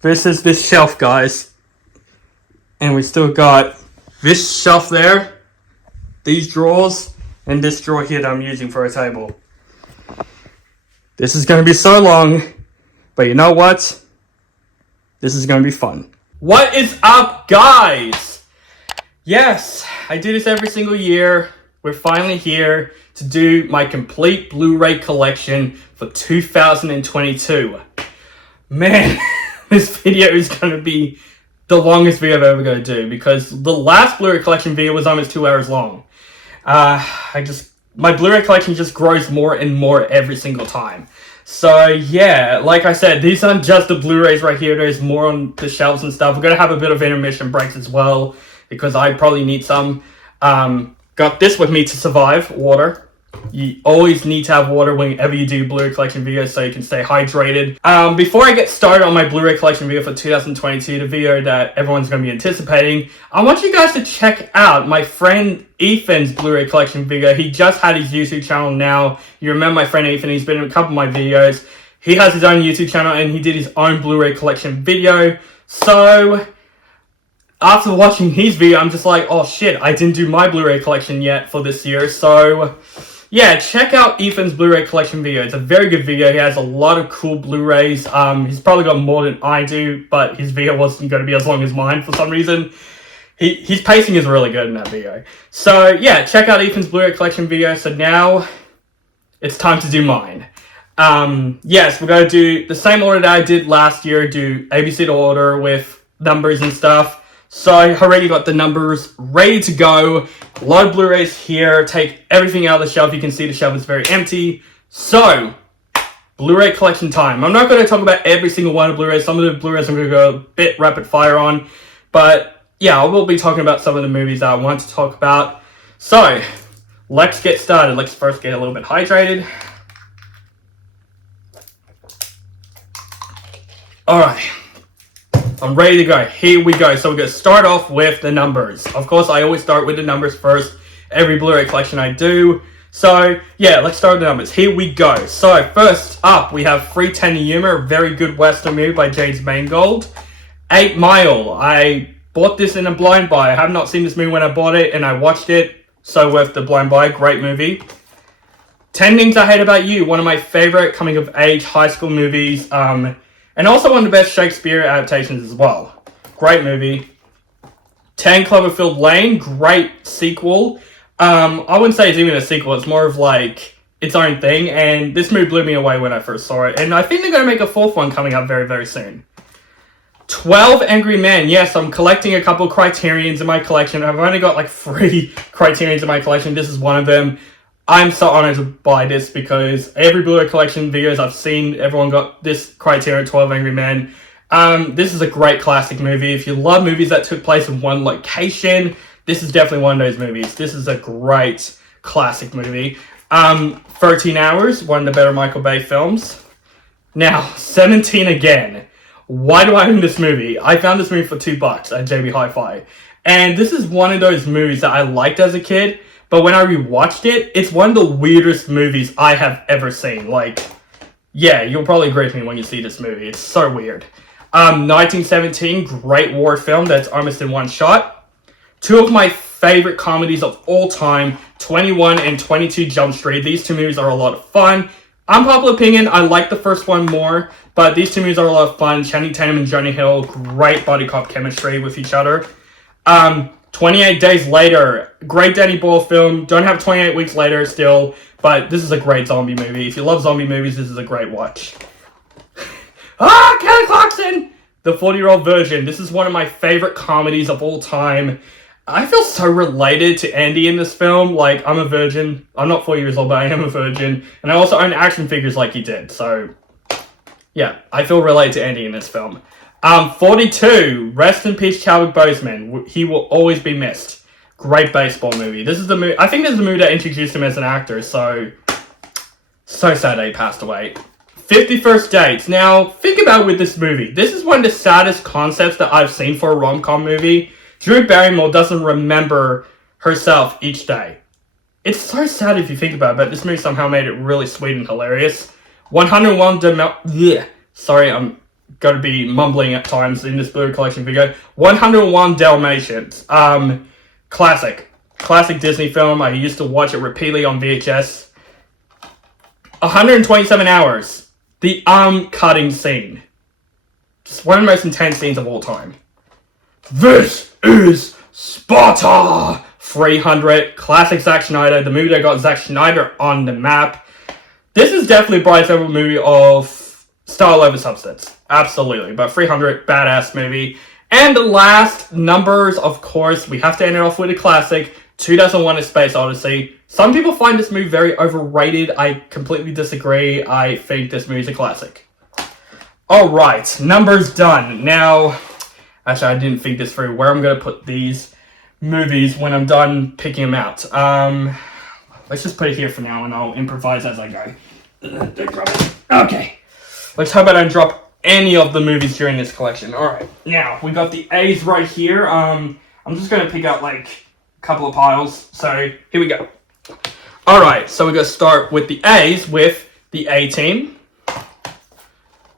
This is this shelf, guys. And we still got this shelf there, these drawers, and this drawer here that I'm using for a table. This is going to be so long, but you know what? This is going to be fun. What is up, guys? Yes, I do this every single year. We're finally here to do my complete Blu-ray collection for 2022. Man, this video is going to be the longest video I'm ever going to do because the last Blu-ray collection video was almost 2 hours long. My Blu-ray collection just grows more and more every single time. So yeah, like I said, these aren't just the Blu-rays right here. There's more on the shelves and stuff. We're going to have a bit of intermission breaks as well because I probably need some. Got this with me to survive, water. You always need to have water whenever you do Blu-ray collection videos so you can stay hydrated. Before I get started on my Blu-ray collection video for 2022, the video that everyone's going to be anticipating, I want you guys to check out my friend Ethan's Blu-ray collection video. He just had his YouTube channel now. You remember my friend Ethan, he's been in a couple of my videos. He has his own YouTube channel and he did his own Blu-ray collection video. So after watching his video, I'm just like, oh shit, I didn't do my Blu-ray collection yet for this year. So yeah, check out Ethan's Blu-ray collection video. It's a very good video. He has a lot of cool Blu-rays. He's probably got more than I do, but his video wasn't going to be as long as mine for some reason. His pacing is really good in that video. So yeah, check out Ethan's Blu-ray collection video. So now it's time to do mine. Yes, we're going to do the same order that I did last year. Do ABC order with numbers and stuff. So I already got the numbers ready to go. A lot of Blu-rays here. Take everything out of the shelf. You can see the shelf is very empty. So, Blu-ray collection time. I'm not going to talk about every single one of Blu-rays. Some of the Blu-rays I'm going to go a bit rapid fire on. But yeah, I will be talking about some of the movies that I want to talk about. So, let's get started. Let's first get a little bit hydrated. Alright. I'm ready to go. Here we go. So we're going to start off with the numbers. Of course, I always start with the numbers first. Every Blu-ray collection I do. So, yeah, let's start with the numbers. Here we go. So, first up, we have 310 to Yuma, a very good Western movie by James Mangold. 8 Mile. I bought this in a blind buy. I have not seen this movie when I bought it, and I watched it. So worth the blind buy. Great movie. 10 Things I Hate About You. One of my favorite coming-of-age high school movies. And also one of the best Shakespeare adaptations as well. Great movie. 10 Cloverfield Lane. Great sequel. I wouldn't say it's even a sequel. It's more of like its own thing. And this movie blew me away when I first saw it. And I think they're going to make a fourth one coming up very, very soon. 12 Angry Men. Yes, I'm collecting a couple Criterions in my collection. I've only got like 3 Criterions in my collection. This is one of them. I'm so honored to buy this because every Blu-ray collection videos I've seen, everyone got this Criterion 12 Angry Men. This is a great classic movie. If you love movies that took place in one location, this is definitely one of those movies. This is a great classic movie. 13 Hours, one of the better Michael Bay films. Now, 17 Again. Why do I own this movie? I found this movie for $2 at JB Hi-Fi. And this is one of those movies that I liked as a kid. But when I rewatched it, it's one of the weirdest movies I have ever seen. Like, yeah, you'll probably agree with me when you see this movie. It's so weird. 1917, great war film that's almost in one shot. 2 of my favorite comedies of all time, 21 and 22 Jump Street. These 2 movies are a lot of fun. Unpopular opinion, I like the first one more, but these 2 movies are a lot of fun. Channing Tatum and Johnny Hill, great buddy cop chemistry with each other. 28 Days Later, great Danny Boyle film. Don't have 28 Weeks Later still, but this is a great zombie movie. If you love zombie movies, this is a great watch. Kelly Clarkson! The 40-Year-Old Virgin. This is one of my favorite comedies of all time. I feel so related to Andy in this film. Like, I'm a virgin. I'm not 4 years old, but I am a virgin. And I also own action figures like he did. So, yeah, I feel related to Andy in this film. 42, Rest in Peace Chadwick Boseman. He will always be missed. Great baseball movie. This is the movie. I think this is the movie that introduced him as an actor. So sad that he passed away. 50 First Dates. Now, think about with this movie. This is one of the saddest concepts that I've seen for a rom-com movie. Drew Barrymore doesn't remember herself each day. It's so sad if you think about it, but this movie somehow made it really sweet and hilarious. 101 Sorry, I'm going to be mumbling at times in this Blu-ray collection video. 101 Dalmatians. Classic Disney film. I used to watch it repeatedly on VHS. 127 hours. The arm cutting scene. Just one of the most intense scenes of all time. This is Sparta! 300. Classic Zack Snyder. The movie that got Zack Snyder on the map. This is definitely Brian's favorite movie of style over substance. Absolutely. But 300, badass movie. And the last numbers, of course, we have to end it off with a classic. 2001: A Space Odyssey. Some people find this movie very overrated. I completely disagree. I think this movie is a classic. Alright, numbers done. Now, actually I didn't think this through, where I'm going to put these movies when I'm done picking them out. Let's just put it here for now and I'll improvise as I go. Okay. Let's hope I don't drop any of the movies during this collection. Alright, now we got the A's right here. I'm just going to pick out like a couple of piles. So here we go. Alright, so we're going to start with the A's with the A-Team.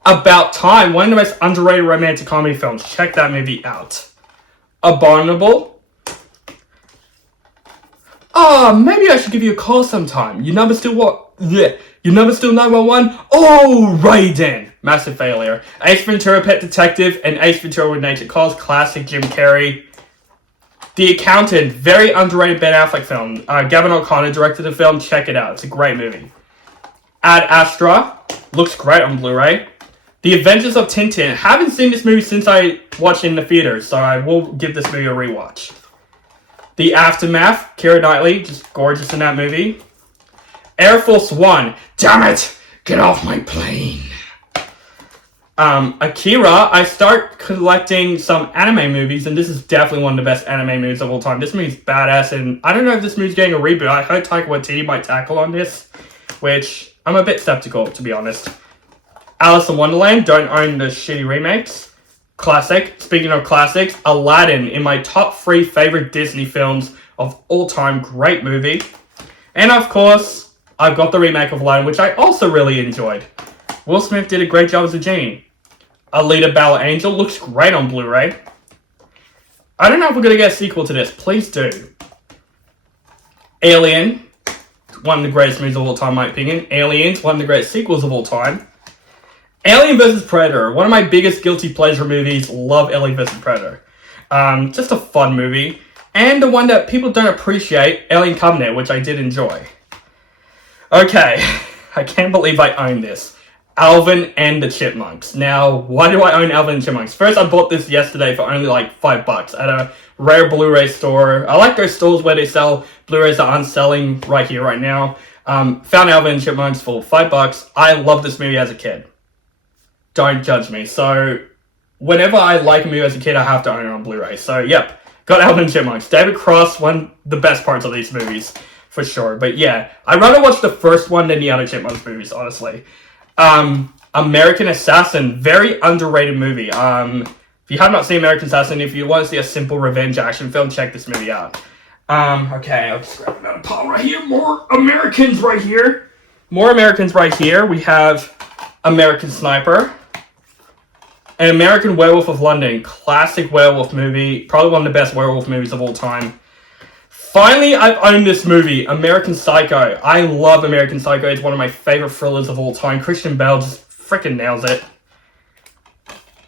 About Time, one of the most underrated romantic comedy films. Check that movie out. Abominable. Maybe I should give you a call sometime. Your number still what? Yeah. Your number still 911? Oh, Raiden. Massive failure. Ace Ventura, Pet Detective, and Ace Ventura with Nature Calls. Classic Jim Carrey. The Accountant, very underrated Ben Affleck film. Gavin O'Connor directed the film. Check it out. It's a great movie. Ad Astra. Looks great on Blu-ray. The Adventures of Tintin. Haven't seen this movie since I watched it in the theater, so I will give this movie a rewatch. The Aftermath. Keira Knightley, just gorgeous in that movie. Air Force One. Damn it! Get off my plane. Akira. I start collecting some anime movies, and this is definitely one of the best anime movies of all time. This movie's badass, and I don't know if this movie's getting a reboot. I heard Taika Waititi might tackle on this, which I'm a bit skeptical, to be honest. Alice in Wonderland, don't own the shitty remakes. Classic. Speaking of classics, Aladdin, in my top 3 favorite Disney films of all time. Great movie. And of course, I've got the remake of Aladdin, which I also really enjoyed. Will Smith did a great job as a genie. Alita Battle Angel looks great on Blu-ray. I don't know if we're going to get a sequel to this. Please do. Alien, one of the greatest movies of all time, in my opinion. Aliens, one of the greatest sequels of all time. Alien vs. Predator, one of my biggest guilty pleasure movies. Love Alien vs. Predator. Just a fun movie. And the one that people don't appreciate, Alien Covenant, which I did enjoy. Okay, I can't believe I own this. Alvin and the Chipmunks. Now, why do I own Alvin and the Chipmunks? First, I bought this yesterday for only like $5 at a rare Blu-ray store. I like those stores where they sell Blu-rays that aren't selling right here, right now. Found Alvin and the Chipmunks for $5. I loved this movie as a kid. Don't judge me. So, whenever I like a movie as a kid, I have to own it on Blu-ray. So, yep. Got Alvin and Chipmunks. David Cross, one of the best parts of these movies, for sure. But yeah, I'd rather watch the first one than the other Chipmunks movies, honestly. American Assassin, very underrated movie. If you have not seen American Assassin, if you want to see a simple revenge action film, check this movie out. Okay, I'll just grab another pile right here. More Americans right here. We have American Sniper. An American Werewolf of London. Classic werewolf movie. Probably one of the best werewolf movies of all time. Finally, I've owned this movie, American Psycho. I love American Psycho. It's one of my favorite thrillers of all time. Christian Bale just freaking nails it.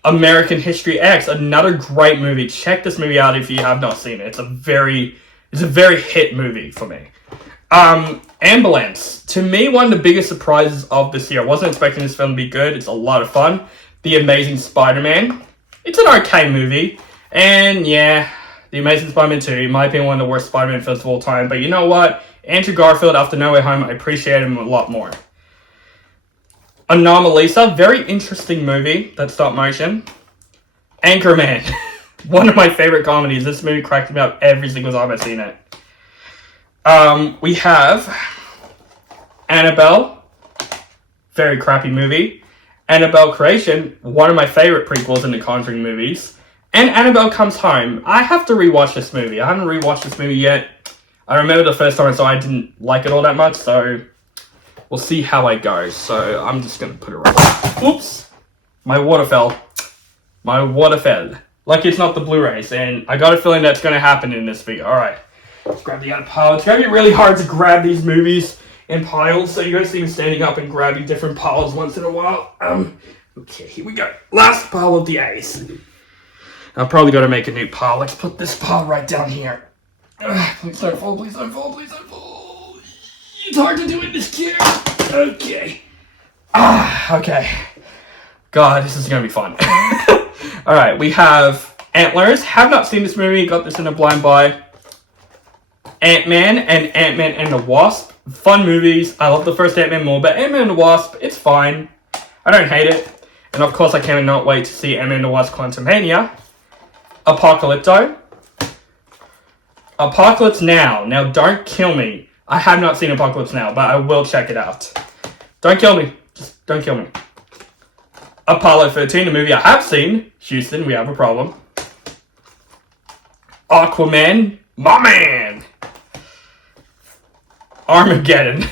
American History X, another great movie. Check this movie out if you have not seen it. It's a very hit movie for me. Ambulance. To me, one of the biggest surprises of this year. I wasn't expecting this film to be good. It's a lot of fun. The Amazing Spider-Man. It's an okay movie. And yeah, The Amazing Spider-Man 2, in my opinion, one of the worst Spider-Man films of all time. But you know what? Andrew Garfield, after No Way Home, I appreciate him a lot more. Anomalisa, very interesting movie. That's stop motion. Anchorman, one of my favorite comedies. This movie cracked me up every single time I've seen it. We have Annabelle, very crappy movie. Annabelle Creation, one of my favorite prequels in the Conjuring movies. And Annabelle Comes Home. I have to rewatch this movie. I haven't rewatched this movie yet. I remember the first time I saw it, I didn't like it all that much, so we'll see how I go. So I'm just going to put it right there. Oops. My water fell. My water fell. Lucky it's not the Blu-rays, and I got a feeling that's going to happen in this video. Alright, let's grab the other pile. It's going to be really hard to grab these movies in piles, so you're going to see me standing up and grabbing different piles once in a while. Okay, here we go. Last pile of the A's. I've probably got to make a new pile. Let's put this pile right down here. Please don't fall, please don't fall, please don't fall. It's hard to do in this chair. Okay. Okay. God, this is going to be fun. Alright, we have Antlers. Have not seen this movie. Got this in a blind buy. Ant-Man and the Wasp. Fun movies. I love the first Ant-Man more, but Ant-Man and the Wasp, it's fine. I don't hate it. And of course, I cannot wait to see Ant-Man and the Wasp Quantumania. Apocalypto. Apocalypse Now. Now, don't kill me. I have not seen Apocalypse Now, but I will check it out. Don't kill me. Just don't kill me. Apollo 13, the movie I have seen. Houston, we have a problem. Aquaman. My man. Armageddon.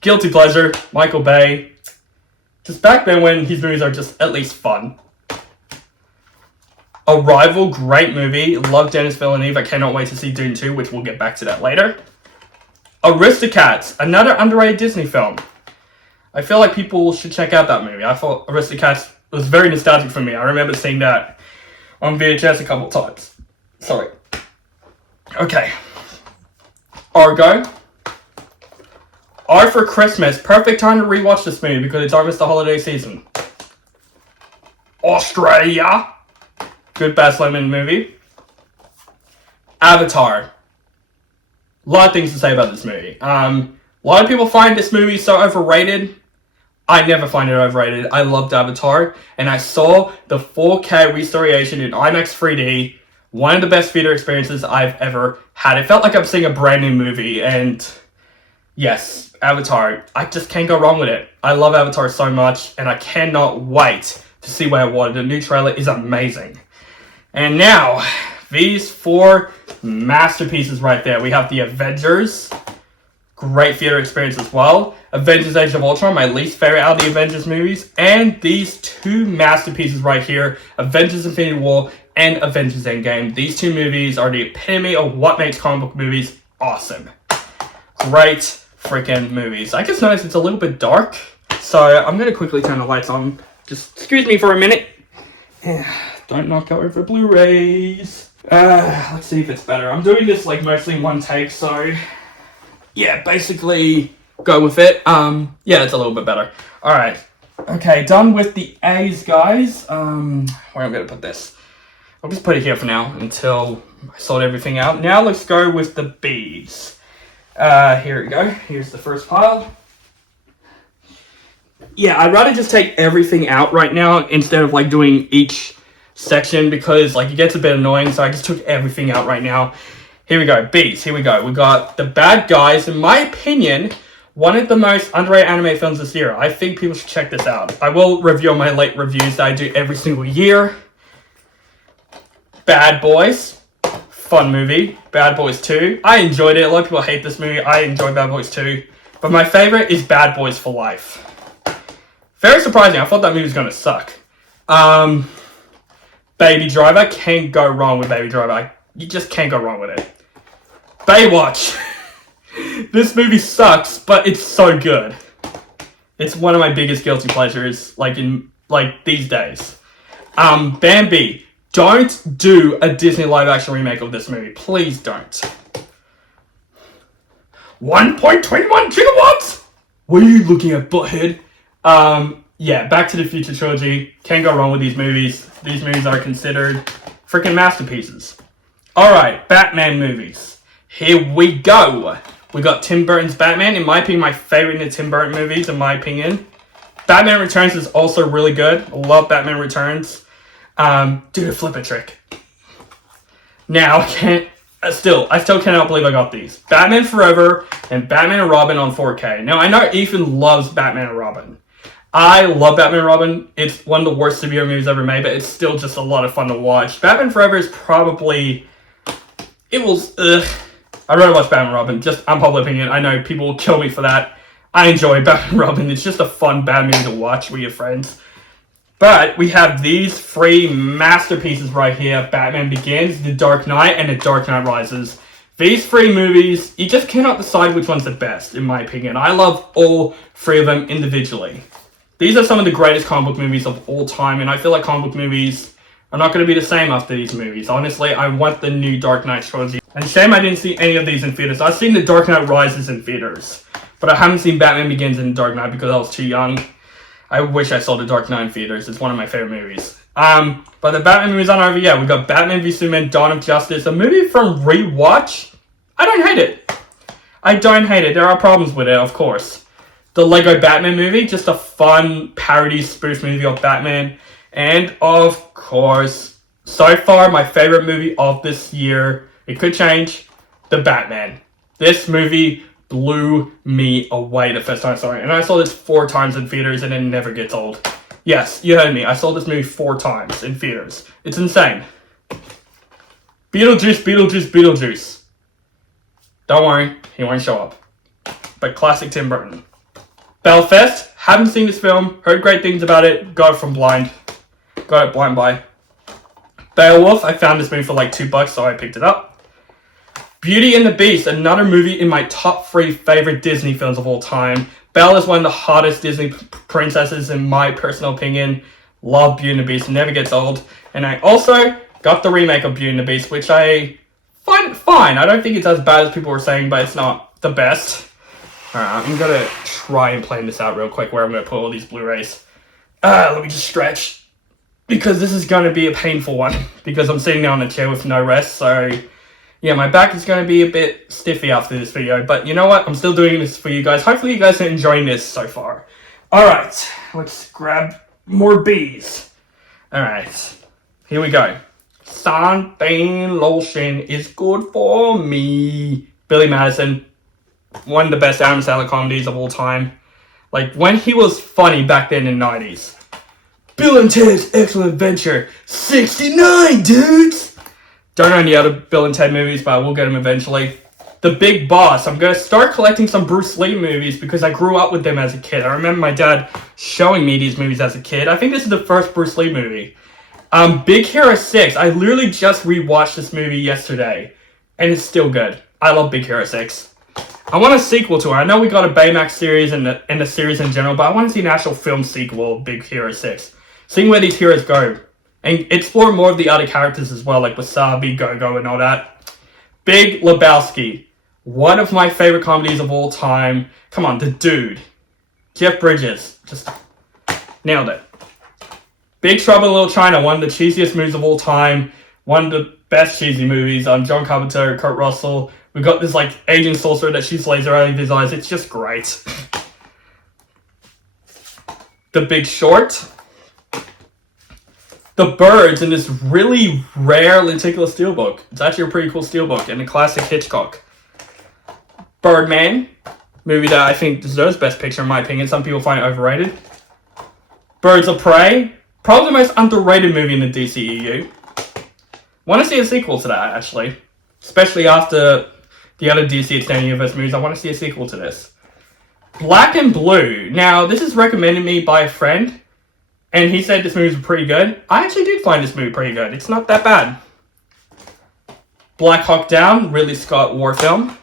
Guilty Pleasure. Michael Bay. Just back then when his movies are just at least fun. Arrival, great movie. Love Denis Villeneuve. I cannot wait to see Dune 2, which we'll get back to that later. Aristocats, another underrated Disney film. I feel like people should check out that movie. I thought Aristocats was very nostalgic for me. I remember seeing that on VHS a couple times. Sorry. Okay. Argo. R for Christmas. Perfect time to rewatch this movie because it's almost the holiday season. Australia. Good Baz Luhrmann movie. Avatar. A lot of things to say about this movie. A lot of people find this movie so overrated. I never find it overrated. I loved Avatar, and I saw the 4K restoration in IMAX 3D. One of the best theater experiences I've ever had. It felt like I'm seeing a brand new movie, and yes, Avatar. I just can't go wrong with it. I love Avatar so much, and I cannot wait to see where I want. The new trailer is amazing. And now, these four masterpieces right there. We have the Avengers. Great theater experience as well. Avengers Age of Ultron, my least favorite out of the Avengers movies. And these two masterpieces right here. Avengers Infinity War and Avengers Endgame. These two movies are the epitome of what makes comic book movies awesome. Great freaking movies. I just noticed it's a little bit dark. So I'm going to quickly turn the lights on. Just excuse me for a minute. Don't knock over Blu-rays. Let's see if it's better. I'm doing this like mostly in one take, so yeah, basically go with it. Yeah, it's a little bit better. Alright. Okay, done with the A's, guys. Where am I going to put this? I'll just put it here for now until I sort everything out. Now let's go with the B's. Here we go. Here's the first pile. Yeah, I'd rather just take everything out right now instead of like doing each section because like it gets a bit annoying, so I just took everything out right now. Here we go, B's, here we go. We got The Bad Guys, in my opinion, one of the most underrated anime films this year. I think people should check this out. I will review my late reviews that I do every single year. Bad Boys, fun movie. Bad Boys 2, I enjoyed it. A lot of people hate this movie. I enjoyed Bad Boys 2. But my favorite is Bad Boys for Life. Very surprising, I thought that movie was going to suck. Baby Driver, can't go wrong with Baby Driver. You just can't go wrong with it. Baywatch. This movie sucks, but it's so good. It's one of my biggest guilty pleasures, like in these days. Bambi. Don't do a Disney live action remake of this movie. Please don't. 1.21 gigawatts? What are you looking at, butthead? Yeah, Back to the Future trilogy. Can't go wrong with these movies. These movies are considered freaking masterpieces. Alright, Batman movies. Here we go. We got Tim Burton's Batman. In my opinion, my favorite in the Tim Burton movies, in my opinion. Batman Returns is also really good. I love Batman Returns. Do the flip it trick. Now, I still cannot believe I got these. Batman Forever and Batman and Robin on 4K. Now, I know Ethan loves Batman and Robin. I love Batman and Robin. It's one of the worst superhero movies ever made, but it's still just a lot of fun to watch. Batman Forever is probably... I'd rather watch Batman and Robin. Just unpopular opinion. I know people will kill me for that. I enjoy Batman and Robin. It's just a fun, bad movie to watch with your friends. But we have these three masterpieces right here. Batman Begins, The Dark Knight, and The Dark Knight Rises. These three movies, you just cannot decide which one's the best, in my opinion. I love all three of them individually. These are some of the greatest comic book movies of all time, and I feel like comic book movies are not going to be the same after these movies. Honestly, I want the new Dark Knight trilogy. And shame I didn't see any of these in theaters. I've seen The Dark Knight Rises in theaters, but I haven't seen Batman Begins and The Dark Knight because I was too young. I wish I saw The Dark Knight in theaters. It's one of my favorite movies. But the Batman movies aren't over yet. We got Batman v Superman: Dawn of Justice, a movie from Rewatch. I don't hate it. I don't hate it. There are problems with it, of course. The Lego Batman movie, just a fun parody spoof movie of Batman. And, of course, so far, my favorite movie of this year, it could change, The Batman. This movie blew me away the first time I saw it. And I saw this 4 times in theaters and it never gets old. Yes, you heard me. I saw this movie 4 times in theaters. It's insane. Beetlejuice, Beetlejuice, Beetlejuice. Don't worry, he won't show up. But classic Tim Burton. Belfast, haven't seen this film, heard great things about it, got it from Blind. Got it blind buy. Beowulf, I found this movie for like $2, so I picked it up. Beauty and the Beast, another movie in my top 3 favorite Disney films of all time. Belle is one of the hottest Disney princesses in my personal opinion. Love Beauty and the Beast, never gets old. And I also got the remake of Beauty and the Beast, which I find fine. I don't think it's as bad as people were saying, but it's not the best. Alright, I'm gonna try and plan this out real quick where I'm gonna put all these Blu-rays. Let me just stretch. Because this is going to be a painful one. Because I'm sitting down on a chair with no rest. So, yeah, my back is going to be a bit stiffy after this video. But you know what? I'm still doing this for you guys. Hopefully you guys are enjoying this so far. Alright. Let's grab more bees. Alright. Here we go. Suntan lotion is good for me. Billy Madison. One of the best Adam Sandler comedies of all time. Like, when he was funny back then in the 90s. Bill and Ted's Excellent Adventure 69, dudes! Don't know any other Bill and Ted movies, but we'll get them eventually. The Big Boss. I'm going to start collecting some Bruce Lee movies because I grew up with them as a kid. I remember my dad showing me these movies as a kid. I think this is the first Bruce Lee movie. Big Hero 6. I literally just rewatched this movie yesterday, and it's still good. I love Big Hero 6. I want a sequel to it. I know we got a Baymax series and the series in general, but I want to see an actual film sequel of Big Hero 6. Seeing where these heroes go. And explore more of the other characters as well, like Wasabi, Go-Go, and all that. Big Lebowski. One of my favorite comedies of all time. Come on, the dude. Jeff Bridges. Just nailed it. Big Trouble in Little China. One of the cheesiest movies of all time. One of the best cheesy movies. John Carpenter, Kurt Russell. We got this like Asian sorcerer that shoots laser out of his eyes. It's just great. The Big Short. The Birds in this really rare lenticular steelbook. It's actually a pretty cool steelbook and a classic Hitchcock. Birdman, movie that I think deserves Best Picture in my opinion. Some people find it overrated. Birds of Prey, probably the most underrated movie in the DCEU. Want to see a sequel to that actually, especially after the other DC Extended Universe movies. I want to see a sequel to this. Black and Blue. Now this is recommended me by a friend. And he said this movie was pretty good. I actually did find this movie pretty good. It's not that bad. Black Hawk Down, Ridley Scott war film.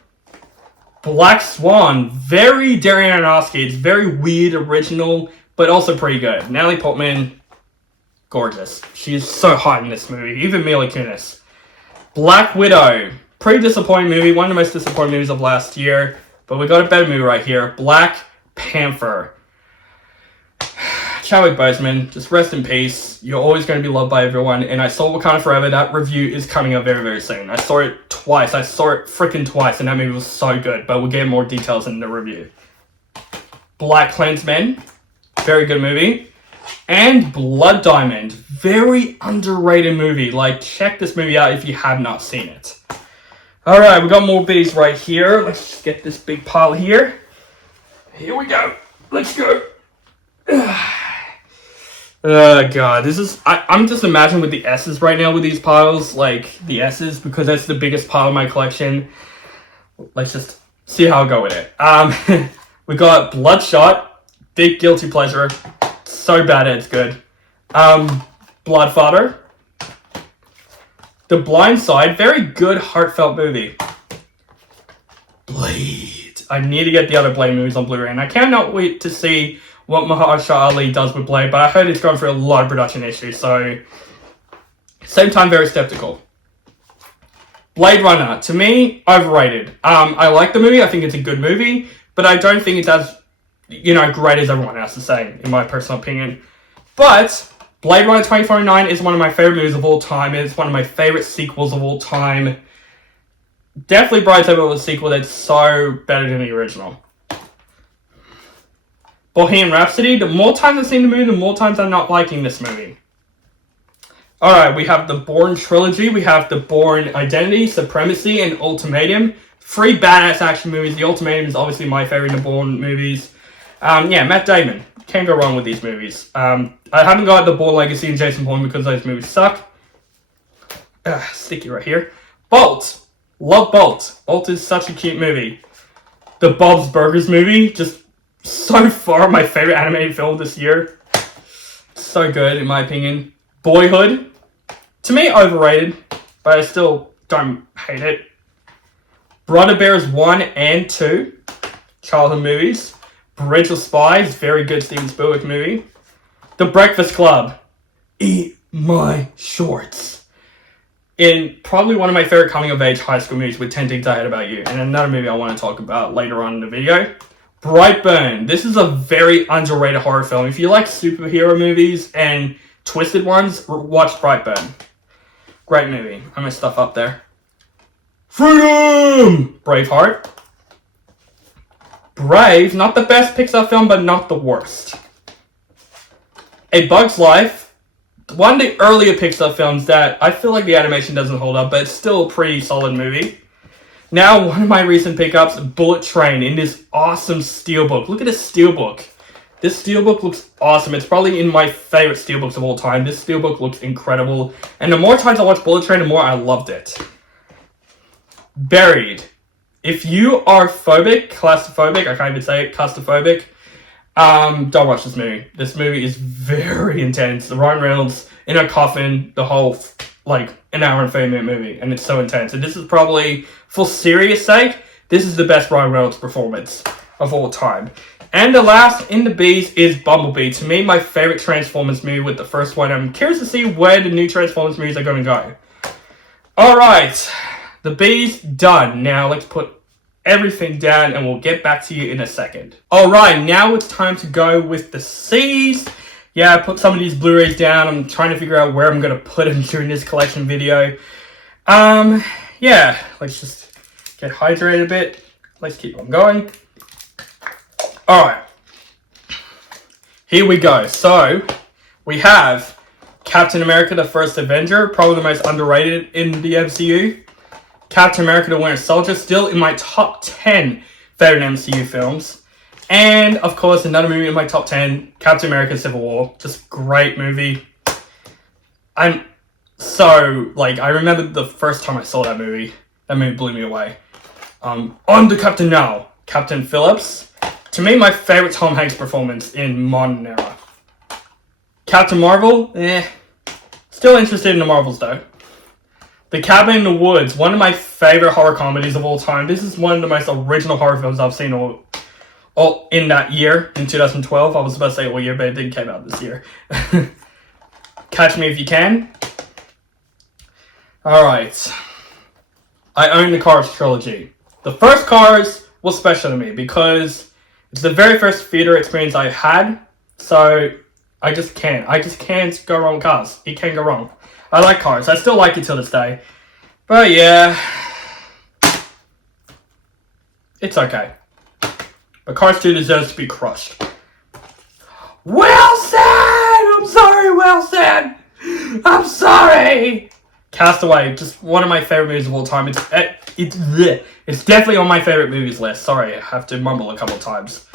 Black Swan, very Darren Aronofsky. It's very weird, original, but also pretty good. Natalie Portman, gorgeous. She is so hot in this movie. Even Mila Kunis. Black Widow, pretty disappointing movie. One of the most disappointing movies of last year. But we got a better movie right here. Black Panther. Chadwick Boseman, just rest in peace. You're always going to be loved by everyone. And I saw Wakanda Forever. That review is coming up very, very soon. I saw it twice. I saw it freaking twice. And that movie was so good. But we'll get more details in the review. Black Klansman. Very good movie. And Blood Diamond. Very underrated movie. Like, check this movie out if you have not seen it. Alright, we got more bees right here. Let's get this big pile here. Here we go. Let's go. Oh god, this is I'm just imagining with the S's right now with these piles, like the S's, because that's the biggest pile of my collection. Let's just see how I go with it. We got Bloodshot, big guilty pleasure, so bad it's good. Bloodfather. The Blind Side, very good, heartfelt movie. Blade. I need to get the other Blade movies on Blu-ray, and I cannot wait to see what Mahershala Ali does with Blade, but I heard it's going through a lot of production issues, so same time, very skeptical. Blade Runner, to me, overrated. I like the movie, I think it's a good movie, but I don't think it's as, great as everyone else is saying, in my personal opinion. But Blade Runner 2049 is one of my favorite movies of all time. It's one of my favorite sequels of all time. Definitely Bridesmaid was a sequel that's so better than the original. Bohemian Rhapsody, the more times I've seen the movie, the more times I'm not liking this movie. Alright, we have the Bourne trilogy. We have the Bourne Identity, Supremacy, and Ultimatum. 3 badass action movies. The Ultimatum is obviously my favorite of the Bourne movies. Matt Damon. Can't go wrong with these movies. I haven't got the Bourne Legacy and Jason Bourne because those movies suck. Sticky right here. Bolt. Love Bolt. Bolt is such a cute movie. The Bob's Burgers movie, just so far my favorite animated film this year. So good, in my opinion. Boyhood. To me, overrated, but I still don't hate it. Brother Bears 1 and 2. Childhood movies. Bridge of Spies, very good Steven Spielberg movie. The Breakfast Club. Eat my shorts. In probably one of my favorite coming-of-age high school movies with 10 Things I Hate About You. And another movie I want to talk about later on in the video. Brightburn. This is a very underrated horror film. If you like superhero movies and twisted ones, watch Brightburn. Great movie. I messed stuff up there. Freedom! Braveheart. Brave, not the best Pixar film, but not the worst. A Bug's Life, one of the earlier Pixar films that I feel like the animation doesn't hold up, but it's still a pretty solid movie. Now, one of my recent pickups, Bullet Train, in this awesome steelbook. Look at this steelbook. This steelbook looks awesome. It's probably in my favorite steelbooks of all time. This steelbook looks incredible. And the more times I watch Bullet Train, the more I loved it. Buried. If you are claustrophobic, I can't even say it, claustrophobic, don't watch this movie. This movie is very intense. The Ryan Reynolds in a coffin, the whole, an hour and 30-minute movie, and it's so intense. And this is probably, for serious sake, this is the best Ryan Reynolds performance of all time. And the last in the Bees is Bumblebee. To me, my favorite Transformers movie with the first one. I'm curious to see where the new Transformers movies are going to go. Alright. The Bees, done. Now let's put everything down and we'll get back to you in a second. Alright, now it's time to go with the Cs. Yeah, I put some of these Blu-rays down. I'm trying to figure out where I'm going to put them during this collection video. Let's just get hydrated a bit. Let's keep on going. Alright. Here we go. So, we have Captain America, the First Avenger, probably the most underrated in the MCU. Captain America, the Winter Soldier, still in my top 10 favorite MCU films. And, of course, another movie in my top 10, Captain America Civil War. Just great movie. I remember the first time I saw that movie. That movie blew me away. On to Captain now. Captain Phillips. To me, my favorite Tom Hanks performance in modern era. Captain Marvel, Still interested in the Marvels, though. The Cabin in the Woods, one of my favorite horror comedies of all time. This is one of the most original horror films I've seen all in that year, in 2012. I was about to say all year, but it didn't come out this year. Catch Me If You Can. Alright. I own the Cars trilogy. The first Cars was special to me because it's the very first theater experience I had. So, I just can't go wrong with Cars. You can't go wrong. I like Cars. I still like it till this day. But yeah. It's okay. But Cars 2 deserves to be crushed. Well said! I'm sorry, well said! I'm sorry! Castaway, just one of my favorite movies of all time. It's definitely on my favorite movies list. Sorry, I have to mumble a couple of times.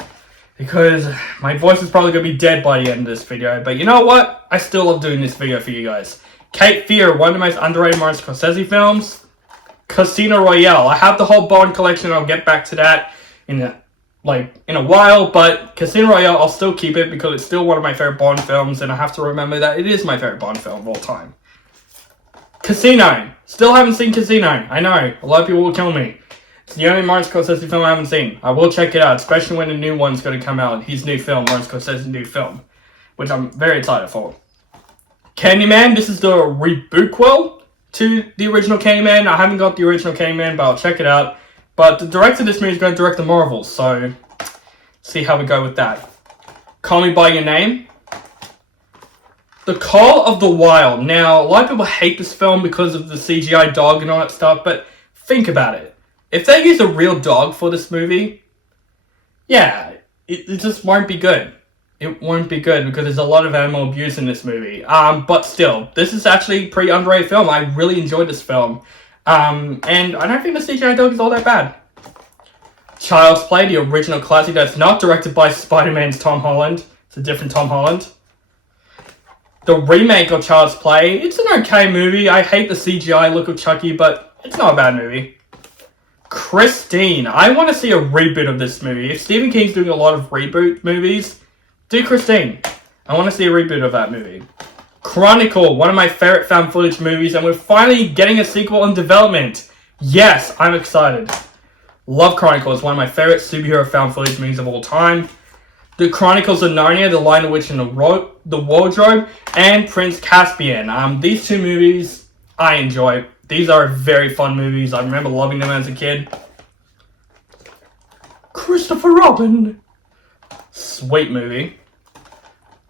Because my voice is probably going to be dead by the end of this video. But you know what? I still love doing this video for you guys. Cape Fear, one of the most underrated Martin Scorsese films. Casino Royale. I have the whole Bond collection. I'll get back to that in like in a while, but Casino Royale, I'll still keep it because it's still one of my favorite Bond films, and I have to remember that it is my favorite Bond film of all time. Casino. Still haven't seen Casino. I know, a lot of people will kill me. It's the only Martin Scorsese film I haven't seen. I will check it out, especially when the new one's going to come out. His new film, Martin Scorsese's new film, which I'm very excited for. Candyman, this is the rebootquel to the original Candyman. I haven't got the original Candyman, but I'll check it out. But the director of this movie is going to direct the Marvels, so see how we go with that. Call Me By Your Name. The Call of the Wild. Now, a lot of people hate this film because of the CGI dog and all that stuff, but think about it. If they use a real dog for this movie, yeah, it just won't be good. It won't be good because there's a lot of animal abuse in this movie. But still, this is actually a pretty underrated film. I really enjoyed this film. And I don't think the CGI dog is all that bad. Child's Play, the original classic that's not directed by Spider-Man's Tom Holland. It's a different Tom Holland. The remake of Child's Play, it's an okay movie. I hate the CGI look of Chucky, but it's not a bad movie. Christine. I want to see a reboot of this movie. If Stephen King's doing a lot of reboot movies, do Christine. I want to see a reboot of that movie. Chronicle, one of my favorite found footage movies, and we're finally getting a sequel in development. Yes, I'm excited. Love Chronicle. It's one of my favorite superhero found footage movies of all time. The Chronicles of Narnia, The Lion, the Witch, and the Wardrobe, and Prince Caspian. These two movies I enjoy. These are very fun movies. I remember loving them as a kid. Christopher Robin. Sweet movie.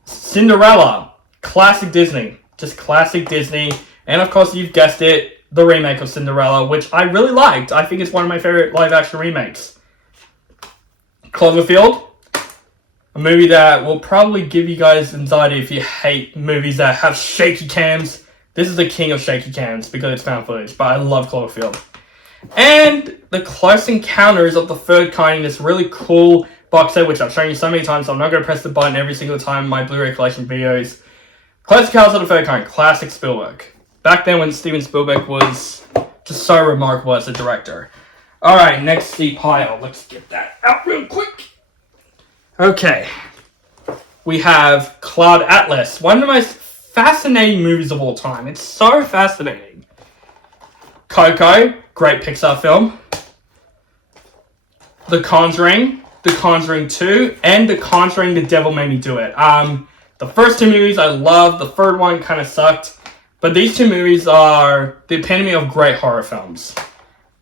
Cinderella. Classic Disney. Just classic Disney. And of course, you've guessed it, the remake of Cinderella, which I really liked. I think it's one of my favorite live-action remakes. Cloverfield. A movie that will probably give you guys anxiety if you hate movies that have shaky cams. This is the king of shaky cams because it's found footage, but I love Cloverfield. And The Close Encounters of the Third Kind, this really cool box set, which I've shown you so many times, so I'm not going to press the button every single time in my Blu-ray collection videos. Close Encounters of the Third Kind, classic Spielberg. Back then when Steven Spielberg was just so remarkable as a director. Alright, next C pile. Let's get that out real quick. Okay. We have Cloud Atlas, one of the most fascinating movies of all time. It's so fascinating. Coco, great Pixar film. The Conjuring, The Conjuring 2, and The Conjuring The Devil Made Me Do It. The first two movies I loved, the third one kind of sucked, but these two movies are the epitome of great horror films.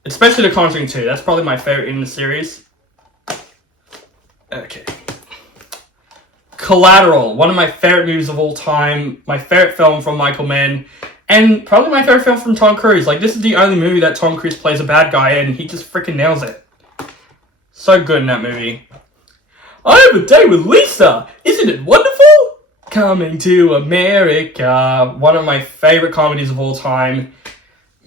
Especially The Conjuring 2, that's probably my favorite in the series. Okay. Collateral, one of my favorite movies of all time, my favorite film from Michael Mann, and probably my favorite film from Tom Cruise. Like, this is the only movie that Tom Cruise plays a bad guy, and he just freaking nails it. So good in that movie. I Have a Day with Lisa! Isn't it wonderful? Coming to America, one of my favorite comedies of all time.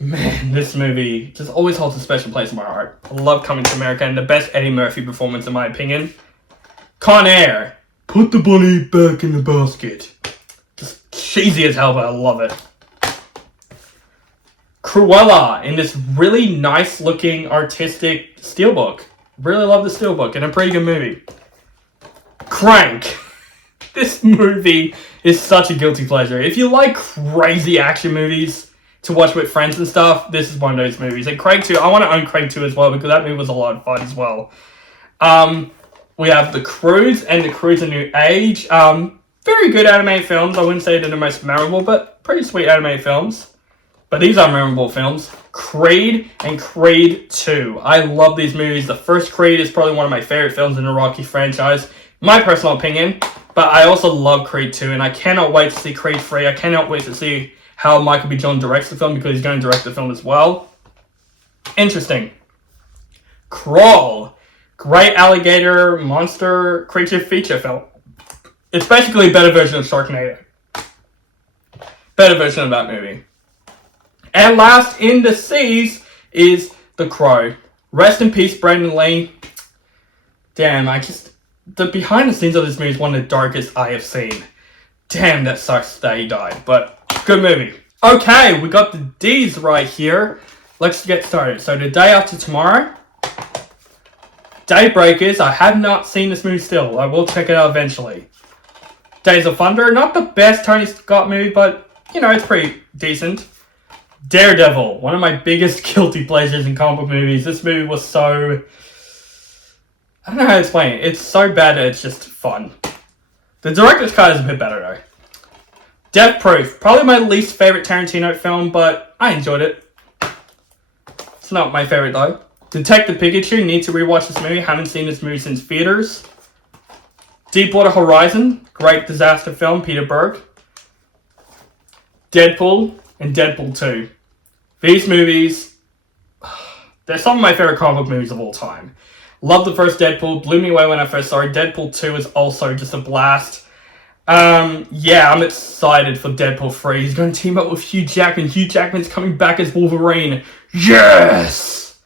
Man, this movie just always holds a special place in my heart. I love Coming to America, and the best Eddie Murphy performance in my opinion. Con Air. Put the bunny back in the basket. Just cheesy as hell, but I love it. Cruella, in this really nice looking artistic steelbook. Really love the steelbook, and a pretty good movie. Crank. This movie is such a guilty pleasure. If you like crazy action movies to watch with friends and stuff, this is one of those movies. And Crank 2, I want to own Crank 2 as well because that movie was a lot of fun as well. We have The Cruise and The Cruise A New Age. Very good anime films. I wouldn't say they're the most memorable, but pretty sweet anime films. But these are memorable films. Creed and Creed 2. I love these movies. The first Creed is probably one of my favorite films in the Rocky franchise. My personal opinion. But I also love Creed 2, and I cannot wait to see Creed 3. I cannot wait to see how Michael B. Jordan directs the film because he's going to direct the film as well. Interesting. Crawl. Great alligator monster creature feature film. It's basically a better version of Sharknado. Better version of that movie. And last in the seas is The Crow. Rest in peace, Brandon Lee. Damn, the behind the scenes of this movie is one of the darkest I have seen. Damn, that sucks that he died, but good movie. Okay, we got the D's right here. Let's get started. So the day after tomorrow, Daybreakers, I have not seen this movie still. I will check it out eventually. Days of Thunder, not the best Tony Scott movie, but, you know, it's pretty decent. Daredevil, one of my biggest guilty pleasures in comic book movies. This movie was so... I don't know how to explain it. It's so bad that it's just fun. The director's cut is a bit better, though. Death Proof, probably my least favorite Tarantino film, but I enjoyed it. It's not my favorite, though. Detective Pikachu, need to rewatch this movie. Haven't seen this movie since theaters. Deepwater Horizon, great disaster film, Peter Berg. Deadpool and Deadpool 2. These movies, they're some of my favorite comic book movies of all time. Love the first Deadpool, blew me away when I first saw it. Deadpool 2 is also just a blast. Yeah, I'm excited for Deadpool 3. He's going to team up with Hugh Jackman. Hugh Jackman's coming back as Wolverine. Yes!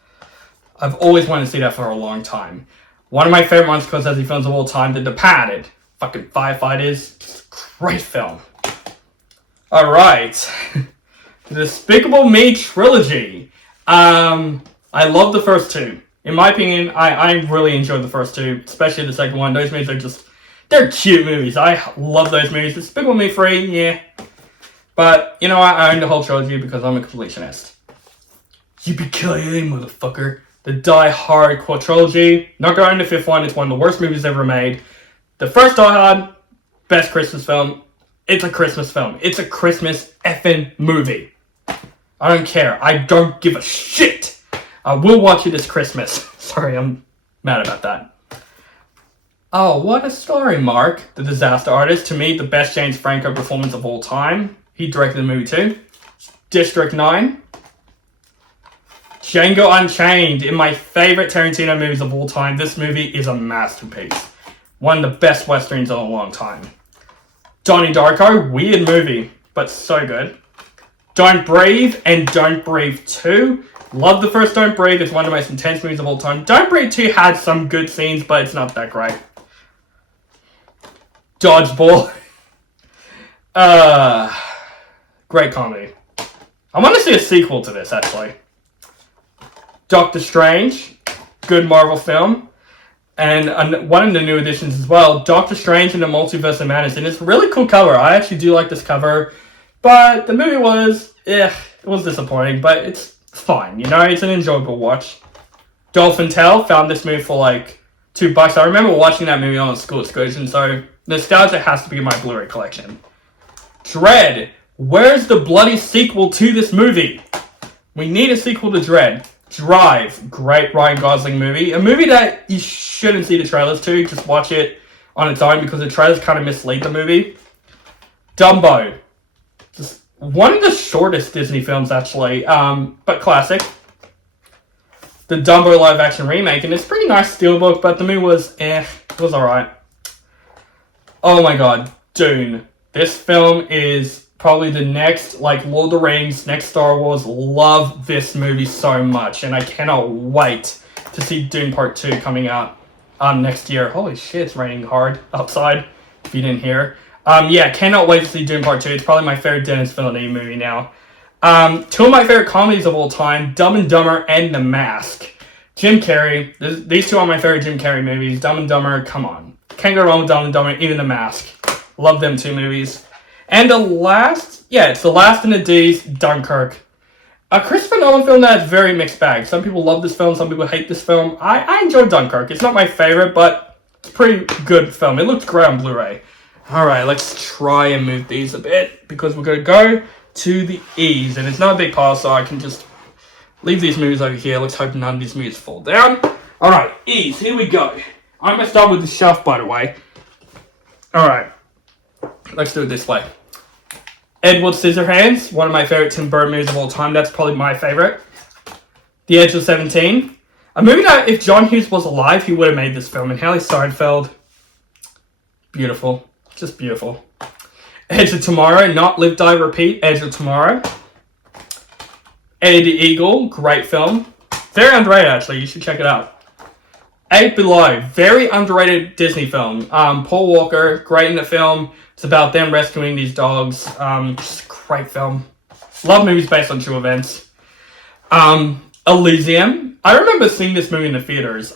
I've always wanted to see that for a long time. One of my favorite Martin Scorsese films of all time, The Departed. Fucking Firefighters. Just great film. Alright. The Despicable Me trilogy. I love the first two. In my opinion, I really enjoyed the first two, especially the second one. Those movies are just, they're cute movies. I love those movies. Despicable Me 3, yeah. But, you know, I own the whole trilogy because I'm a completionist. Yippee-ki-yay, motherfucker. The Die Hard quadrilogy. Not going to the fifth one. It's one of the worst movies ever made. The first Die Hard, best Christmas film. It's a Christmas film. It's a Christmas effing movie. I don't care. I don't give a shit. I will watch it this Christmas. Sorry, I'm mad about that. Oh, what a story, Mark. The Disaster Artist. To me, the best James Franco performance of all time. He directed the movie too. District 9. Django Unchained, in my favorite Tarantino movies of all time. This movie is a masterpiece. One of the best westerns in a long time. Donnie Darko, weird movie, but so good. Don't Breathe and Don't Breathe 2. Love the first Don't Breathe, it's one of the most intense movies of all time. Don't Breathe 2 had some good scenes, but it's not that great. Dodgeball. Great comedy. I want to see a sequel to this, actually. Doctor Strange, good Marvel film, and one of the new additions as well, Doctor Strange and the Multiverse of Madness, and it's a really cool cover. I actually do like this cover, but the movie was, it was disappointing, but it's fine, you know, it's an enjoyable watch. Dolphin Tale, found this movie for like $2. I remember watching that movie on a school excursion, so nostalgia has to be in my Blu-ray collection. Dread, where's the bloody sequel to this movie? We need a sequel to Dread. Drive, great Ryan Gosling movie. A movie that you shouldn't see the trailers to, just watch it on its own because the trailers kind of mislead the movie. Dumbo, just one of the shortest Disney films actually, but classic. The Dumbo live action remake, and it's pretty nice steelbook, but the movie was it was alright. Oh my god, Dune. This film is probably the next, like, Lord of the Rings, next Star Wars. Love this movie so much, and I cannot wait to see Dune Part 2 coming out next year. Holy shit, it's raining hard outside, if you didn't hear. Yeah, cannot wait to see Dune Part 2. It's probably my favorite Denis Villeneuve movie now. Two of my favorite comedies of all time, Dumb and Dumber and The Mask. Jim Carrey, these two are my favorite Jim Carrey movies. Dumb and Dumber, come on. Can't go wrong with Dumb and Dumber, even The Mask. Love them two movies. And the last, it's the last in the D's, Dunkirk. A Christopher Nolan film that has very mixed bag. Some people love this film, some people hate this film. I enjoy Dunkirk. It's not my favorite, but it's a pretty good film. It looks great on Blu-ray. Alright, let's try and move these a bit, because we're going to go to the E's. And it's not a big pile, so I can just leave these movies over here. Let's hope none of these movies fall down. Alright, E's, here we go. I'm going to start with the shelf, by the way. Alright, let's do it this way. Edward Scissorhands, one of my favorite Tim Burton movies of all time. That's probably my favorite. The Edge of 17. A movie that, if John Hughes was alive, he would have made this film. And Haley Steinfeld, beautiful. Just beautiful. Edge of Tomorrow, not Live, Die, Repeat. Edge of Tomorrow. Eddie the Eagle, great film. Very underrated, actually. You should check it out. 8 Below, very underrated Disney film. Paul Walker, great in the film. It's about them rescuing these dogs. Just a great film. Love movies based on true events. Elysium. I remember seeing this movie in the theaters.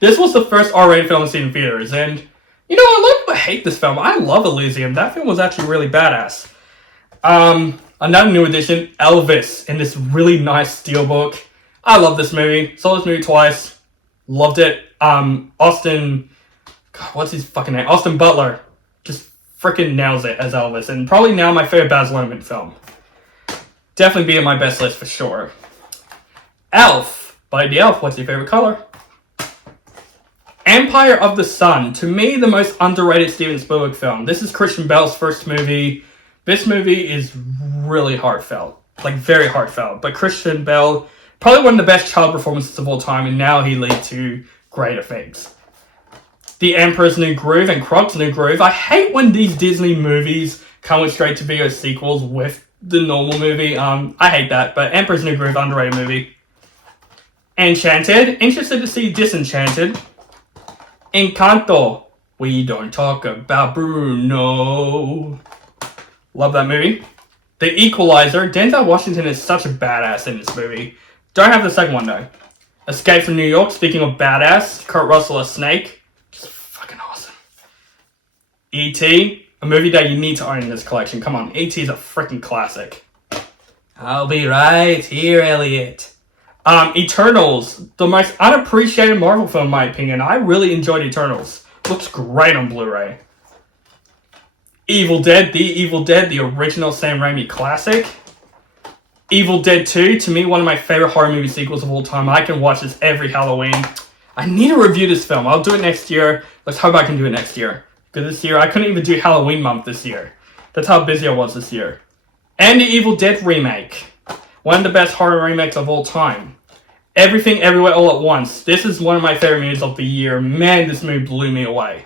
This was the first R-rated film I've seen in theaters, and you know, a lot of people hate this film. I love Elysium. That film was actually really badass. Another new addition, Elvis, in this really nice steelbook. I love this movie. Saw this movie twice. Loved it. Austin, God, what's his fucking name? Austin Butler just freaking nails it as Elvis, and probably now my favorite Baz Luhrmann film. Definitely be on my best list for sure. Elf. By the Elf, what's your favorite color? Empire of the Sun. To me, the most underrated Steven Spielberg film. This is Christian Bale's first movie. This movie is really heartfelt. Like, very heartfelt. But Christian Bale, probably one of the best child performances of all time, and now he leads to greater things. The Emperor's New Groove and Croc's New Groove. I hate when these Disney movies come with straight-to-video sequels with the normal movie. I hate that, but Emperor's New Groove, underrated movie. Enchanted. Interested to see Disenchanted. Encanto. We don't talk about Bruno. Love that movie. The Equalizer. Denzel Washington is such a badass in this movie. Don't have the second one though. Escape from New York. Speaking of badass, Kurt Russell as Snake. Just fucking awesome. E.T. A movie that you need to own in this collection. Come on, E.T. is a freaking classic. I'll be right here, Elliot. Eternals, the most unappreciated Marvel film in my opinion. I really enjoyed Eternals. Looks great on Blu-ray. Evil Dead, the original Sam Raimi classic. Evil Dead 2, to me, one of my favorite horror movie sequels of all time. I can watch this every Halloween. I need to review this film. I'll do it next year. Let's hope I can do it next year. Because this year, I couldn't even do Halloween month this year. That's how busy I was this year. And the Evil Dead remake. One of the best horror remakes of all time. Everything, Everywhere, All at Once. This is one of my favorite movies of the year. Man, this movie blew me away.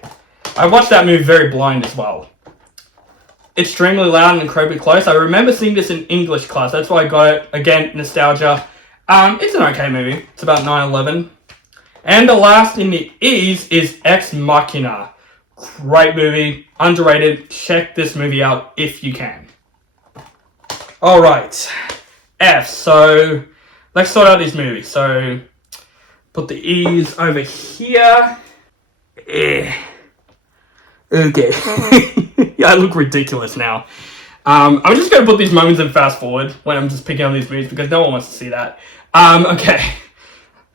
I watched that movie very blind as well. Extremely Loud and Incredibly Close. I remember seeing this in English class. That's why I got it. Again, nostalgia. It's an okay movie. It's about 9/11. And the last in the E's is Ex Machina. Great movie. Underrated. Check this movie out if you can. Alright. F. So, let's sort out these movies. So, put the E's over here. Okay. Yeah, I look ridiculous now. I'm just going to put these moments in fast forward when I'm just picking on these movies because no one wants to see that. Okay.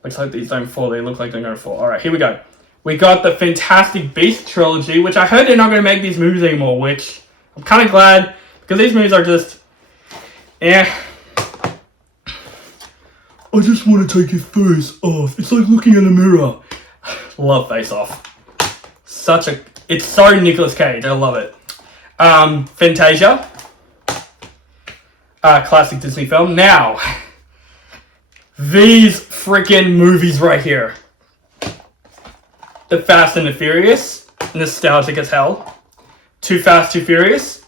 Looks like these don't fall. They look like they're going to fall. Alright, here we go. We got the Fantastic Beasts trilogy, which I heard they're not going to make these movies anymore, which I'm kind of glad because these movies are just... I just want to take his face off. It's like looking in a mirror. Love Face Off. It's so Nicolas Cage. I love it. Fantasia. Classic Disney film. Now, these freaking movies right here. The Fast and the Furious. Nostalgic as hell. Too Fast, Too Furious.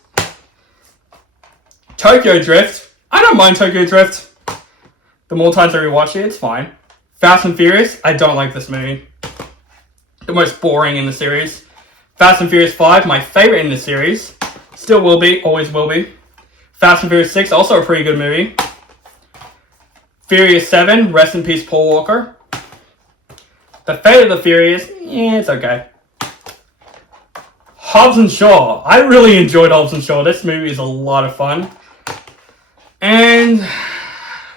Tokyo Drift. I don't mind Tokyo Drift. The more times I rewatch it, it's fine. Fast and Furious, I don't like this movie. The most boring in the series. Fast and Furious 5, my favorite in the series. Still will be, always will be. Fast and Furious 6, also a pretty good movie. Furious 7, rest in peace Paul Walker. The Fate of the Furious, it's okay. Hobbs and Shaw, I really enjoyed Hobbs and Shaw. This movie is a lot of fun. And...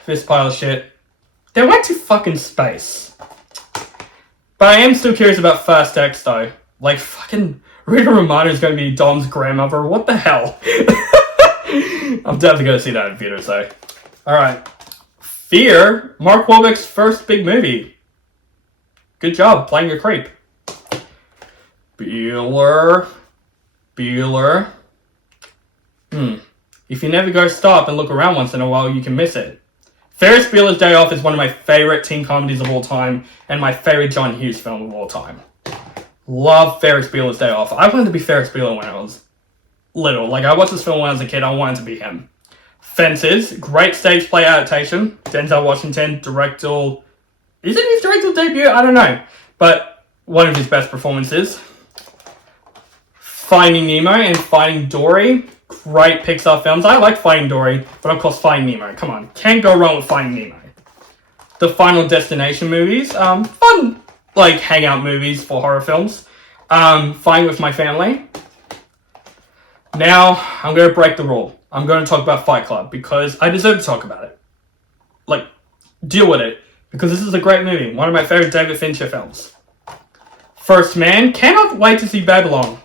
this pile of shit. They went to fucking space. But I am still curious about Fast X though. Like fucking Rita Romano is going to be Dom's grandmother. What the hell? I'm definitely going to see that in theaters though. Alright. Fear. Mark Wahlberg's first big movie. Good job playing a creep. Bueller. If you never go stop and look around once in a while, you can miss it. Ferris Bueller's Day Off is one of my favorite teen comedies of all time and my favorite John Hughes film of all time. Love Ferris Bueller's Day Off. I wanted to be Ferris Bueller when I was little. Like, I watched this film when I was a kid. I wanted to be him. Fences. Great stage play adaptation. Denzel Washington, directorial... Is it his directorial debut? I don't know. But one of his best performances. Finding Nemo and Finding Dory. Great Pixar films. I like Finding Dory, but of course Finding Nemo. Come on. Can't go wrong with Finding Nemo. The Final Destination movies. Fun like hangout movies for horror films. Fine with my family. Now, I'm going to break the rule. I'm going to talk about Fight Club because I deserve to talk about it. Like, deal with it. Because this is a great movie. One of my favorite David Fincher films. First Man. Cannot wait to see Babylon.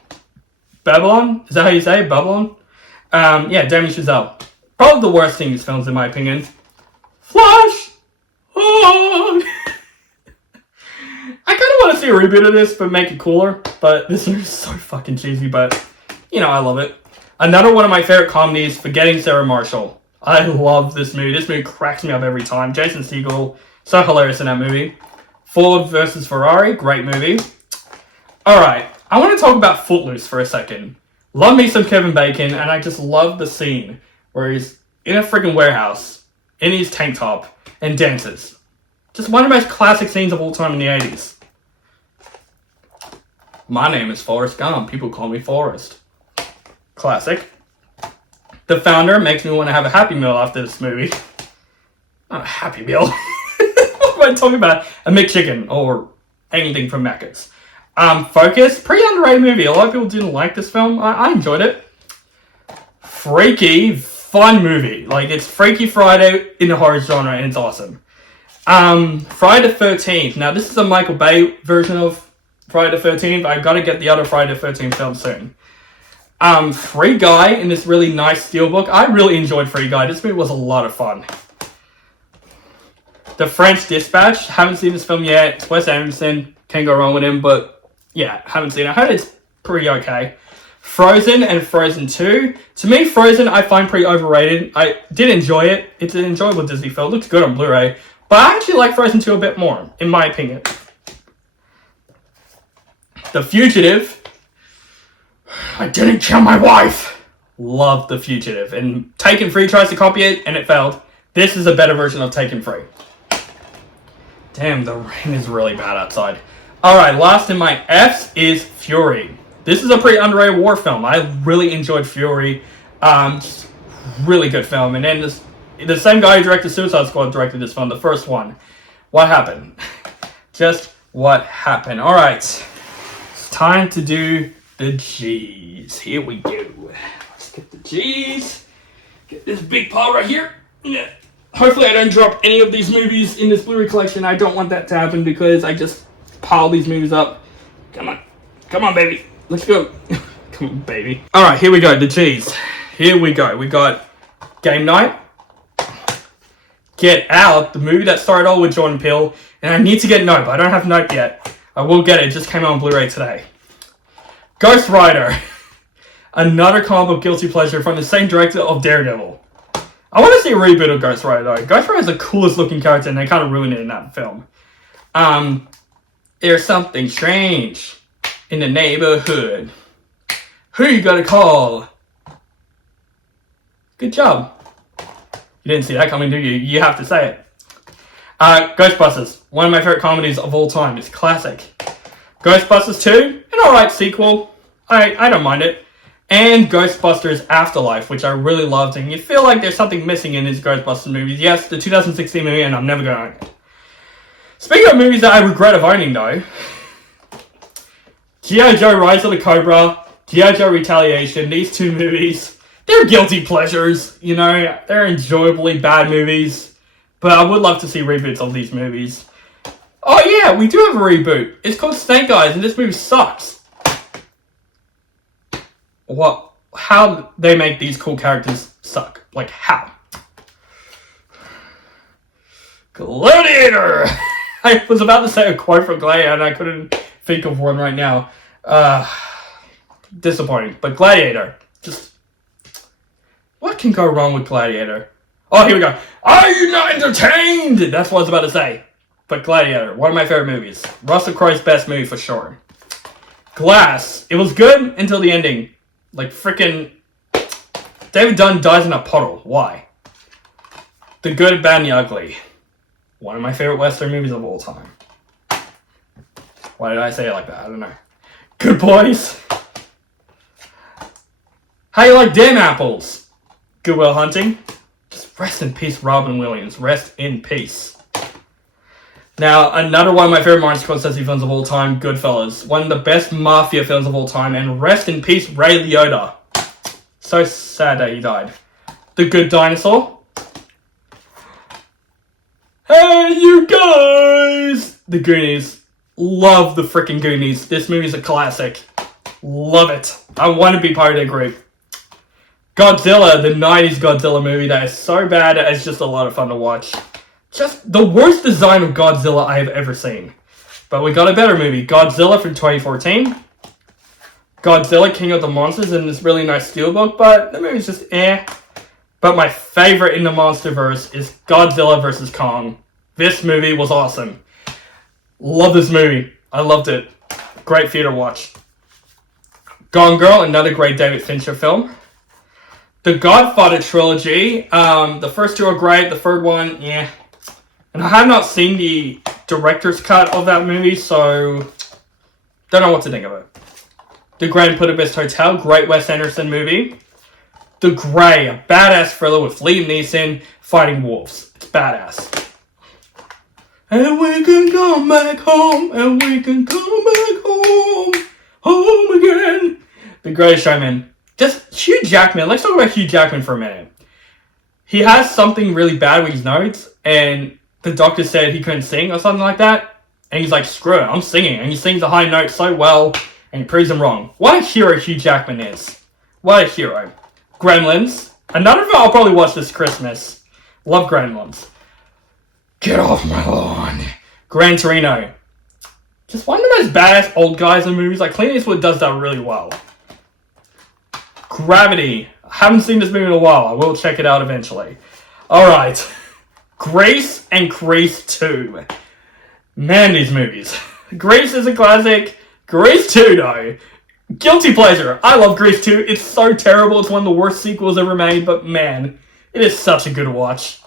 Babylon? Is that how you say it? Babylon? Yeah, Damien Chazelle. Probably the worst thing in these films, in my opinion. Flash! Oh! I kind of want to see a reboot of this, but make it cooler. But this movie is so fucking cheesy, but, you know, I love it. Another one of my favorite comedies, Forgetting Sarah Marshall. I love this movie. This movie cracks me up every time. Jason Segel, so hilarious in that movie. Ford versus Ferrari, great movie. Alright, I want to talk about Footloose for a second. Love me some Kevin Bacon, and I just love the scene where he's in a freaking warehouse, in his tank top, and dances. Just one of the most classic scenes of all time in the 80s. My name is Forrest Gump. People call me Forrest. Classic. The Founder makes me want to have a Happy Meal after this movie. Not a Happy Meal. What am I talking about? A McChicken or anything from Macca's. Focus. Pretty underrated movie. A lot of people didn't like this film. I enjoyed it. Freaky. Fun movie. Like, it's Freaky Friday in the horror genre and it's awesome. Friday the 13th. Now, this is a Michael Bay version of Friday the 13th. I've got to get the other Friday the 13th film soon. Free Guy in this really nice steelbook. I really enjoyed Free Guy. This movie was a lot of fun. The French Dispatch. Haven't seen this film yet. It's Wes Anderson. Can't go wrong with him, but yeah, haven't seen it. I heard it's pretty okay. Frozen and Frozen 2. To me, Frozen I find pretty overrated. I did enjoy it. It's an enjoyable Disney film. It looks good on Blu-ray. But I actually like Frozen 2 a bit more, in my opinion. The Fugitive. I didn't kill my wife. Love The Fugitive. And Taken Free tries to copy it, and it failed. This is a better version of Taken Free. Damn, the rain is really bad outside. Alright, last in my F's is Fury. This is a pretty underrated war film. I really enjoyed Fury. Just really good film. And then the same guy who directed Suicide Squad directed this film, the first one. What happened? Just what happened. Alright. It's time to do the G's. Here we go. Let's get the G's. Get this big pile right here. Yeah. Hopefully I don't drop any of these movies in this Blu-ray collection. I don't want that to happen because I just pile these movies up. Come on. Come on, baby. Let's go. Come on, baby. Alright, here we go. The G's. Here we go. We got Game Night. Get Out, the movie that started all with Jordan Peele. And I need to get Nope. I don't have Nope yet. I will get it. It just came out on Blu-ray today. Ghost Rider. Another comic book guilty pleasure from the same director of Daredevil. I want to see a reboot of Ghost Rider though. Ghost Rider is the coolest looking character and they kind of ruined it in that film. There's something strange in the neighborhood. Who you gotta call? Good job. You didn't see that coming, do you? You have to say it. Ghostbusters. One of my favorite comedies of all time. It's classic. Ghostbusters 2. An alright sequel. I don't mind it. And Ghostbusters Afterlife, which I really loved. And you feel like there's something missing in these Ghostbusters movies. Yes, the 2016 movie, and I'm never going to own it. Speaking of movies that I regret of owning, though. G.I. Joe Rise of the Cobra, G.I. Joe Retaliation, these two movies, they're guilty pleasures, you know, they're enjoyably bad movies, but I would love to see reboots of these movies. Oh yeah, we do have a reboot. It's called Snake Eyes, and this movie sucks. What? How they make these cool characters suck? Like, how? Gladiator! I was about to say a quote from Gladiator, and I couldn't think of one right now. Disappointing. But Gladiator. Just... what can go wrong with Gladiator? Oh, here we go. Are you not entertained? That's what I was about to say. But Gladiator, one of my favorite movies. Russell Crowe's best movie for sure. Glass. It was good until the ending. Like freaking... David Dunn dies in a puddle. Why? The Good, Bad, and the Ugly. One of my favorite Western movies of all time. Why did I say it like that? I don't know. Good Boys. How you like Damn Apples? Good Will Hunting. Just rest in peace, Robin Williams. Rest in peace. Now, another one of my favorite Martin Scorsese films of all time, Goodfellas. One of the best mafia films of all time, and rest in peace, Ray Liotta. So sad that he died. The Good Dinosaur. Hey, you guys! The Goonies. Love the freaking Goonies. This movie's a classic. Love it. I want to be part of that group. Godzilla, the 90s Godzilla movie that is so bad that it's just a lot of fun to watch. Just the worst design of Godzilla I have ever seen. But we got a better movie. Godzilla from 2014. Godzilla, King of the Monsters in this really nice steelbook, but the movie's just eh. But my favorite in the Monsterverse is Godzilla vs. Kong. This movie was awesome. Love this movie. I loved it. Great theater watch. Gone Girl, another great David Fincher film. The Godfather trilogy. The first two are great. The third one, yeah. And I have not seen the director's cut of that movie, so don't know what to think of it. The Grand Budapest Hotel, great Wes Anderson movie. The Grey, a badass thriller with Liam Neeson fighting wolves. It's badass. And we can come back home, and we can come back home, home again. The Greatest Showman. Just Hugh Jackman. Let's talk about Hugh Jackman for a minute. He has something really bad with his notes, and the doctor said he couldn't sing or something like that. And he's like, screw it, I'm singing. And he sings a high note so well, and he proves them wrong. What a hero Hugh Jackman is. What a hero. Gremlins. Another film I'll probably watch this Christmas. Love Gremlins. Get off my lawn. Gran Torino. Just one of the most badass old guys in movies. Like, Clint Eastwood does that really well. Gravity. I haven't seen this movie in a while. I will check it out eventually. Alright. Grease and Grease 2. Man, these movies. Grease is a classic. Grease 2, though. Guilty pleasure. I love Grease 2. It's so terrible. It's one of the worst sequels ever made, but man, it is such a good watch.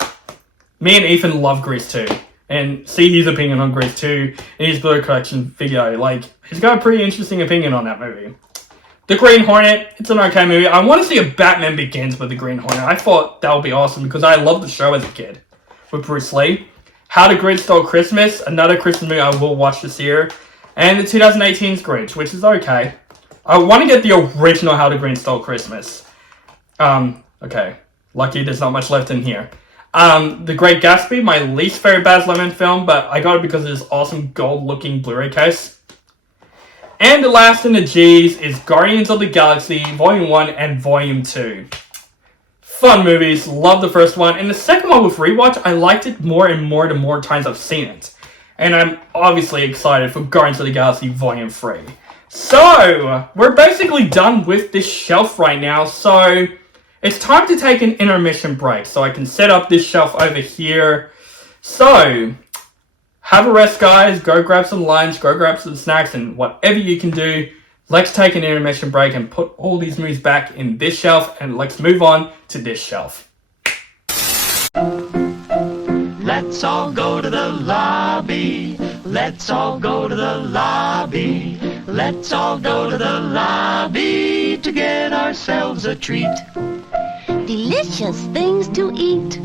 Me and Ethan love Grease 2. And see his opinion on Grease 2 in his Blu Ray Collection video. Like, he's got a pretty interesting opinion on that movie. The Green Hornet. It's an okay movie. I want to see a Batman Begins with the Green Hornet. I thought that would be awesome because I loved the show as a kid with Bruce Lee. How the Grinch Stole Christmas. Another Christmas movie I will watch this year. And the 2018's Grinch, which is okay. I want to get the original How the Grinch Stole Christmas. Okay. Lucky there's not much left in here. The Great Gatsby, my least favorite Baz Luhrmann film, but I got it because of this awesome gold-looking Blu-ray case. And the last in the G's is Guardians of the Galaxy, Volume 1 and Volume 2. Fun movies, love the first one. And the second one with rewatch, I liked it more and more the more times I've seen it. And I'm obviously excited for Guardians of the Galaxy Volume 3. So, we're basically done with this shelf right now, so it's time to take an intermission break so I can set up this shelf over here. So, have a rest, guys. Go grab some lunch, go grab some snacks, and whatever you can do. Let's take an intermission break and put all these movies back in this shelf, and let's move on to this shelf. Let's all go to the lobby. Let's all go to the lobby. Let's all go to the lobby to get ourselves a treat. Delicious things to eat.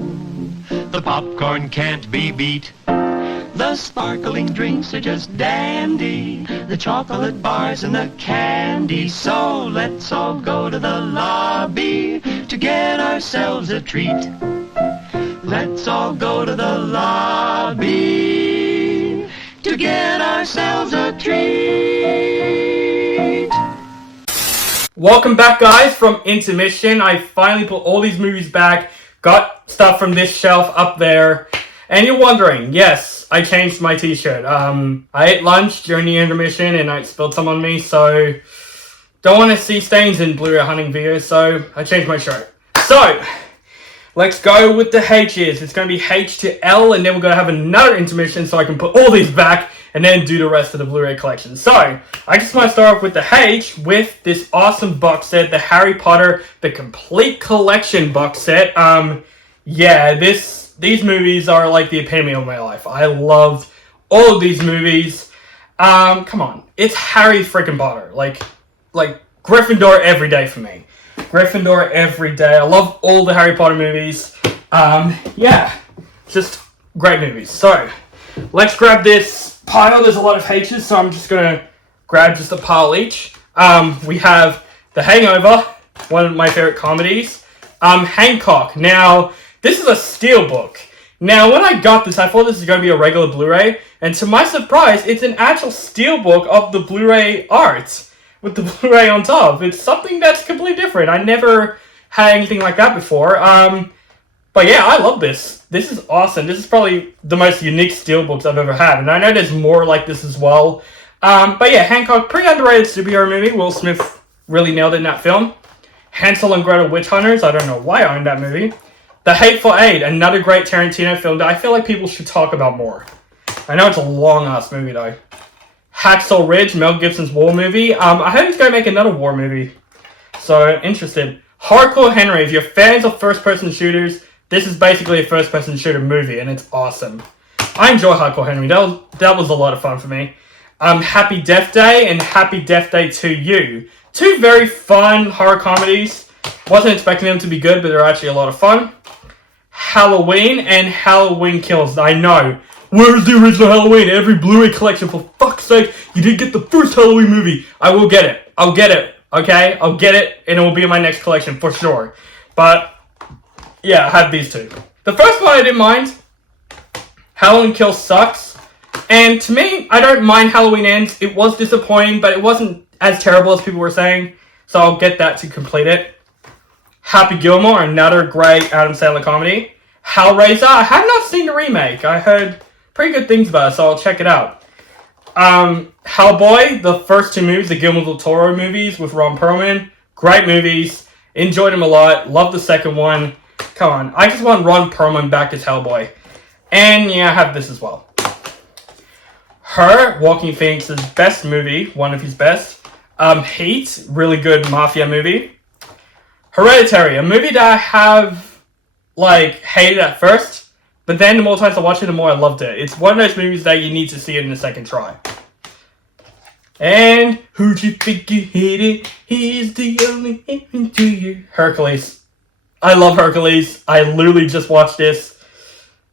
The popcorn can't be beat. The sparkling drinks are just dandy. The chocolate bars and the candy. So let's all go to the lobby to get ourselves a treat. Let's all go to the lobby to get ourselves a treat. Welcome back, guys, from intermission. I finally put all these movies back. Got stuff from this shelf up there. And you're wondering, yes, I changed my t-shirt. I ate lunch during the intermission and I spilled some on me, so don't want to see stains in Blu-ray hunting videos, so I changed my shirt. So, let's go with the H's. It's going to be H to L, and then we're going to have another intermission so I can put all these back and then do the rest of the Blu-ray collection. So, I just want to start off with the H with this awesome box set, the Harry Potter, the Complete Collection box set. Yeah, these movies are like the epitome of my life. I loved all of these movies. Come on. It's Harry freaking Potter. Like Gryffindor every day for me. Gryffindor every day. I love all the Harry Potter movies. Yeah, just great movies. So, let's grab this pile. There's a lot of H's, so I'm just going to grab just a pile each. We have The Hangover, one of my favorite comedies. Hancock. Now, this is a steelbook. Now, when I got this, I thought this was going to be a regular Blu-ray, and to my surprise, it's an actual steelbook of the Blu-ray art with the Blu-ray on top. It's something that's completely different. I never had anything like that before. But yeah, I love this. This is awesome. This is probably the most unique steelbooks I've ever had, and I know there's more like this as well. But yeah, Hancock, pretty underrated superhero movie. Will Smith really nailed it in that film. Hansel and Gretel Witch Hunters. I don't know why I owned that movie. The Hateful Eight, another great Tarantino film that I feel like people should talk about more. I know it's a long-ass movie, though. Hacksaw Ridge, Mel Gibson's war movie. I heard he's going to make another war movie. So, interested. Hardcore Henry, if you're fans of first-person shooters, this is basically a first-person shooter movie, and it's awesome. I enjoy Hardcore Henry. That was a lot of fun for me. Happy Death Day and Happy Death Day to You. Two very fun horror comedies. Wasn't expecting them to be good, but they're actually a lot of fun. Halloween and Halloween Kills. I know. Where's the original Halloween? Every Blu-ray collection, for fuck's sake. You didn't get the first Halloween movie. I will get it. I'll get it. Okay? I'll get it, and it will be in my next collection for sure. But, yeah, I have these two. The first one I didn't mind. Halloween Kills sucks. And to me, I don't mind Halloween Ends. It was disappointing, but it wasn't as terrible as people were saying. So I'll get that to complete it. Happy Gilmore, another great Adam Sandler comedy. Hellraiser, I have not seen the remake. I heard pretty good things about it, so I'll check it out. Hellboy, the first two movies, the Guillermo del Toro movies with Ron Perlman. Great movies. Enjoyed them a lot. Love the second one. Come on, I just want Ron Perlman back as Hellboy. And yeah, I have this as well. Her, Joaquin Phoenix's best movie, one of his best. Heat, really good mafia movie. Hereditary, a movie that I have, hated at first, but then the more times I watched it, the more I loved it. It's one of those movies that you need to see it in the second try. And who'd you think you hated? He's the only hero to you. Hercules. I love Hercules. I literally just watched this.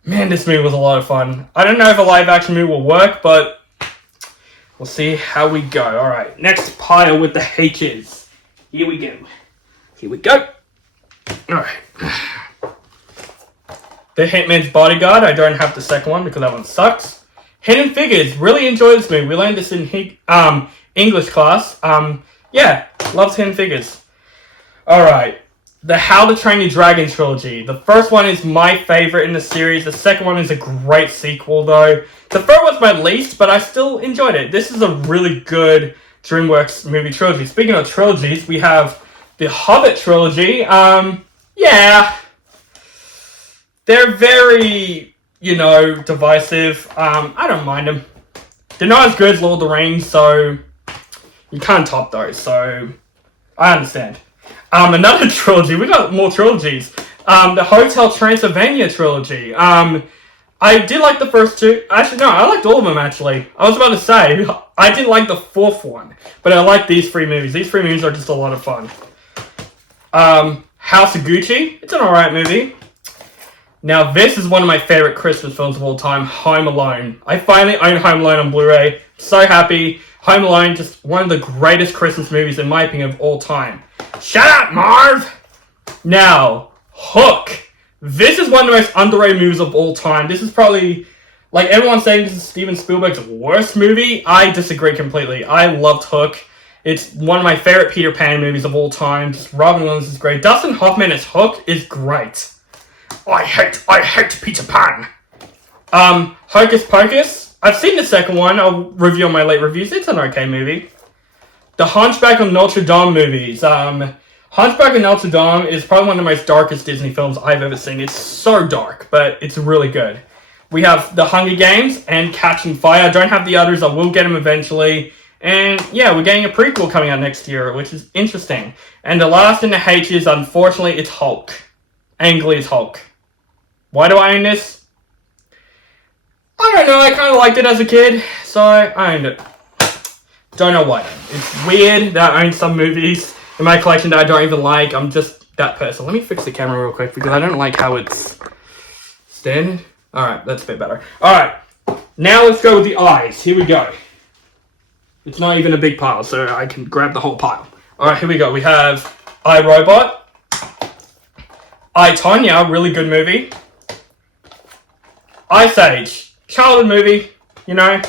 Man, this movie was a lot of fun. I don't know if a live-action movie will work, but we'll see how we go. Alright, next pile with the H's. Here we go. Here we go. Alright. The Hitman's Bodyguard. I don't have the second one because that one sucks. Hidden Figures. Really enjoyed this movie. We learned this in English class. Yeah, loves Hidden Figures. Alright. The How to Train Your Dragon trilogy. The first one is my favorite in the series. The second one is a great sequel, though. The third one's my least, but I still enjoyed it. This is a really good DreamWorks movie trilogy. Speaking of trilogies, we have the Hobbit trilogy. Yeah. They're very, divisive. I don't mind them. They're not as good as Lord of the Rings, so you can't top those, so I understand. Another trilogy. We got more trilogies. The Hotel Transylvania trilogy. I did like the first two. Actually, no, I liked all of them, actually. I was about to say, I didn't like the fourth one, but I like these three movies. These three movies are just a lot of fun. House of Gucci. It's an alright movie. Now, this is one of my favorite Christmas films of all time, Home Alone. I finally own Home Alone on Blu-ray. So happy. Home Alone, just one of the greatest Christmas movies, in my opinion, of all time. Shut up, Marv! Now, Hook. This is one of the most underrated movies of all time. This is probably, everyone's saying this is Steven Spielberg's worst movie. I disagree completely. I loved Hook. It's one of my favorite Peter Pan movies of all time. Just Robin Williams is great. Dustin Hoffman as Hook is great. I hate Peter Pan. Hocus Pocus. I've seen the second one. I'll review on my late reviews. It's an okay movie. The Hunchback of Notre Dame movies. Hunchback of Notre Dame is probably one of the most darkest Disney films I've ever seen. It's so dark, but it's really good. We have The Hunger Games and Catching Fire. I don't have the others. I will get them eventually. And yeah, we're getting a prequel coming out next year, which is interesting. And the last in the H is, unfortunately, it's Hulk. Ang Lee's Hulk. Why do I own this? I don't know, I kind of liked it as a kid, so I owned it. Don't know why. It's weird that I own some movies in my collection that I don't even like. I'm just that person. Let me fix the camera real quick because I don't like how it's standing. Alright, that's a bit better. Alright, Now let's go with the eyes. Here we go. It's not even a big pile, so I can grab the whole pile. Alright, here we go. We have iRobot. I, Tonya, really good movie. Ice Age, childhood movie, you know.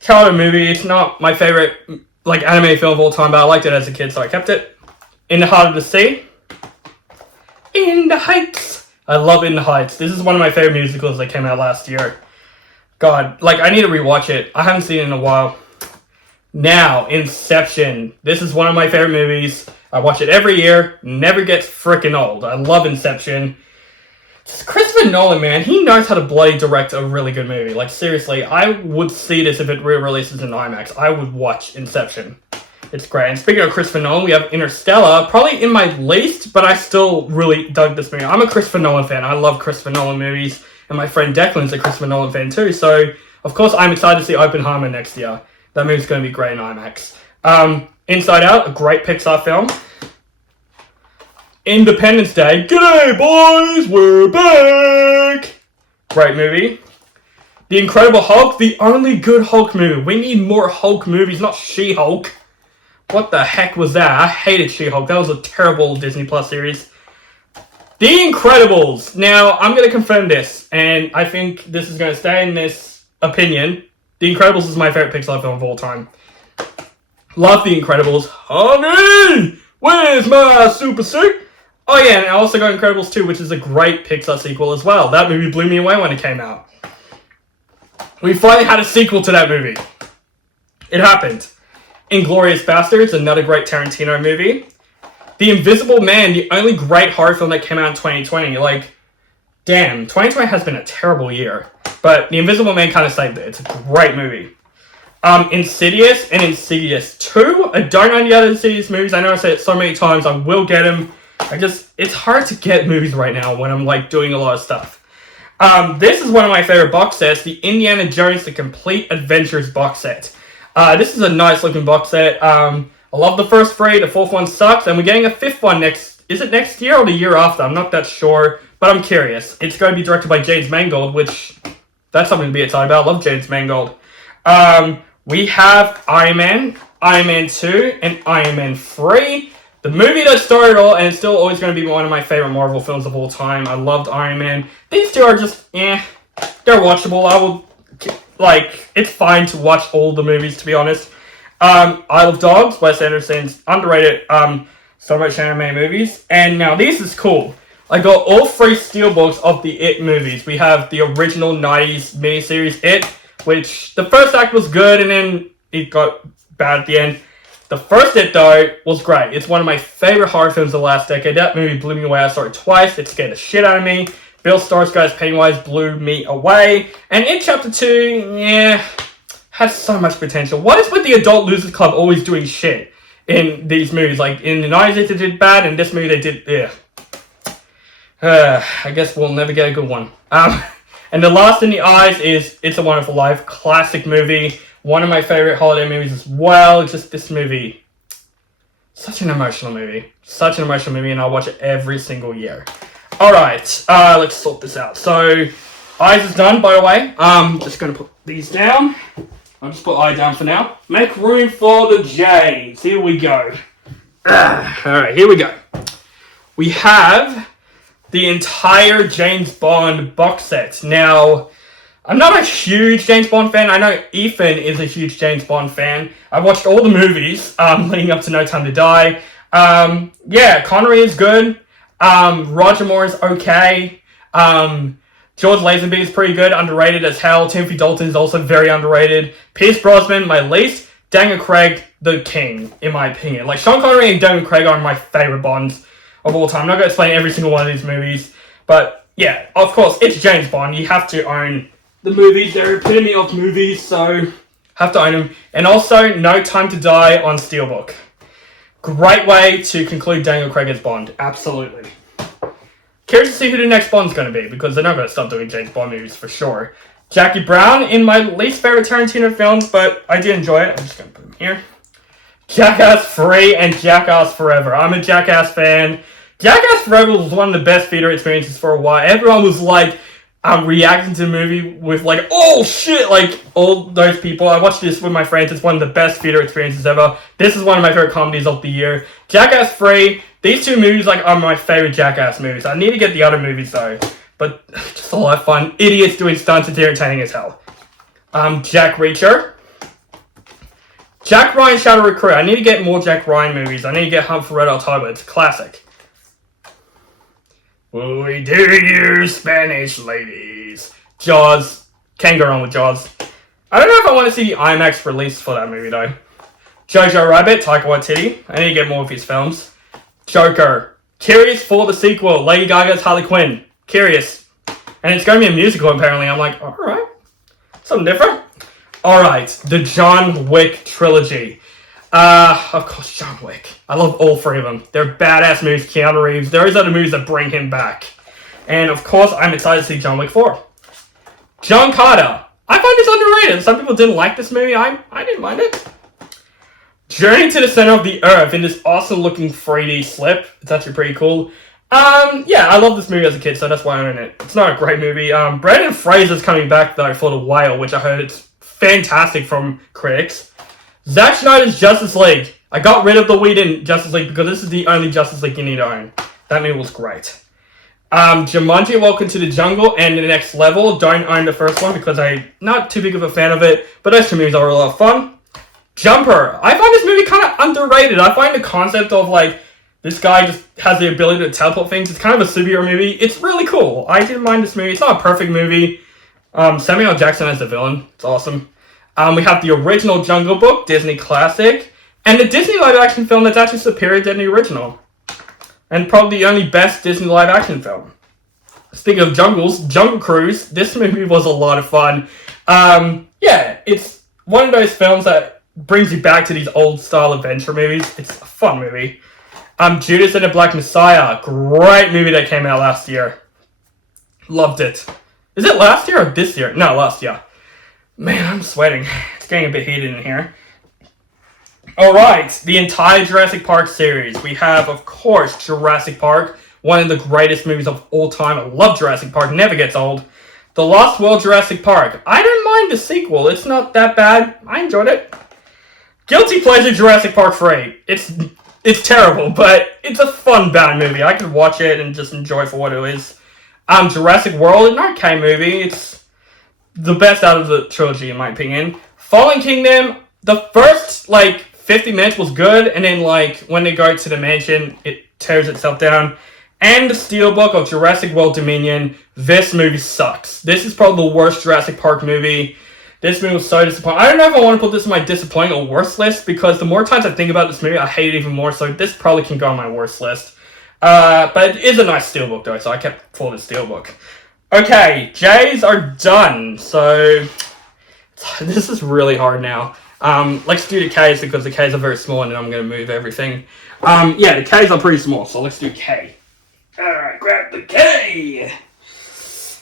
Childhood movie. It's not my favorite like anime film of all time, but I liked it as a kid, so I kept it. In the Heart of the Sea. In the Heights. I love In the Heights. This is one of my favorite musicals that came out last year. God, like, I need to rewatch it. I haven't seen it in a while. Now, Inception. This is one of my favorite movies. I watch it every year. Never gets freaking old. I love Inception. Christopher Nolan, man, he knows how to bloody direct a really good movie. Like, seriously, I would see this if it re-releases in IMAX. I would watch Inception. It's great. And speaking of Christopher Nolan, we have Interstellar. Probably in my least, but I still really dug this movie. I'm a Christopher Nolan fan. I love Christopher Nolan movies. And my friend Declan's a Christopher Nolan fan too. So, of course, I'm excited to see Oppenheimer next year. That movie's going to be great in IMAX. Inside Out, a great Pixar film. Independence Day. G'day, boys! We're back! Great movie. The Incredible Hulk, the only good Hulk movie. We need more Hulk movies, not She-Hulk. What the heck was that? I hated She-Hulk. That was a terrible Disney Plus series. The Incredibles. Now, I'm going to confirm this, and I think this is going to stay in this opinion. The Incredibles is my favorite Pixar film of all time. Love The Incredibles. Honey! Where's my super suit? Oh yeah, and I also got Incredibles 2, which is a great Pixar sequel as well. That movie blew me away when it came out. We finally had a sequel to that movie. It happened. Inglourious Basterds, another great Tarantino movie. The Invisible Man, the only great horror film that came out in 2020. Like, damn, 2020 has been a terrible year. But The Invisible Man kind of saved it. It's a great movie. Insidious and Insidious 2. I don't own the other Insidious movies. I know I said it so many times. I will get them. It's hard to get movies right now when I'm, like, doing a lot of stuff. This is one of my favorite box sets. The Indiana Jones The Complete Adventures box set. This is a nice looking box set. I love the first three. The fourth one sucks. And we're getting a fifth one next year or the year after? I'm not that sure. But I'm curious. It's going to be directed by James Mangold, which, that's something to be excited about. I love James Mangold. We have Iron Man, Iron Man 2, and Iron Man 3. The movie that started all, and it's still always going to be one of my favorite Marvel films of all time. I loved Iron Man. These two are just, they're watchable. It's fine to watch all the movies, to be honest. Isle of Dogs, Wes Anderson's underrated so much anime movies. And now this is cool. I got all 3 steelbooks of the It movies. We have the original 90s miniseries It, which the first act was good and then it got bad at the end. The first It, though, was great. It's one of my favorite horror films of the last decade. That movie blew me away. I saw it twice. It scared the shit out of me. Bill Skarsgård's Pennywise blew me away. And in Chapter 2, had so much potential. What is with the Adult Losers Club always doing shit in these movies? Like, in the 90s they did bad, and this movie they did, I guess we'll never get a good one. And The Last in the Eyes is It's a Wonderful Life. Classic movie. One of my favorite holiday movies as well. Just this movie. Such an emotional movie. Such an emotional movie, and I watch it every single year. Alright, let's sort this out. So, Eyes is done, by the way. Just going to put these down. I'll just put I down for now. Make room for the J's. Here we go. Alright, here we go. We have the entire James Bond box set. Now, I'm not a huge James Bond fan. I know Ethan is a huge James Bond fan. I watched all the movies leading up to No Time to Die. Connery is good. Roger Moore is okay. George Lazenby is pretty good, underrated as hell. Timothy Dalton is also very underrated. Pierce Brosnan, my least. Daniel Craig, the king, in my opinion. Like, Sean Connery and Daniel Craig are my favorite Bonds of all time. I'm not going to explain every single one of these movies. But, yeah, of course, it's James Bond. You have to own the movies. They're epitome of movies, so have to own them. And also, No Time to Die on Steelbook. Great way to conclude Daniel Craig as Bond. Absolutely. Curious to see who the next Bond's going to be, because they're not going to stop doing James Bond movies for sure. Jackie Brown in my least favorite Tarantino films, but I did enjoy it. I'm just going to put him here. Jackass 3 and Jackass Forever. I'm a Jackass fan. Jackass Forever was one of the best theater experiences for a while. Everyone was like, reacting to the movie with like, oh shit, like all those people. I watched this with my friends. It's one of the best theater experiences ever. This is one of my favorite comedies of the year. Jackass 3. These two movies like are my favorite Jackass movies. I need to get the other movies though, but just a lot of fun. Idiots doing stunts. It's entertaining as hell. Jack Reacher. Jack Ryan Shadow Recruit. I need to get more Jack Ryan movies. I need to get Hunt for Red October. It's a classic. We do you Spanish ladies. Jaws. Can't go wrong with Jaws. I don't know if I want to see the IMAX release for that movie though. Jojo Rabbit, Taika Waititi. I need to get more of his films. Joker. Curious for the sequel. Lady Gaga's Harley Quinn. Curious. And it's going to be a musical apparently. I'm like, alright. Something different. Alright. The John Wick trilogy. Of course, John Wick. I love all three of them. They're badass movies. Keanu Reeves. There is other movies that bring him back. And of course, I'm excited to see John Wick 4. John Carter. I find this underrated. Some people didn't like this movie. I didn't mind it. Journey to the Center of the Earth in this awesome looking 3D slip. It's actually pretty cool. Yeah, I love this movie as a kid, so that's why I own it. It's not a great movie. Brendan Fraser's coming back though for The Whale, which I heard it's fantastic from critics. Zack Snyder's Justice League. I got rid of the Whedon Justice League because this is the only Justice League you need to own. That movie was great. Jumanji, Welcome to the Jungle, and The Next Level. Don't own the first one because I'm not too big of a fan of it, but those two movies are a lot of fun. Jumper. I find this movie kind of underrated. I find the concept of, like, this guy just has the ability to teleport things. It's kind of a superhero movie. It's really cool. I didn't mind this movie. It's not a perfect movie. Samuel L. Jackson as the villain. It's awesome. We have the original Jungle Book, Disney classic, and the Disney live-action film that's actually superior than the original. And probably the only best Disney live-action film. Speaking of jungles, Jungle Cruise. This movie was a lot of fun. Yeah, it's one of those films that brings you back to these old-style adventure movies. It's a fun movie. Judas and the Black Messiah. Great movie that came out last year. Loved it. Is it last year or this year? No, last year. Man, I'm sweating. It's getting a bit heated in here. Alright, the entire Jurassic Park series. We have, of course, Jurassic Park. One of the greatest movies of all time. I love Jurassic Park. Never gets old. The Lost World Jurassic Park. I didn't mind the sequel. It's not that bad. I enjoyed it. Guilty Pleasure Jurassic Park 3. It's terrible, but it's a fun, bad movie. I could watch it and just enjoy it for what it is. Jurassic World, an okay movie. It's the best out of the trilogy, in my opinion. Fallen Kingdom, the first, 50 minutes was good, and then, when they go to the mansion, it tears itself down. And the Steelbook of Jurassic World Dominion, this movie sucks. This is probably the worst Jurassic Park movie. This movie was so disappointing. I don't know if I want to put this in my disappointing or worst list, because the more times I think about this movie, I hate it even more, so this probably can go on my worst list. But it is a nice Steelbook, though, so I kept for the Steelbook. Okay, J's are done, so this is really hard now. Let's do the K's because the K's are very small and then I'm going to move everything. Yeah, the K's are pretty small, so let's do K. Alright, grab the K!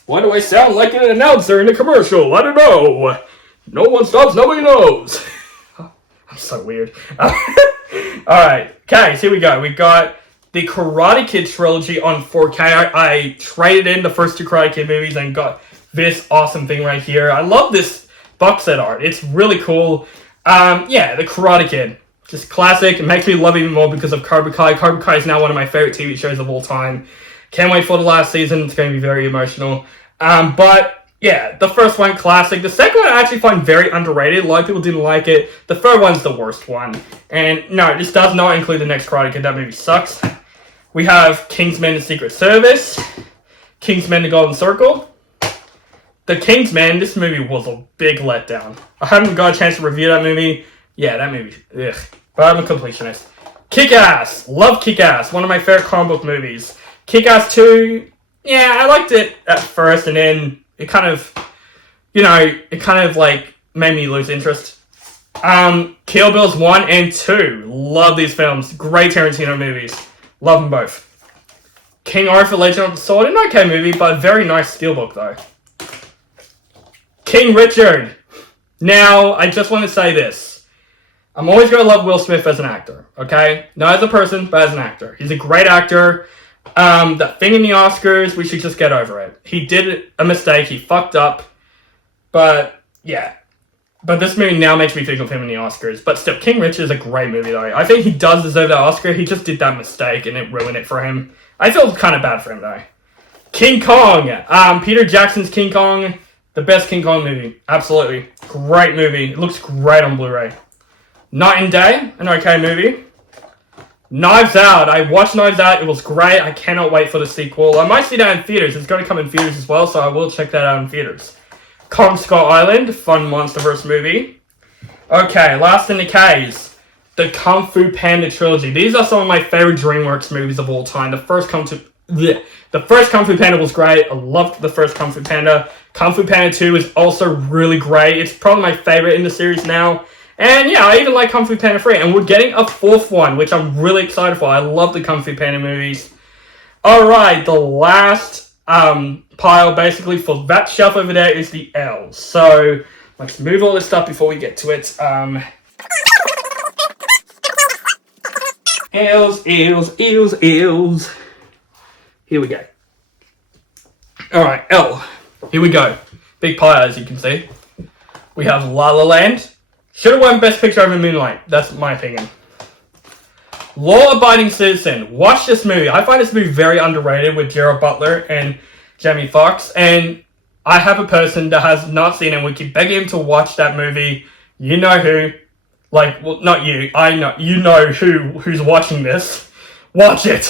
Why do I sound like an announcer in a commercial? I don't know. No one stops, nobody knows. I'm so weird. Alright, K's, here we go. We got the Karate Kid trilogy on 4K. I traded in the first two Karate Kid movies and got this awesome thing right here. I love this box set art. It's really cool. Yeah, the Karate Kid. Just classic. It makes me love it even more because of Cobra Kai. Cobra Kai is now one of my favorite TV shows of all time. Can't wait for the last season. It's going to be very emotional. But, yeah, the first one, classic. The second one I actually find very underrated. A lot of people didn't like it. The third one's the worst one. And, no, this does not include the next Karate Kid. That movie sucks. We have Kingsman: The Secret Service. Kingsman: The Golden Circle. The Kingsman, this movie was a big letdown. I haven't got a chance to review that movie. Yeah, that movie, ugh. But I'm a completionist. Kick-Ass. Love Kick-Ass. One of my favorite comic book movies. Kick-Ass 2, yeah, I liked it at first, and then it kind of, made me lose interest. Kill Bills 1 and 2. Love these films. Great Tarantino movies. Love them both. King Arthur: Legend of the Sword. An okay movie, but a very nice steelbook, though. King Richard. Now, I just want to say this. I'm always going to love Will Smith as an actor, okay? Not as a person, but as an actor. He's a great actor. That thing in the Oscars, we should just get over it. He did a mistake, he fucked up, but yeah. But this movie now makes me think of him in the Oscars. But still, King Richard is a great movie though. I think he does deserve that Oscar, he just did that mistake and it ruined it for him. I feel kind of bad for him though. King Kong! Peter Jackson's King Kong, the best King Kong movie. Absolutely. Great movie. It looks great on Blu-ray. Night and Day, an okay movie. Knives Out. I watched Knives Out. It was great. I cannot wait for the sequel. I might see that in theaters. It's going to come in theaters as well, so I will check that out in theaters. Kong Skull Island. Fun MonsterVerse movie. Okay, last in the K's. The Kung Fu Panda trilogy. These are some of my favorite DreamWorks movies of all time. The first Kung Fu Panda was great. I loved the first Kung Fu Panda. Kung Fu Panda 2 is also really great. It's probably my favorite in the series now. And yeah, I even like Kung Fu Panda 3. And we're getting a fourth one, which I'm really excited for. I love the Kung Fu Panda movies. Alright, the last pile basically for that shelf over there is the L's. So let's move all this stuff before we get to it. L's. Here we go. Alright, L. Here we go. Big pile, as you can see. We have La La Land. Should have won Best Picture over Moonlight. That's my opinion. Law Abiding Citizen. Watch this movie. I find this movie very underrated with Gerard Butler and Jamie Foxx. And I have a person that has not seen it and we keep begging him to watch that movie. You know who. Like, well, not you. I know. You know who's watching this. Watch it.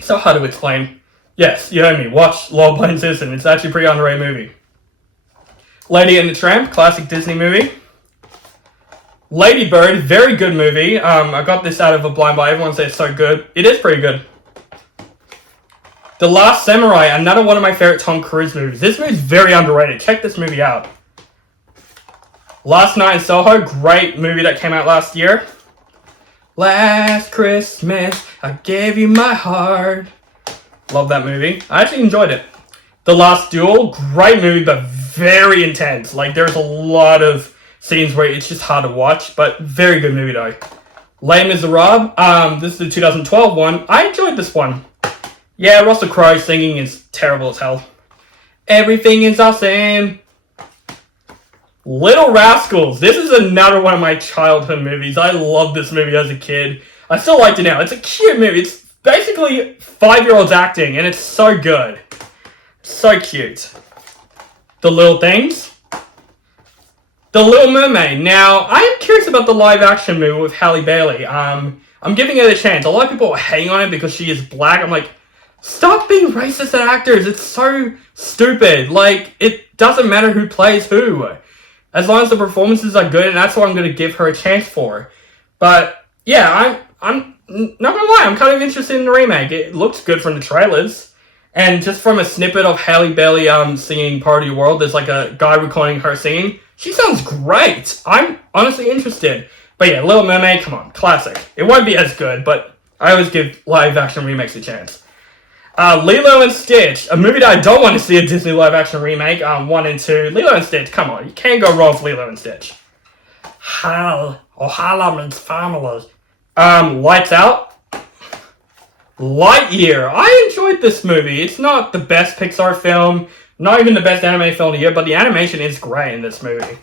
So hard to explain. Yes, you heard me. Watch Law Abiding Citizen. It's actually a pretty underrated movie. Lady and the Tramp, classic Disney movie. Lady Bird, very good movie. I got this out of a blind buy. Everyone says it's so good. It is pretty good. The Last Samurai, another one of my favorite Tom Cruise movies. This movie is very underrated. Check this movie out. Last Night in Soho, great movie that came out last year. Last Christmas, I gave you my heart. Love that movie. I actually enjoyed it. The Last Duel, great movie, but very intense. Like, there's a lot of scenes where it's just hard to watch, but very good movie though. Les Miserables, this is the 2012 one. I enjoyed this one. Yeah, Russell Crowe singing is terrible as hell. Everything is awesome. Little Rascals. This is another one of my childhood movies. I loved this movie as a kid. I still liked it now. It's a cute movie. It's basically 5-year-olds acting, and it's so good. So cute. The Little Things. The Little Mermaid. Now, I am curious about the live-action movie with Halle Bailey. I'm giving it a chance. A lot of people are hating on it because she is black. I'm like, stop being racist at actors. It's so stupid. Like, it doesn't matter who plays who. As long as the performances are good, and that's what I'm going to give her a chance for. But, yeah, I'm not going to lie. I'm kind of interested in the remake. It looks good from the trailers. And just from a snippet of Halle Bailey singing Part of Your World, there's like a guy recording her singing. She sounds great. I'm honestly interested. But yeah, Little Mermaid, come on, classic. It won't be as good, but I always give live-action remakes a chance. Lilo and Stitch, a movie that I don't want to see a Disney live-action remake, 1 and 2. Lilo and Stitch, come on, you can't go wrong with Lilo and Stitch. Ohio means family. Lights Out. Lightyear. I enjoyed this movie. It's not the best Pixar film, not even the best anime film of the year, but the animation is great in this movie.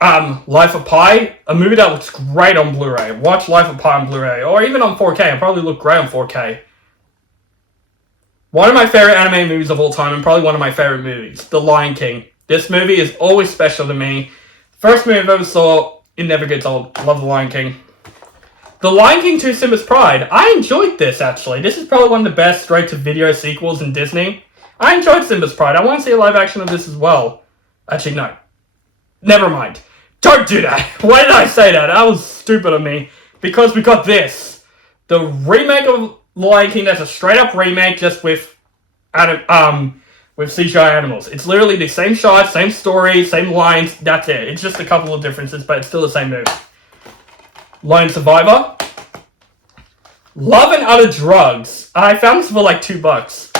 Life of Pi, a movie that looks great on Blu-ray. Watch Life of Pi on Blu-ray, or even on 4K. It probably look great on 4K. One of my favorite anime movies of all time, and probably one of my favorite movies, The Lion King. This movie is always special to me. First movie I've ever saw, it never gets old. Love The Lion King. The Lion King 2 Simba's Pride. I enjoyed this, actually. This is probably one of the best straight-to-video sequels in Disney. I enjoyed Simba's Pride. I want to see a live action of this as well. Actually, no. Never mind. Don't do that. Why did I say that? That was stupid of me. Because we got this. The remake of The Lion King that's a straight-up remake just with CGI animals. It's literally the same shots, same story, same lines. That's it. It's just a couple of differences, but it's still the same movie. Lone Survivor. Love and Other Drugs. I found this for like $2.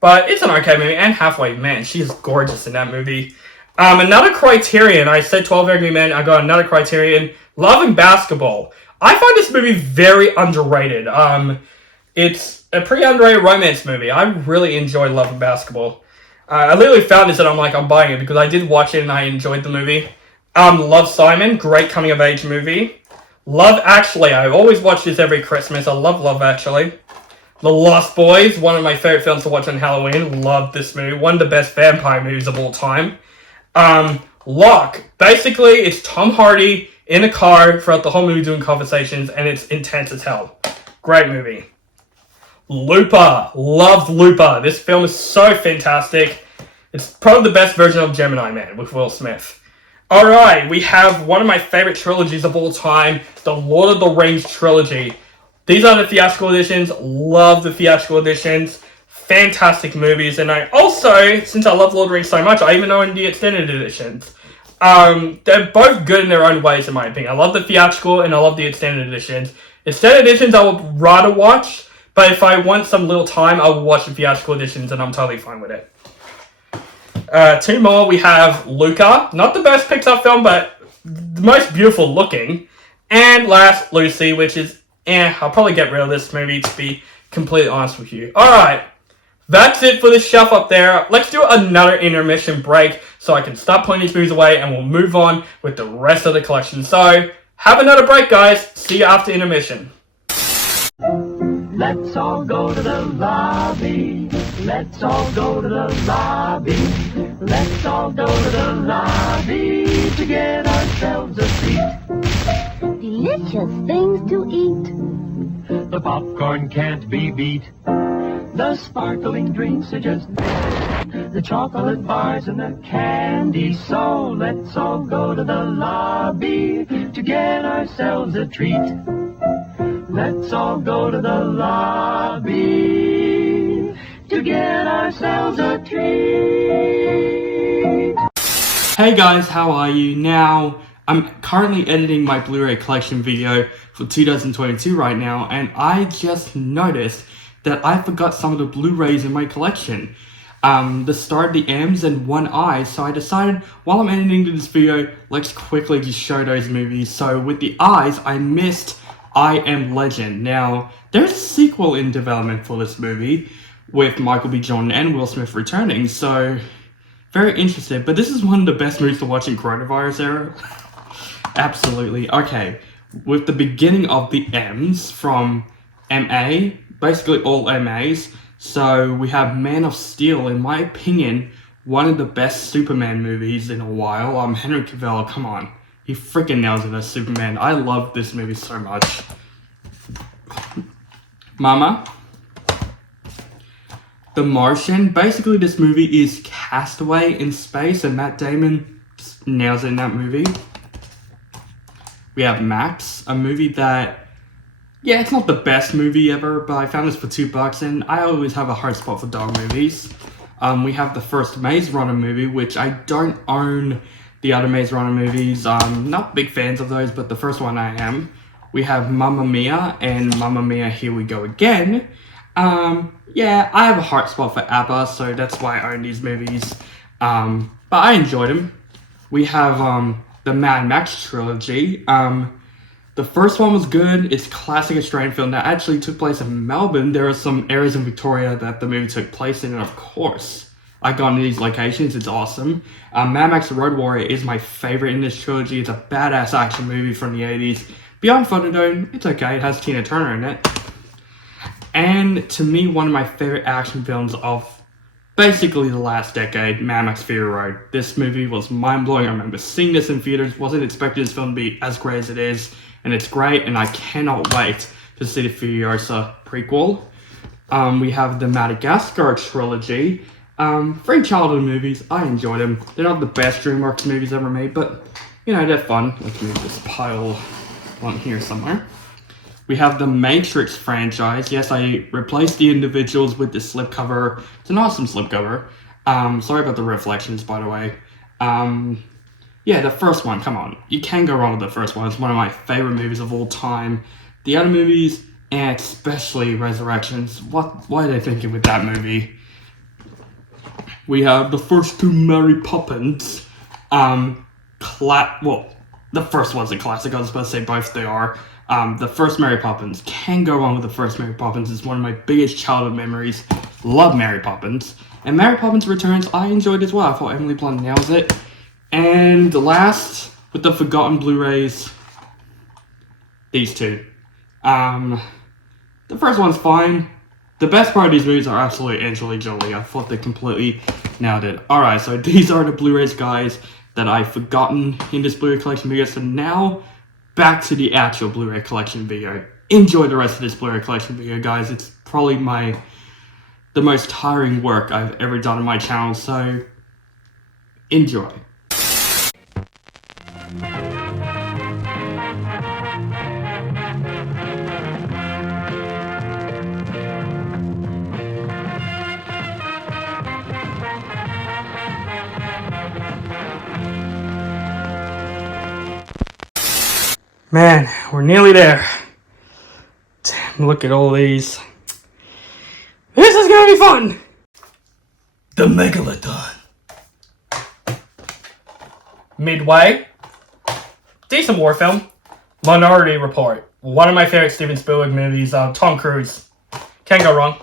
But it's an okay movie. And Halfway, man, she's gorgeous in that movie. Another Criterion. I said 12 Angry Men. I got another Criterion. Love and Basketball. I find this movie very underrated. It's a pretty underrated romance movie. I really enjoy Love and Basketball. I literally found this and I'm buying it because I did watch it and I enjoyed the movie. Love, Simon, great coming of age movie. Love Actually, I always watch this every Christmas. I love Love Actually. The Lost Boys, one of my favorite films to watch on Halloween. Love this movie. One of the best vampire movies of all time. Locke. Basically, it's Tom Hardy in a car throughout the whole movie doing conversations, and it's intense as hell. Great movie. Looper. Loved Looper. This film is so fantastic. It's probably the best version of Gemini Man with Will Smith. Alright, we have one of my favorite trilogies of all time, the Lord of the Rings trilogy. These are the theatrical editions. Love the theatrical editions. Fantastic movies. And I also, since I love Lord of the Rings so much, I even own the extended editions. They're both good in their own ways, in my opinion. I love the theatrical and I love the extended editions. Extended editions I would rather watch, but if I want some little time, I will watch the theatrical editions and I'm totally fine with it. Two more, we have Luca. Not the best Pixar film, but the most beautiful looking. And last, Lucy, which is, I'll probably get rid of this movie to be completely honest with you. Alright, that's it for the shelf up there. Let's do another intermission break so I can stop putting these movies away and we'll move on with the rest of the collection. So, have another break, guys. See you after intermission. Let's all go to the lobby. Let's all go to the lobby. Let's all go to the lobby to get ourselves a treat. Delicious things to eat. The popcorn can't be beat. The sparkling drinks are just the chocolate bars and the candy. So let's all go to the lobby to get ourselves a treat. Let's all go to the lobby to get ourselves a treat. Hey guys, how are you? Now, I'm currently editing my Blu-ray collection video for 2022 right now, and I just noticed that I forgot some of the Blu-rays in my collection. The Star, the M's, and One Eye, so I decided while I'm editing this video, let's quickly just show those movies. So with the Eyes, I missed I Am Legend. Now, there's a sequel in development for this movie with Michael B. Jordan and Will Smith returning, so very interested. But this is one of the best movies to watch in coronavirus era. Absolutely. Okay, with the beginning of the M's from MA, basically all MAs. So we have Man of Steel, in my opinion, one of the best Superman movies in a while. Henry Cavill, come on. He freaking nails it as Superman. I love this movie so much. Mama. The Martian. Basically, this movie is Castaway in space, and Matt Damon just nails it in that movie. We have Max, a movie that, yeah, it's not the best movie ever, but I found this for $2, and I always have a hard spot for dog movies. We have the first Maze Runner movie, which I don't own the other Maze Runner movies. Not big fans of those, but the first one I am. We have Mamma Mia and Mamma Mia, Here We Go Again. Yeah, I have a heart spot for ABBA, so that's why I own these movies. But I enjoyed them. We have the Mad Max trilogy. The first one was good. It's a classic Australian film that actually took place in Melbourne. There are some areas in Victoria that the movie took place in, and of course, I got into these locations. It's awesome. Mad Max The Road Warrior is my favorite in this trilogy. It's a badass action movie from the 80s. Beyond Thunderdome, it's okay. It has Tina Turner in it. And to me, one of my favorite action films of basically the last decade, Mad Max Fury Road. This movie was mind-blowing. I remember seeing this in theaters. Wasn't expecting this film to be as great as it is. And it's great, and I cannot wait to see the Furiosa prequel. We have the Madagascar trilogy. 3 childhood movies. I enjoyed them. They're not the best DreamWorks movies ever made, but, you know, they're fun. Let's move this pile on here somewhere. We have the Matrix franchise. Yes, I replaced the individuals with the slipcover. It's an awesome slipcover. Sorry about the reflections, by the way. Yeah, the first one, come on. You can't go wrong with the first one. It's one of my favorite movies of all time. The other movies, and especially Resurrections, what are they thinking with that movie? We have the first 2 Mary Poppins. The first one's a classic. I was about to say both they are. The first Mary Poppins. Can't go wrong with the first Mary Poppins. It's one of my biggest childhood memories. Love Mary Poppins. And Mary Poppins Returns, I enjoyed as well. I thought Emily Blunt nails it. And the last, with the forgotten Blu-rays, these two. The first one's fine. The best part of these movies are absolutely Angelina Jolie. I thought they completely nailed it. Alright, so these are the Blu-rays, guys, that I've forgotten in this Blu-ray collection video. So now, back to the actual Blu-ray collection video. Enjoy the rest of this Blu-ray collection video, guys. It's probably the most tiring work I've ever done on my channel, so enjoy. Man, we're nearly there. Damn, look at all these. This is gonna be fun! The Megalodon. Midway. Decent war film. Minority Report. One of my favorite Steven Spielberg movies. Tom Cruise. Can't go wrong.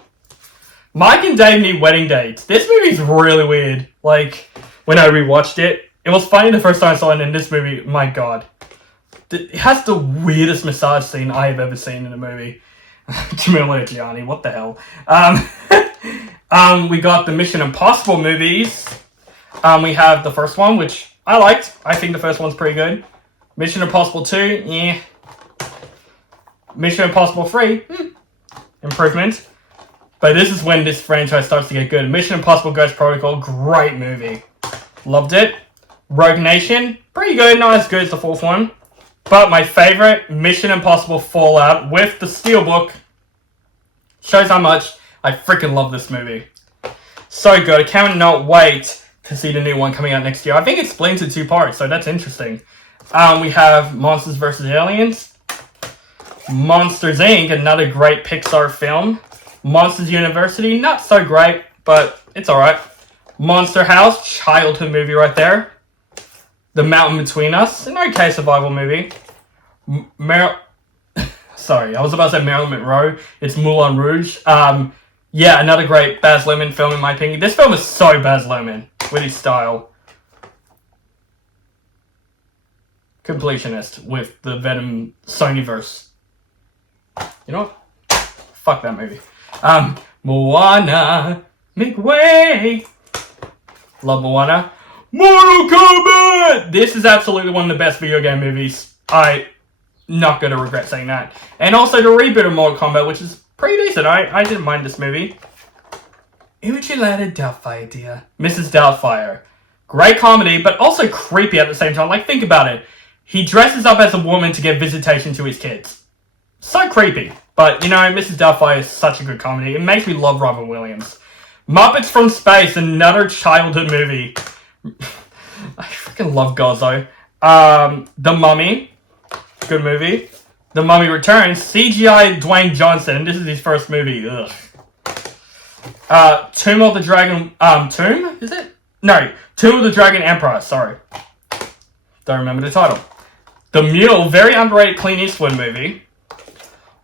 Mike and Dave Need Wedding Dates. This movie's really weird. Like, when I rewatched it, it was funny the first time I saw it, and in this movie, my god. It has the weirdest massage scene I have ever seen in a movie. Camilla Gianni, what the hell? We got the Mission Impossible movies. We have the first one, which I liked. I think the first one's pretty good. Mission Impossible 2, yeah. Mission Impossible 3, improvement. But this is when this franchise starts to get good. Mission Impossible Ghost Protocol, great movie. Loved it. Rogue Nation, pretty good, not as good as the fourth one. But my favorite, Mission Impossible Fallout with the Steelbook, shows how much I freaking love this movie. So good. I cannot wait to see the new one coming out next year. I think it's split into 2 parts, so that's interesting. We have Monsters vs. Aliens. Monsters, Inc., another great Pixar film. Monsters University, not so great, but it's alright. Monster House, childhood movie right there. The Mountain Between Us, an okay survival movie. Sorry, I was about to say Marilyn Monroe. It's Moulin Rouge. Yeah, another great Baz Luhrmann film in my opinion. This film is so Baz Luhrmann with his style. Completionist with the Venom Sonyverse. You know what? Fuck that movie. Moana. Make way. Love Moana. Mortal Kombat! This is absolutely one of the best video game movies. I'm not going to regret saying that. And also the reboot of Mortal Kombat, which is pretty decent. I didn't mind this movie. Immaculata Doubtfire, dear. Mrs. Doubtfire. Great comedy, but also creepy at the same time. Like, think about it. He dresses up as a woman to get visitation to his kids. So creepy. But, you know, Mrs. Doubtfire is such a good comedy. It makes me love Robin Williams. Muppets from Space, another childhood movie. I freaking love Gozzo. The Mummy. Good movie. The Mummy Returns. CGI Dwayne Johnson. This is his first movie. Ugh. Tomb of the Dragon... Tomb? Is it? No. Tomb of the Dragon Emperor. Sorry. Don't remember the title. The Mule. Very underrated Clint Eastwood movie.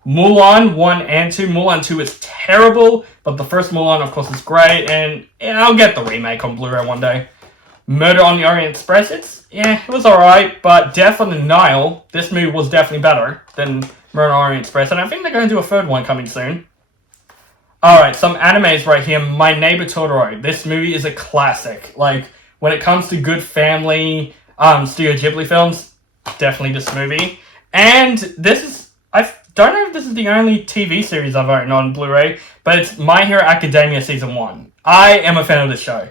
Mulan 1 and 2. Mulan 2 is terrible, but the first Mulan, of course, is great, and yeah, I'll get the remake on Blu-ray one day. Murder on the Orient Express, it was alright, but Death on the Nile, this movie was definitely better than Murder on the Orient Express, and I think they're going to do a third one coming soon. Alright, some animes right here. My Neighbor Totoro. This movie is a classic. Like, when it comes to good family, Studio Ghibli films, definitely this movie. And this is, I don't know if this is the only TV series I've owned on Blu-ray, but it's My Hero Academia Season 1. I am a fan of this show.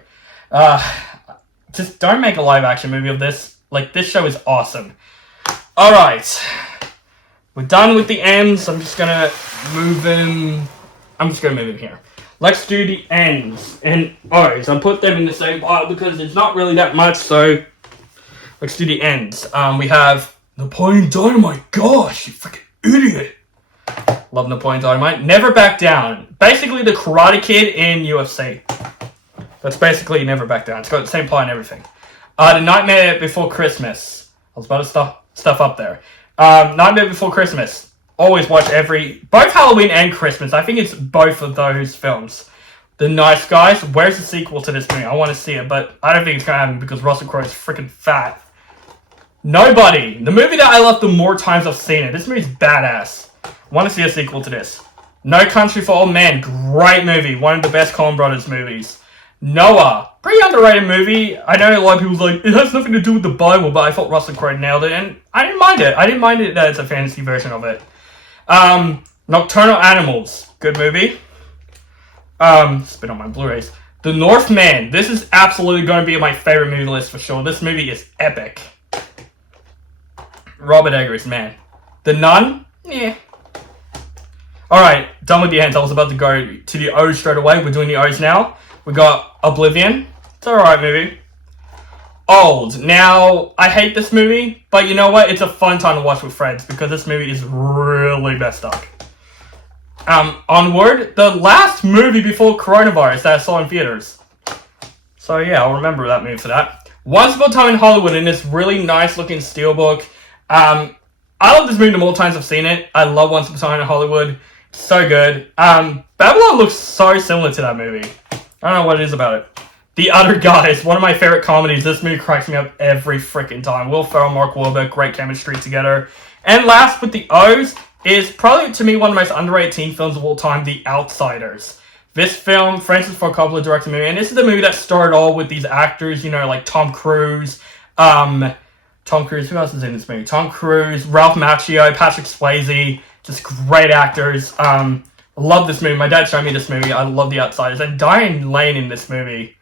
Just don't make a live-action movie of this. Like, this show is awesome. Alright. We're done with the ends. I'm just gonna move them... here. Let's do the ends. And, alright, so I put them in the same pile because there's not really that much, so... Let's do the ends. We have Napoleon Dynamite. Gosh, you freaking idiot. Love Napoleon Dynamite. Never Back Down. Basically the Karate Kid in UFC. That's basically Never Back Down. It's got the same plot and everything. The Nightmare Before Christmas. I was about to stuff up there. Nightmare Before Christmas. Always watch both Halloween and Christmas. I think it's both of those films. The Nice Guys. Where's the sequel to this movie? I want to see it, but I don't think it's going to happen because Russell Crowe is freaking fat. Nobody. The movie that I love the more times I've seen it. This movie's badass. I want to see a sequel to this. No Country for Old Men. Great movie. One of the best Coen Brothers movies. Noah. Pretty underrated movie. I know a lot of people like, it has nothing to do with the Bible, but I thought Russell Crowe nailed it, and I didn't mind it. I didn't mind it that it's a fantasy version of it. Nocturnal Animals. Good movie. Spit on my Blu-rays. The Northman. This is absolutely going to be on my favorite movie list for sure. This movie is epic. Robert Eggers, man. The Nun? Yeah. Alright, done with the ends. I was about to go to the O's straight away. We're doing the O's now. We got Oblivion. It's alright movie. Old. Now, I hate this movie, but you know what? It's a fun time to watch with friends because this movie is really messed up. Onward. The last movie before coronavirus that I saw in theaters. So yeah, I'll remember that movie for that. Once Upon a Time in Hollywood in this really nice looking steelbook. I love this movie the more times I've seen it. I love Once Upon a Time in Hollywood. It's so good. Babylon looks so similar to that movie. I don't know what it is about it. The Other Guys, one of my favorite comedies. This movie cracks me up every freaking time. Will Ferrell, Mark Wahlberg, great chemistry together. And last with the O's is probably to me one of the most underrated teen films of all time, The Outsiders. This film, Francis Ford Coppola directed the movie, and this is the movie that started all with these actors, you know, like Tom Cruise, who else is in this movie? Tom Cruise, Ralph Macchio, Patrick Swayze, just great actors. I love this movie. My dad showed me this movie. I love The Outsiders. And Diane Lane in this movie,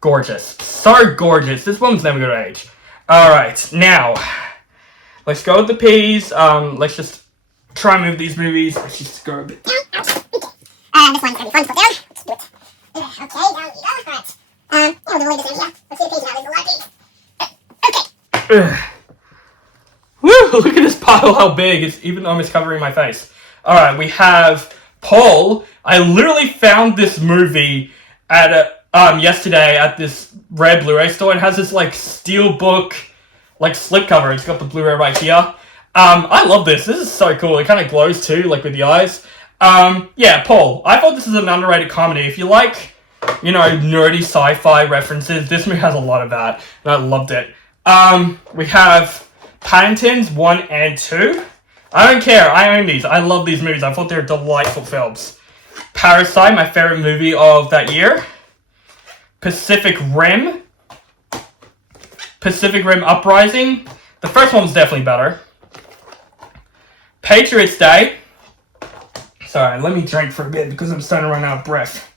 gorgeous. So gorgeous. This woman's never going to age. Alright, now, let's go with the P's. Let's just try and move these movies. Let's just go a bit. This one's going to be fun to put down. Let's do it. Okay, down we go. Alright. We'll delete this movie. Let's see the page now. There's a lot of pages. Woo! Look at this pile, how big. It's even almost covering my face. Alright, we have Paul. I literally found this movie at yesterday at this red Blu-ray store. It has this like steelbook like slipcover. It's got the Blu-ray right here. I love this. This is so cool. It kind of glows too, like with the eyes. Yeah, Paul. I thought this is an underrated comedy. If you like, you know, nerdy sci-fi references, this movie has a lot of that, and I loved it. We have Paddingtons 1 and 2. I don't care. I own these. I love these movies. I thought they were delightful films. Parasite, my favorite movie of that year. Pacific Rim. Pacific Rim Uprising. The first one was definitely better. Patriots Day. Sorry, let me drink for a bit because I'm starting to run out of breath.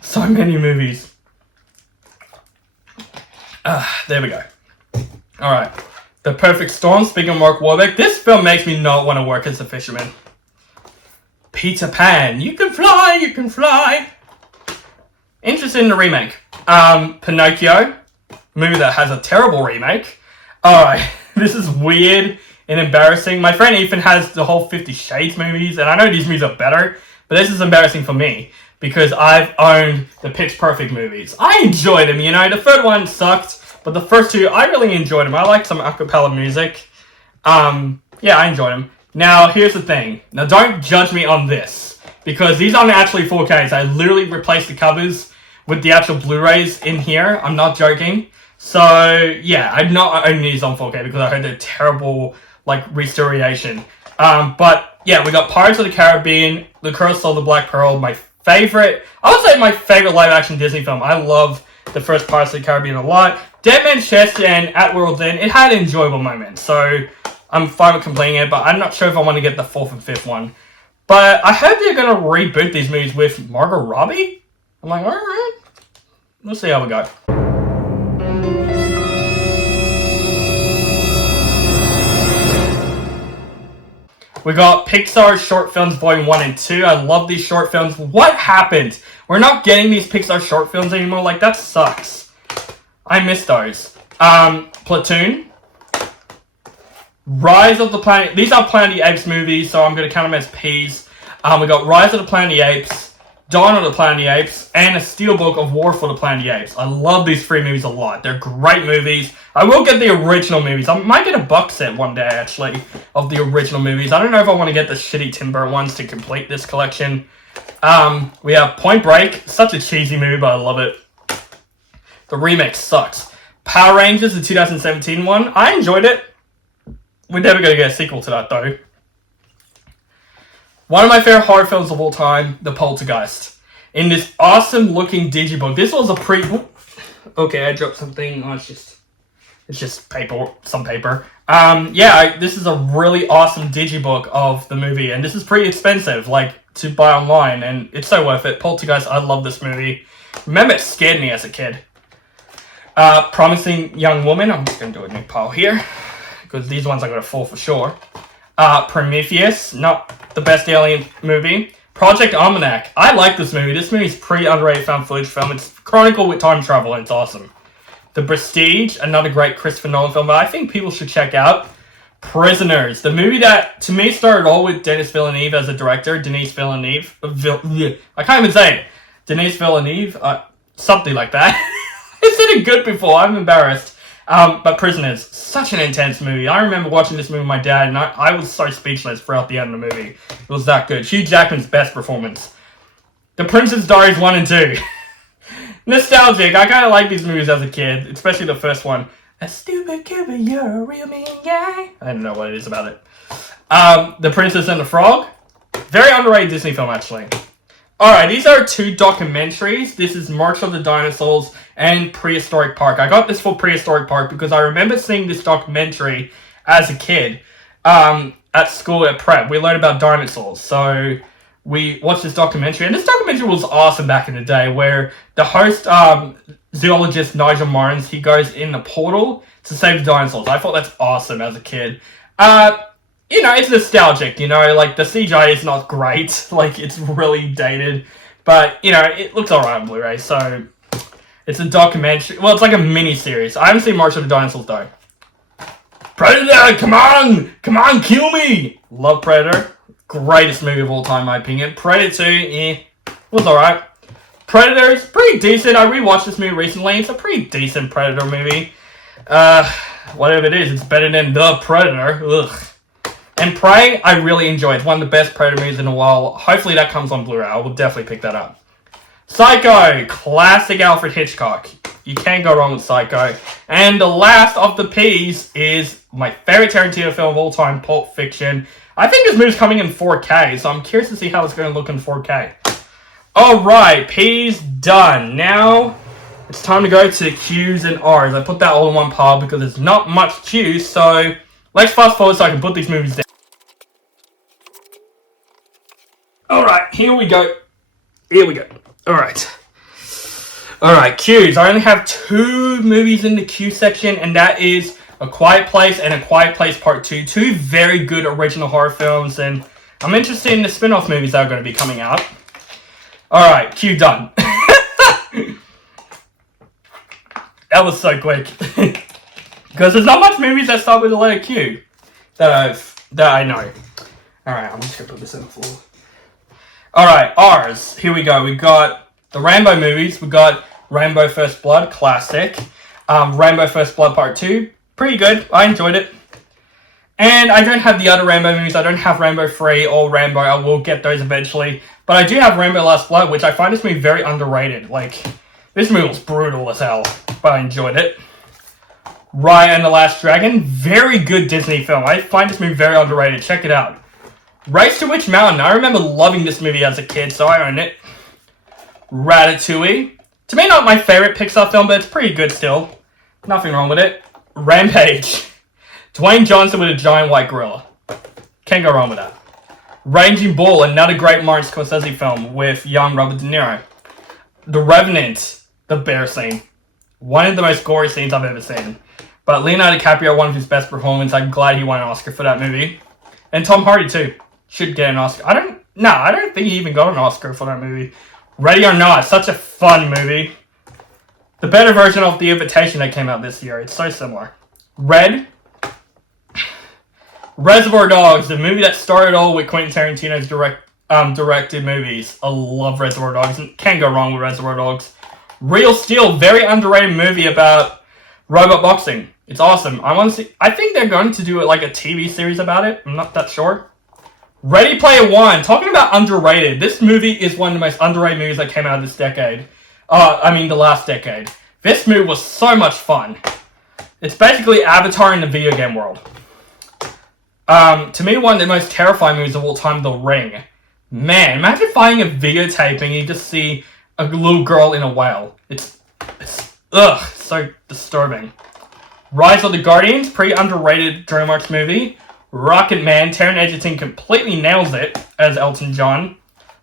So many movies. There we go. Alright. The Perfect Storm, speaking of Mark Wahlberg. This film makes me not want to work as a fisherman. Peter Pan. You can fly, you can fly. Interested in the remake. Pinocchio. Movie that has a terrible remake. Alright. This is weird and embarrassing. My friend Ethan has the whole 50 Shades movies, and I know these movies are better, but this is embarrassing for me because I've owned the Pitch Perfect movies. I enjoyed them, you know. The third one sucked, but the first two, I really enjoyed them. I liked some a cappella music. Yeah, I enjoyed them. Now, here's the thing. Now, don't judge me on this, because these aren't actually 4Ks. I literally replaced the covers with the actual Blu-rays in here. I'm not joking. So, yeah, I'm not owning these on 4K because I heard they're terrible, like, restoration. But, yeah, we got Pirates of the Caribbean, The Curse of the Black Pearl, my favorite, I would say my favorite live-action Disney film. I love the first Pirates of the Caribbean a lot. Dead Man's Chest and At World's End, it had enjoyable moments, so I'm fine with complaining it, but I'm not sure if I want to get the fourth and fifth one. But I hope they're going to reboot these movies with Margot Robbie. I'm like, alright, we'll see how we go. We got Pixar short films volume 1 and 2. I love these short films. What happened? We're not getting these Pixar short films anymore. Like, that sucks. I miss those. Platoon. Rise of the Planet. These are Planet of the Apes movies, so I'm going to count them as P's. We got Rise of the Planet of the Apes. Dawn of the Planet of the Apes, and a steelbook of War for the Planet of the Apes. I love these 3 movies a lot. They're great movies. I will get the original movies. I might get a box set one day, actually, of the original movies. I don't know if I want to get the shitty Tim Burton ones to complete this collection. We have Point Break. Such a cheesy movie, but I love it. The remake sucks. Power Rangers, the 2017 one. I enjoyed it. We're never going to get a sequel to that, though. One of my favorite horror films of all time, The Poltergeist. In this awesome looking digibook. This was a Okay, I dropped something. Oh, it's just paper, some paper. This is a really awesome digibook of the movie, and this is pretty expensive, like, to buy online, and it's so worth it. Poltergeist, I love this movie. Remember, it scared me as a kid. Promising Young Woman. I'm just going to do a new pile here, because these ones are going to fall for sure. Prometheus, not the best alien movie. Project Almanac. I like this movie. This movie is pretty underrated found footage film. It's chronicle with time travel, and it's awesome. The Prestige, another great Christopher Nolan film that I think people should check out. Prisoners, the movie that, to me, started all with Denis Villeneuve as a director. Denis Villeneuve. I can't even say it. Denis Villeneuve. Something like that. I said it good before. I'm embarrassed. But Prisoners, such an intense movie. I remember watching this movie with my dad, and I was so speechless throughout the end of the movie. It was that good. Hugh Jackman's best performance. The Princess Diaries 1 and 2. Nostalgic. I kind of like these movies as a kid, especially the first one. A stupid kid, but you're a real mean guy. I don't know what it is about it. The Princess and the Frog. Very underrated Disney film, actually. Alright, these are 2 documentaries. This is March of the Dinosaurs and Prehistoric Park. I got this for Prehistoric Park because I remember seeing this documentary as a kid at school at prep. We learned about dinosaurs, so we watched this documentary, and this documentary was awesome back in the day, where the host, zoologist Nigel Martins, he goes in the portal to save the dinosaurs. I thought that's awesome as a kid. It's nostalgic, like the CGI is not great, like it's really dated, but, it looks alright on Blu-ray, so it's a documentary. Well, it's like a mini-series. I haven't seen March of the Dinosaurs, though. Predator, come on, kill me! Love Predator. Greatest movie of all time, in my opinion. Predator 2, was alright. Predator is pretty decent. I rewatched this movie recently. It's a pretty decent Predator movie. Whatever it is, it's better than The Predator. Ugh. And Prey, I really enjoy. It's one of the best Predator movies in a while. Hopefully that comes on Blu-ray. I will definitely pick that up. Psycho, classic Alfred Hitchcock. You can't go wrong with Psycho. And the last of the P's is my favorite Tarantino film of all time, Pulp Fiction. I think this movie's coming in 4K, so I'm curious to see how it's going to look in 4K. Alright, P's done. Now, it's time to go to Q's and R's. I put that all in one pile because there's not much Q's, so let's fast forward so I can put these movies down. Alright, here we go. Alright, Q's. I only have 2 movies in the Q section, and that is A Quiet Place and A Quiet Place Part 2. 2 very good original horror films, and I'm interested in the spin-off movies that are going to be coming out. Alright, Q done. That was so quick. Because there's not much movies that start with the letter Q that I know. Alright, I'm just going to put this in the floor. Alright, R's. Here we go. We got the Rambo movies. We got Rambo First Blood, classic. Rambo First Blood Part 2, pretty good. I enjoyed it. And I don't have the other Rambo movies. I don't have Rambo 3 or Rambo. I will get those eventually. But I do have Rambo Last Blood, which I find this movie very underrated. Like, this movie was brutal as hell, but I enjoyed it. Raya and the Last Dragon, very good Disney film. I find this movie very underrated. Check it out. Race to Witch Mountain. I remember loving this movie as a kid, so I own it. Ratatouille. To me, not my favorite Pixar film, but it's pretty good still. Nothing wrong with it. Rampage. Dwayne Johnson with a giant white gorilla. Can't go wrong with that. Raging Bull, another great Martin Scorsese film with young Robert De Niro. The Revenant. The bear scene. One of the most gory scenes I've ever seen. But Leonardo DiCaprio, one of his best performances. I'm glad he won an Oscar for that movie. And Tom Hardy, too. Should get an Oscar. I don't think he even got an Oscar for that movie. Ready or Not, such a fun movie. The better version of The Invitation that came out this year. It's so similar. Red. Reservoir Dogs, the movie that started all with Quentin Tarantino's directed movies. I love Reservoir Dogs. Can't go wrong with Reservoir Dogs. Real Steel, very underrated movie about robot boxing. It's awesome. I want to see. I think they're going to do like a TV series about it. I'm not that sure. Ready Player One. Talking about underrated. This movie is one of the most underrated movies that came out this decade. The last decade. This movie was so much fun. It's basically Avatar in the video game world. To me, one of the most terrifying movies of all time, The Ring. Man, imagine finding a videotape and you just see a little girl in a whale. It's so disturbing. Rise of the Guardians, pretty underrated DreamWorks movie. Rocket Man, Taron Egerton completely nails it as Elton John.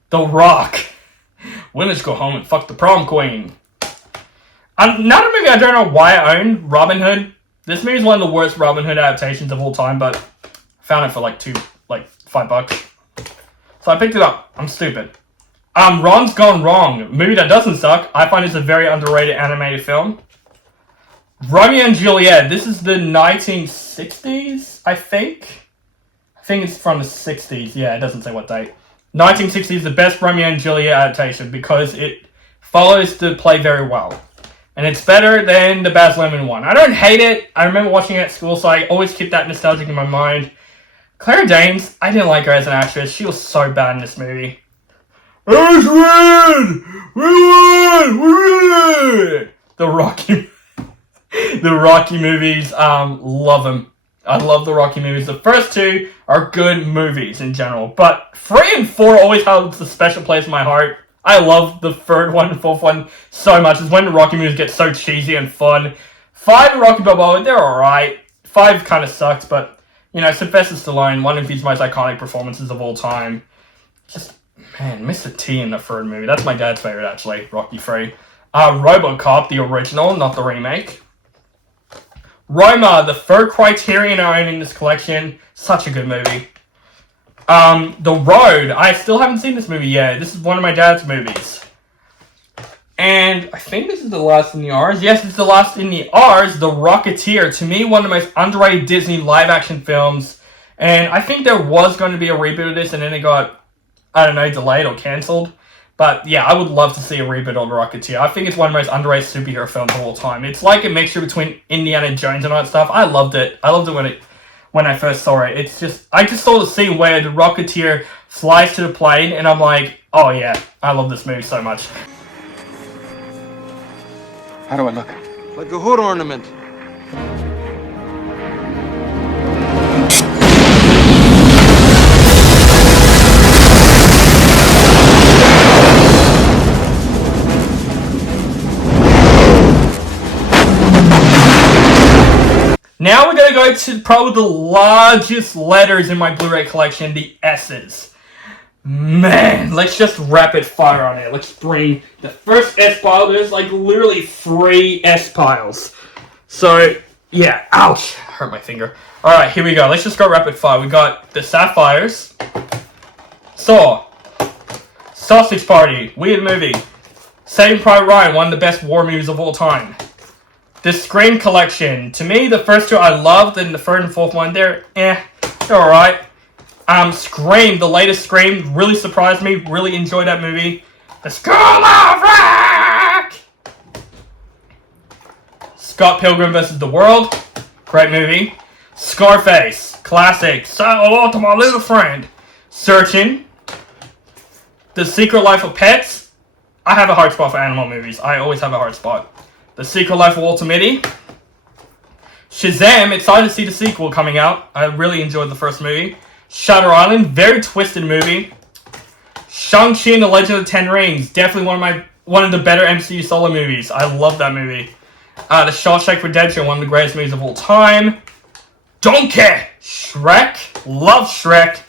The Rock. Winners go home and fuck the prom queen. Another movie I don't know why I own, Robin Hood. This movie is one of the worst Robin Hood adaptations of all time, but I found it for like $5. So I picked it up. I'm stupid. Ron's Gone Wrong, movie that doesn't suck. I find it's a very underrated animated film. Romeo and Juliet. This is the 1960s, I think. I think it's from the 60s. Yeah, it doesn't say what date. 1960s is the best Romeo and Juliet adaptation because it follows the play very well. And it's better than the Baz Luhrmann one. I don't hate it. I remember watching it at school, so I always keep that nostalgic in my mind. Claire Danes, I didn't like her as an actress. She was so bad in this movie. The Rocky movies, love them. I love the Rocky movies. The first two are good movies in general, but 3 and 4 always holds a special place in my heart. I love the third one and fourth one so much. It's when the Rocky movies get so cheesy and fun. 5 and Rocky Balboa, they're alright. 5 kind of sucks, but, Sylvester Stallone, one of his most iconic performances of all time. Just, man, Mr. T in the third movie. That's my dad's favorite, actually, Rocky 3. RoboCop, the original, not the remake. Roma, the third Criterion I own in this collection. Such a good movie. The Road. I still haven't seen this movie yet. This is one of my dad's movies. And I think this is the last in the R's. Yes, it's the last in the R's. The Rocketeer. To me, one of the most underrated Disney live-action films. And I think there was going to be a reboot of this, and then it got, delayed or cancelled. But yeah, I would love to see a reboot of The Rocketeer. I think it's one of the most underrated superhero films of all time. It's like a mixture between Indiana Jones and all that stuff. I loved it. I loved it when I first saw it. I just saw the scene where the Rocketeer flies to the plane, and I'm like, oh yeah, I love this movie so much. How do I look? Like a hood ornament. Now we're going to go to probably the largest letters in my Blu-ray collection, the S's. Man, let's just rapid fire on it. Let's bring the first S pile. There's like literally 3 S piles. So, yeah, ouch. Hurt my finger. Alright, here we go. Let's just go rapid fire. We got the Sapphires. Saw. Sausage Party. Weird movie. Saving Private Ryan, one of the best war movies of all time. The Scream Collection. To me, the first 2 I loved, and the third and fourth one, they're alright. Scream, the latest Scream, really surprised me. Really enjoyed that movie. The School of Rock! Scott Pilgrim vs. the World. Great movie. Scarface. Classic. Say hello to my little friend. Searching. The Secret Life of Pets. I have a hard spot for animal movies. I always have a hard spot. The Secret Life of Walter Mitty. Shazam, excited to see the sequel coming out. I really enjoyed the first movie. Shutter Island, very twisted movie. Shang-Chi and the Legend of the Ten Rings, definitely one of the better MCU solo movies. I love that movie. The Shawshank Redemption, one of the greatest movies of all time. Donkey! Shrek, love Shrek.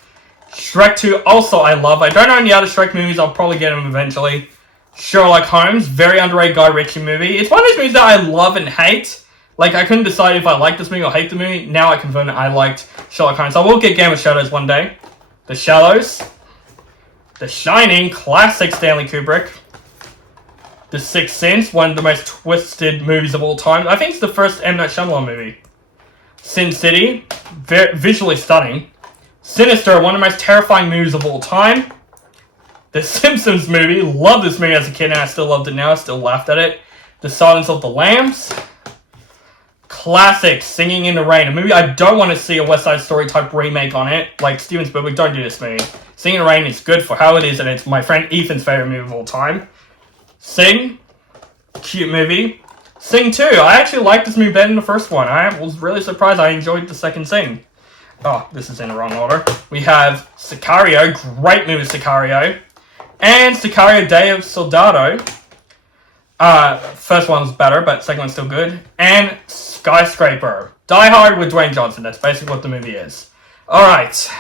Shrek 2 also I love. I don't know any other Shrek movies, I'll probably get them eventually. Sherlock Holmes, very underrated Guy Ritchie movie. It's one of those movies that I love and hate. Like, I couldn't decide if I liked this movie or hate the movie. Now I confirm that I liked Sherlock Holmes. I will get Game of Shadows one day. The Shallows. The Shining, classic Stanley Kubrick. The Sixth Sense, one of the most twisted movies of all time. I think it's the first M. Night Shyamalan movie. Sin City, visually stunning. Sinister, one of the most terrifying movies of all time. The Simpsons movie. Loved this movie as a kid, and I still loved it now. I still laughed at it. The Silence of the Lambs. Classic, Singing in the Rain. A movie I don't want to see a West Side Story type remake on it. Like Steven Spielberg, don't do this movie. Singing in the Rain is good for how it is, and it's my friend Ethan's favorite movie of all time. Sing. Cute movie. Sing 2. I actually liked this movie better than the first one. I was really surprised I enjoyed the second Sing. Oh, this is in the wrong order. We have Sicario. Great movie, Sicario. And Sicario Day of Soldado. First one's better, but second one's still good. And Skyscraper. Die Hard with Dwayne Johnson. That's basically what the movie is. Alright.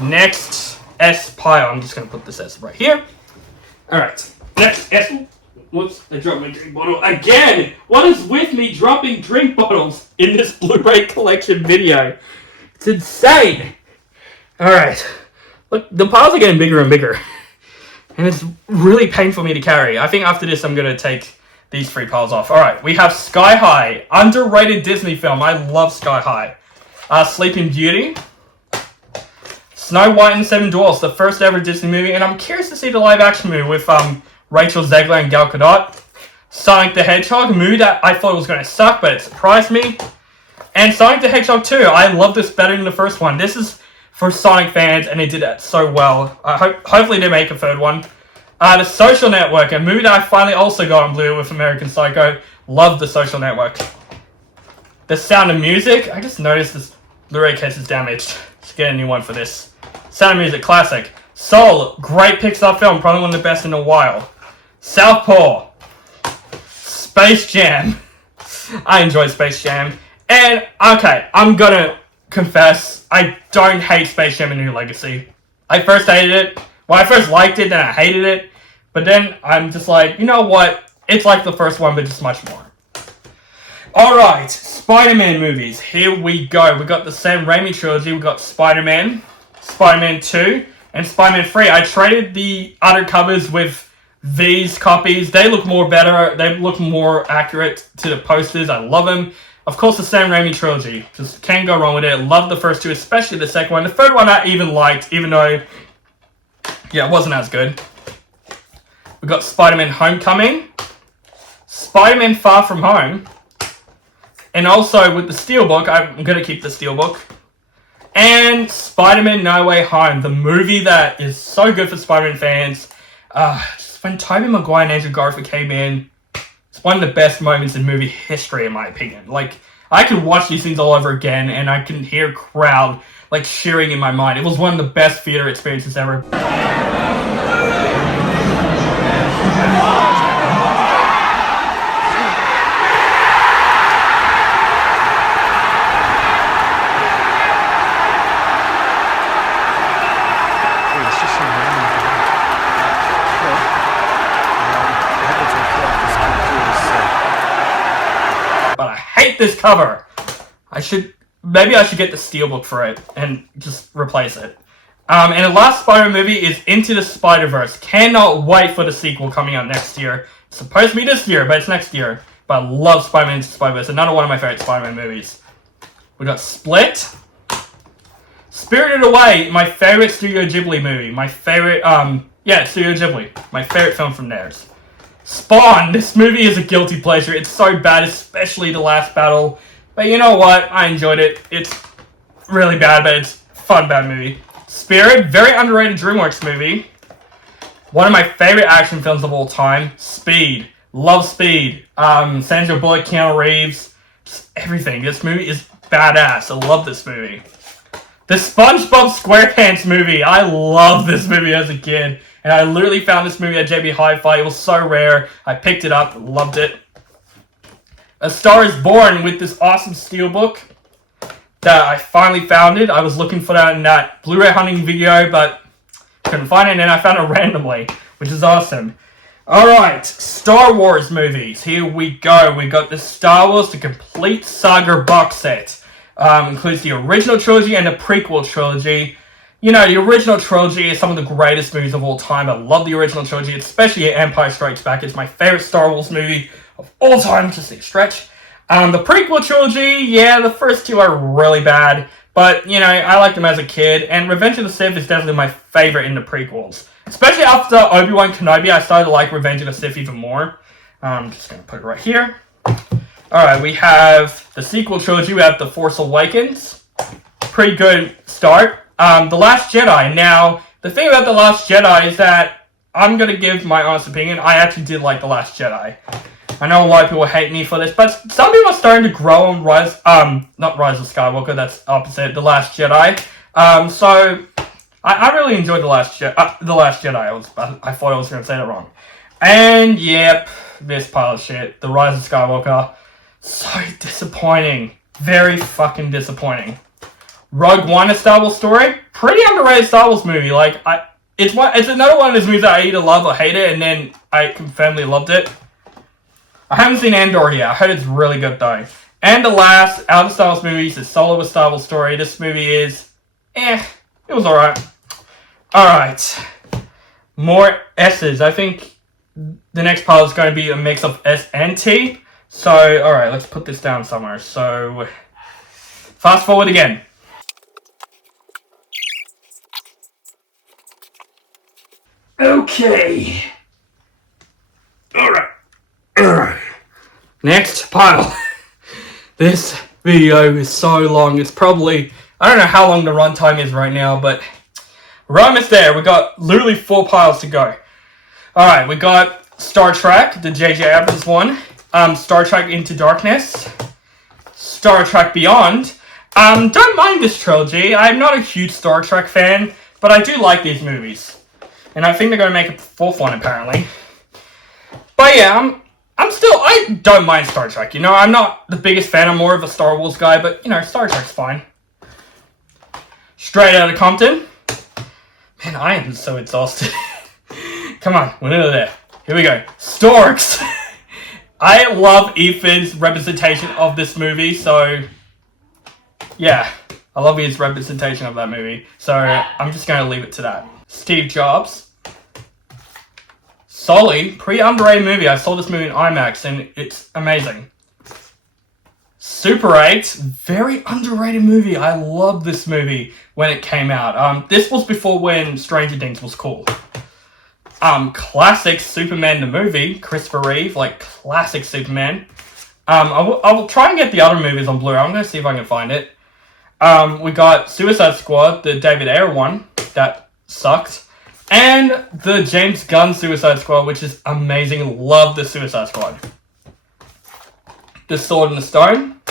Next S pile. I'm just going to put this S right here. Alright. Next S. Whoops, I dropped my drink bottle again! What is with me dropping drink bottles in this Blu-ray collection video? It's insane! Alright. Look, the piles are getting bigger and bigger. And it's really painful for me to carry. I think after this I'm going to take these 3 piles off. Alright, we have Sky High. Underrated Disney film. I love Sky High. Sleeping Beauty. Snow White and the Seven Dwarfs. The first ever Disney movie. And I'm curious to see the live action movie with Rachel Zegler and Gal Gadot. Sonic the Hedgehog. A movie that I thought was going to suck, but it surprised me. And Sonic the Hedgehog 2. I love this better than the first one. This is for Sonic fans, and they did that so well. Hopefully they make a third one. The Social Network, a movie that I finally also got on Blu-ray with American Psycho. Love The Social Network. The Sound of Music. I just noticed this Blu-ray case is damaged. Let's get a new one for this. Sound of Music, classic. Soul, great Pixar film, probably one of the best in a while. Southpaw. Space Jam. I enjoy Space Jam. And, okay, I'm gonna confess, I don't hate Space Jam: A New Legacy. I first hated it. Well, I first liked it, then I hated it. But then I'm just like, you know what? It's like the first one, but just much more. Alright, Spider-Man movies. Here we go. We got the Sam Raimi trilogy. We got Spider-Man, Spider-Man 2, and Spider-Man 3. I traded the other covers with these copies. They look more better. They look more accurate to the posters. I love them. Of course, the Sam Raimi trilogy. Just can't go wrong with it. Love the first 2, especially the second one. The third one I even liked, even though, yeah, it wasn't as good. We got Spider-Man Homecoming, Spider-Man Far From Home, and also with the Steelbook, I'm going to keep the Steelbook, and Spider-Man No Way Home, the movie that is so good for Spider-Man fans. Just when Tobey Maguire and Andrew Garfield came in, it's one of the best moments in movie history, in my opinion. Like, I could watch these scenes all over again, and I can hear a crowd, like, cheering in my mind. It was one of the best theater experiences ever. But I hate this cover. Maybe I should get the Steelbook for it and just replace it. And the last Spider-Man movie is Into the Spider-Verse. Cannot wait for the sequel coming out next year. It's supposed to be this year, but it's next year. But I love Spider-Man Into the Spider-Verse. Another one of my favorite Spider-Man movies. We got Split. Spirited Away, my favorite Studio Ghibli movie. My favorite, Studio Ghibli. My favorite film from theirs. Spawn, this movie is a guilty pleasure. It's so bad, especially the last battle. But you know what? I enjoyed it. It's really bad, but it's a fun, bad movie. Spirit, very underrated DreamWorks movie. One of my favorite action films of all time. Speed. Love Speed. Sandra Bullock, Keanu Reeves. Just everything. This movie is badass. I love this movie. The SpongeBob SquarePants movie. I love this movie as a kid. And I literally found this movie at JB Hi-Fi. It was so rare. I picked it up. Loved it. A Star is Born with this awesome Steelbook that I finally found it. I was looking for that in that Blu-ray hunting video, but couldn't find it, and then I found it randomly, which is awesome. Alright, Star Wars movies. Here we go. We got the Star Wars, the Complete Saga box set. Includes the original trilogy and the prequel trilogy. You know, the original trilogy is some of the greatest movies of all time. I love the original trilogy, especially Empire Strikes Back. It's my favorite Star Wars movie of all time, just a stretch. The prequel trilogy, yeah, the first 2 are really bad. But, you know, I liked them as a kid. And Revenge of the Sith is definitely my favorite in the prequels. Especially after Obi-Wan Kenobi, I started to like Revenge of the Sith even more. I'm just going to put it right here. Alright, we have the sequel trilogy. We have The Force Awakens. Pretty good start. The Last Jedi. Now, the thing about The Last Jedi is that I'm going to give my honest opinion. I actually did like The Last Jedi. I know a lot of people hate me for this, but some people are starting to grow on not Rise of Skywalker, that's opposite, The Last Jedi. So, I really enjoyed The Last Jedi. I thought I was going to say that wrong. And, yep, this pile of shit. The Rise of Skywalker. So disappointing. Very fucking disappointing. Rogue One, a Star Wars story. Pretty underrated Star Wars movie. Like, it's another one of those movies that I either love or hate it, and then I confirmedly loved it. I haven't seen Andor yet. I heard it's really good, though. And the last out of Star Wars movies is Solo, a Star Wars story. This movie is, it was alright. Alright. More S's. I think the next pile is going to be a mix of S and T. So, alright, let's put this down somewhere. So, fast forward again. Okay. Alright. Next pile. This video is so long. It's probably, I don't know how long the runtime is right now, but we're almost there. We got literally 4 piles to go. Alright, we got Star Trek, the J.J. Abrams one. Star Trek Into Darkness. Star Trek Beyond. Don't mind this trilogy. I'm not a huge Star Trek fan, but I do like these movies. And I think they're going to make a 4th one, apparently. But yeah, I don't mind Star Trek, you know? I'm not the biggest fan, I'm more of a Star Wars guy, but, you know, Star Trek's fine. Straight Outta Compton. Man, I am so exhausted. Come on, we're nearly there. Here we go. Storks. I love Ethan's representation of this movie, so... yeah, I love his representation of that movie. So, I'm just going to leave it to that. Steve Jobs. Sully, pretty underrated movie. I saw this movie in IMAX and it's amazing. Super 8, very underrated movie. I loved this movie when it came out. This was before when Stranger Things was cool. Classic Superman the movie, Christopher Reeve, like classic Superman. I will try and get the other movies on Blu-ray. I'm going to see if I can find it. We got Suicide Squad, the David Ayer one. That sucked. And the James Gunn Suicide Squad, which is amazing. Love the Suicide Squad. The Sword and the Stone.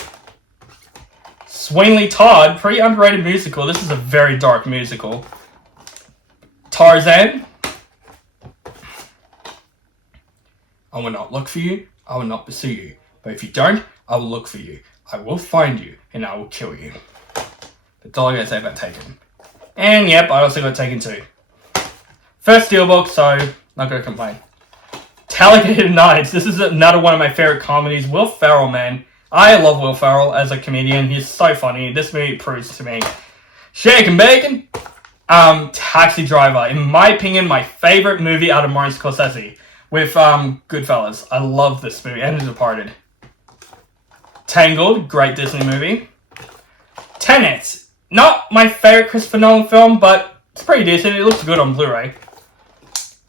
Sweeney Todd, pretty underrated musical. This is a very dark musical. Tarzan. I will not look for you. I will not pursue you. But if you don't, I will look for you. I will find you, and I will kill you. That's all I gotta say about Taken. And yep, I also got Taken 2. First Steelbook, so not gonna complain. Talladega Nights. This is another one of my favorite comedies. Will Ferrell, man. I love Will Ferrell as a comedian. He's so funny. This movie proves to me. Shake and Bacon. Taxi Driver. In my opinion, my favorite movie out of Martin Scorsese. With Goodfellas. I love this movie. And The Departed. Tangled. Great Disney movie. Tenet. Not my favorite Christopher Nolan film, but it's pretty decent. It looks good on Blu-ray.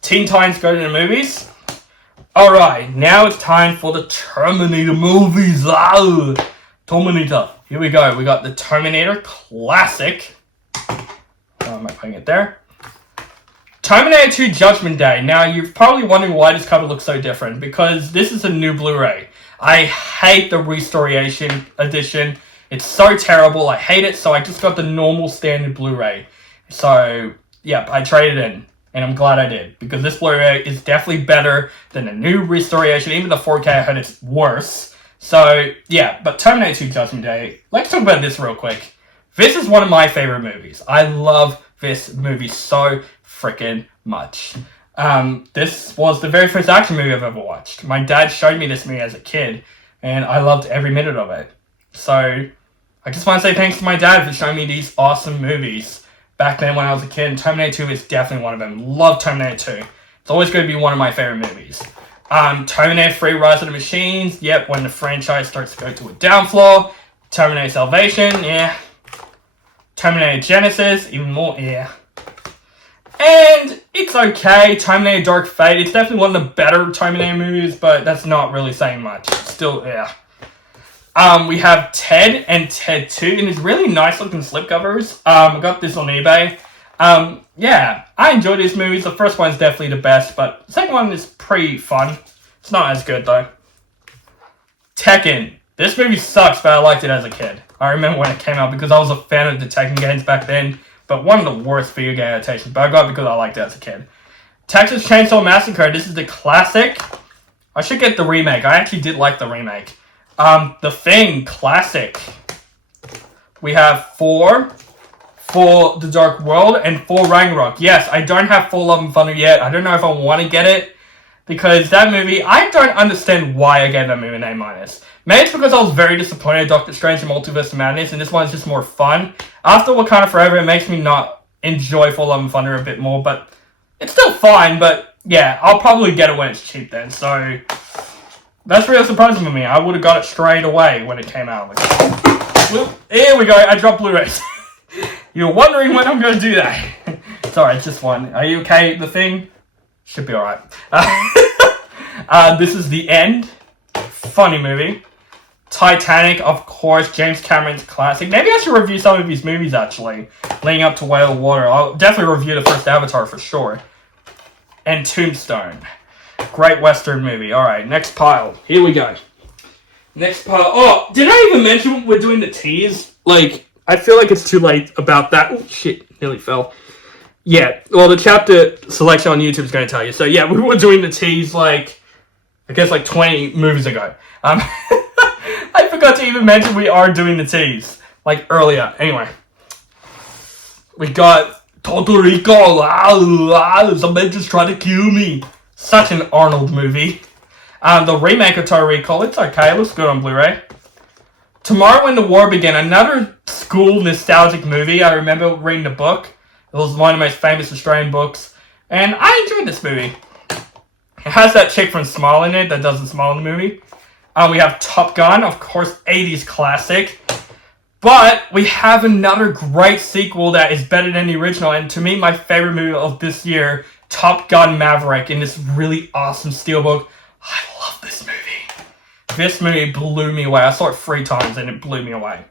Teen Titans Go to the Movies. Alright, now it's time for the Terminator movies. Terminator. Here we go. We got the Terminator Classic. How am I putting it there? Terminator 2 Judgment Day. Now, you're probably wondering why this cover looks so different. Because this is a new Blu-ray. I hate the Restoration edition. It's so terrible. I hate it. So I just got the normal standard Blu-ray. So, yep, I traded in. And I'm glad I did. Because this Blu-ray is definitely better than the new Restoration. Even the 4K, I heard it's worse. So, yeah. But Terminator 2 Judgment Day. Let's talk about this real quick. This is one of my favorite movies. I love this movie so freaking much. This was the very first action movie I've ever watched. My dad showed me this movie as a kid. And I loved every minute of it. So, I just want to say thanks to my dad for showing me these awesome movies. Back then when I was a kid, Terminator 2 is definitely one of them. Love Terminator 2. It's always going to be one of my favorite movies. Terminator 3 Rise of the Machines. Yep, when the franchise starts to go to a downfall. Terminator Salvation, yeah. Terminator Genesis, even more, yeah. And it's okay. Terminator Dark Fate. It's definitely one of the better Terminator movies, but that's not really saying much. Still, yeah. We have Ted and Ted 2 in these really nice looking slipcovers. I got this on eBay. Yeah, I enjoy these movies. The first one's definitely the best, but the second one is pretty fun. It's not as good though. Tekken. This movie sucks, but I liked it as a kid. I remember when it came out because I was a fan of the Tekken games back then, but one of the worst video game adaptations, but I got it because I liked it as a kid. Texas Chainsaw Massacre. This is the classic. I should get the remake. I actually did like the remake. The Thing, classic. We have 4 for The Dark World and 4 Ragnarok. Yes, I don't have 4 Love and Thunder yet. I don't know if I want to get it because that movie, I don't understand why I gave that movie an A-. Maybe it's because I was very disappointed in Doctor Strange and Multiverse of Madness, and this one is just more fun. After Wakanda Forever, it makes me not enjoy 4 Love and Thunder a bit more, but it's still fine, but yeah, I'll probably get it when it's cheap then, so that's really surprising for me. I would have got it straight away when it came out. Like, well, here we go, I dropped Blu-rays. You're wondering when I'm going to do that. Sorry, it's just one. Are you okay, The Thing? Should be alright. This is The End. Funny movie. Titanic, of course, James Cameron's classic. Maybe I should review some of these movies, actually, leading up to Way of Water. I'll definitely review the first Avatar for sure. And Tombstone. Great Western movie. Alright, next pile. Here we go. Next pile. Oh, did I even mention we're doing the tease? Like, I feel like it's too late about that. Oh, shit. Nearly fell. Yeah, well, the chapter selection on YouTube is going to tell you. So, yeah, we were doing the tease, like, I guess, like 20 movies ago. I forgot to even mention we are doing the tease, like, earlier. Anyway. We got Total Recall. Somebody just tried to kill me. Such an Arnold movie. The remake of Total Recall, it's okay. It looks good on Blu-ray. Tomorrow When the War Began, another school nostalgic movie. I remember reading the book. It was one of the most famous Australian books. And I enjoyed this movie. It has that chick from Smile in it that doesn't smile in the movie. We have Top Gun, of course, 80s classic. But we have another great sequel that is better than the original. And to me, my favorite movie of this year, Top Gun Maverick, in this really awesome steelbook. I love this movie. This movie blew me away. I saw it 3 times and it blew me away.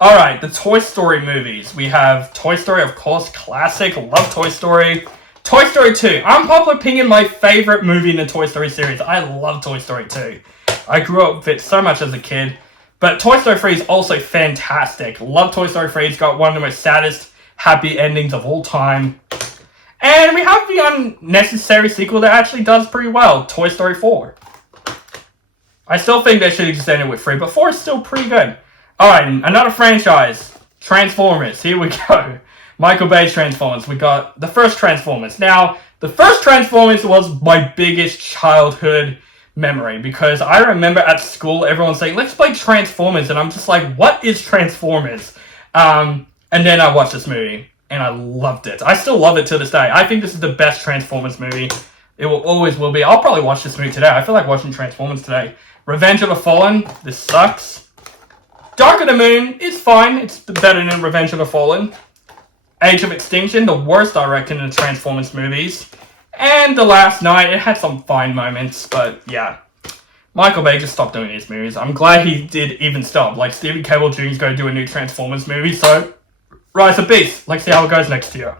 Alright, the Toy Story movies. We have Toy Story, of course, classic. Love Toy Story. Toy Story 2. Unpopular opinion, my favorite movie in the Toy Story series. I love Toy Story 2. I grew up with it so much as a kid. But Toy Story 3 is also fantastic. Love Toy Story 3. It's got one of the most saddest, happy endings of all time. And we have the unnecessary sequel that actually does pretty well. Toy Story 4. I still think they should have just ended with 3, but 4 is still pretty good. Alright, another franchise. Transformers. Here we go. Michael Bay's Transformers. We got the first Transformers. Now, the first Transformers was my biggest childhood memory because I remember at school everyone saying, let's play Transformers, and I'm just like, what is Transformers? And then I watched this movie, and I loved it. I still love it to this day. I think this is the best Transformers movie. It will always will be. I'll probably watch this movie today. I feel like watching Transformers today. Revenge of the Fallen. This sucks. Dark of the Moon is fine. It's better than Revenge of the Fallen. Age of Extinction, the worst I reckon in the Transformers movies. And The Last Night, it had some fine moments, but yeah. Michael Bay just stopped doing these movies. I'm glad he did even stop. Like, Stephen Cable Jr. is going to do a new Transformers movie, so Rise of Beast. Let's see how it goes next year.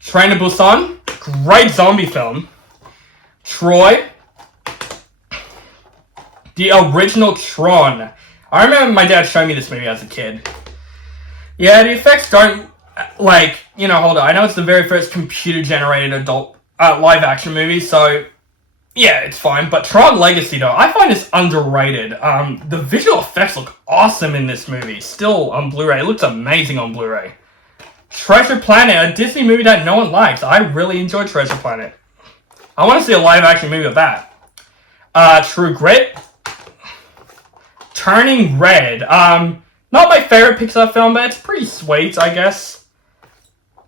Train to Busan, great zombie film. Troy, the original Tron. I remember my dad showing me this movie as a kid. Yeah, the effects don't, like, you know, hold on. I know it's the very first computer-generated adult live-action movie, so yeah, it's fine. But Tron Legacy, though, I find this underrated. The visual effects look awesome in this movie. Still on Blu-ray. It looks amazing on Blu-ray. Treasure Planet, a Disney movie that no one likes. I really enjoy Treasure Planet. I want to see a live-action movie of that. True Grit. Turning Red. Not my favorite Pixar film, but it's pretty sweet, I guess.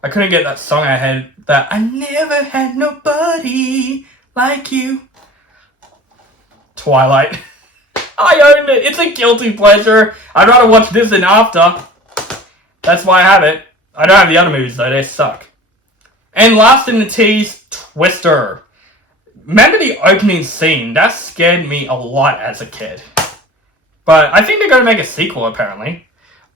I couldn't get that song I had. That I never had nobody like you. Twilight. I owned it. It's a guilty pleasure. I'd rather watch this than After. That's why I have it. I don't have the other movies though. They suck. And last in the tease, Twister. Remember the opening scene? That scared me a lot as a kid. But I think they're going to make a sequel, apparently.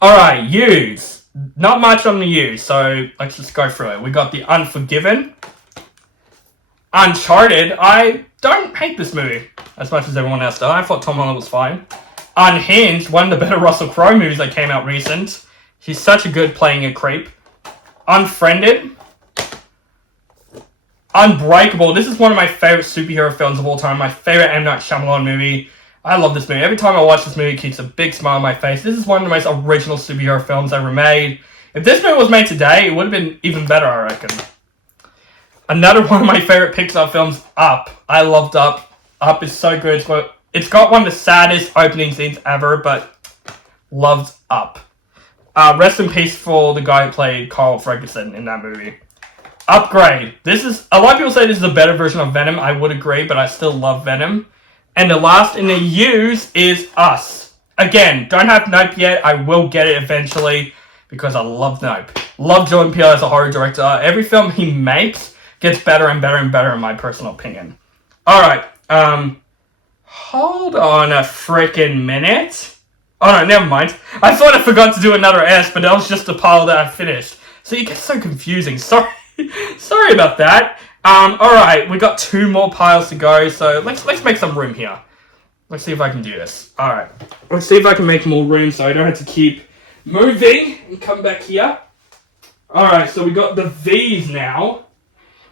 Alright, U's. Not much on the U's, so let's just go through it. We got The Unforgiven. Uncharted. I don't hate this movie as much as everyone else does. I thought Tom Holland was fine. Unhinged, one of the better Russell Crowe movies that came out recent. He's such a good playing a creep. Unfriended. Unbreakable. This is one of my favorite superhero films of all time. My favorite M. Night Shyamalan movie. I love this movie. Every time I watch this movie, it keeps a big smile on my face. This is one of the most original superhero films ever made. If this movie was made today, it would have been even better, I reckon. Another one of my favorite Pixar films, Up. I loved Up. Up is so good. It's got one of the saddest opening scenes ever, but loved Up. Rest in peace for the guy who played Carl Ferguson in that movie. Upgrade. A lot of people say this is a better version of Venom. I would agree, but I still love Venom. And the last in the U's is Us. Again, don't have Nope yet. I will get it eventually because I love Nope. Love Jordan Peele as a horror director. Every film he makes gets better and better and better in my personal opinion. Alright, hold on a freaking minute. Oh no, never mind. I thought I forgot to do another S, but that was just the pile that I finished. So it gets so confusing. Sorry about that. Alright, we got 2 more piles to go, so let's make some room here. Let's see if I can do this. Alright, let's see if I can make more room so I don't have to keep moving and come back here. Alright, so we got the V's now.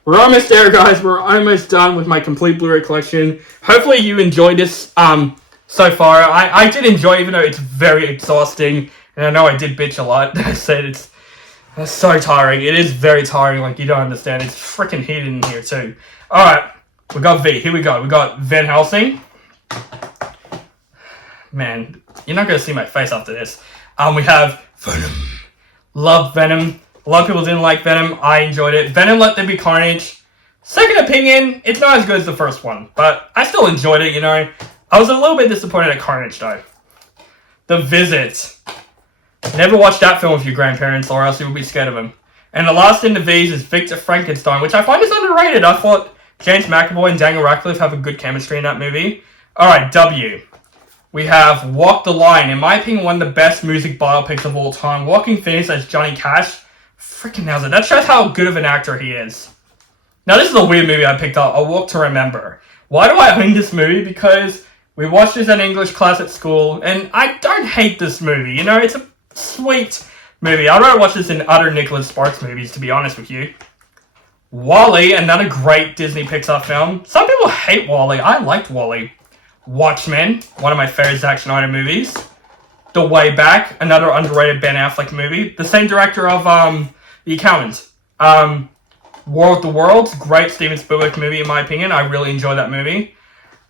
We're almost there, guys. We're almost done with my complete Blu-ray collection. Hopefully you enjoyed this so far. I did enjoy it, even though it's very exhausting. And I know I did bitch a lot. I said it's so tiring. It is very tiring, like you don't understand. It's freaking heated in here too. Alright, we got V. Here we go. We got Van Helsing. Man, you're not going to see my face after this. We have Venom. Love Venom. A lot of people didn't like Venom. I enjoyed it. Venom Let There Be Carnage. Second opinion, it's not as good as the first one. But I still enjoyed it, you know. I was a little bit disappointed at Carnage, though. The Visit. Never watch that film with your grandparents, or else you will be scared of them. And the last in the V's is Victor Frankenstein, which I find is underrated. I thought James McAvoy and Daniel Radcliffe have a good chemistry in that movie. Alright, W. We have Walk the Line. In my opinion, one of the best music biopics of all time. Joaquin Phoenix as Johnny Cash. Freaking nails it. That shows how good of an actor he is. Now, this is a weird movie I picked up. A Walk to Remember. Why do I own this movie? Because we watched this in English class at school, and I don't hate this movie. You know, it's a sweet movie. I'd rather watch this in other Nicholas Sparks movies, to be honest with you. WALL-E, another great Disney Pixar film. Some people hate WALL-E. I liked WALL-E. Watchmen, one of my favorite Zack Snyder movies. The Way Back, another underrated Ben Affleck movie. The same director of The Accountant. War of the Worlds, great Steven Spielberg movie in my opinion. I really enjoyed that movie.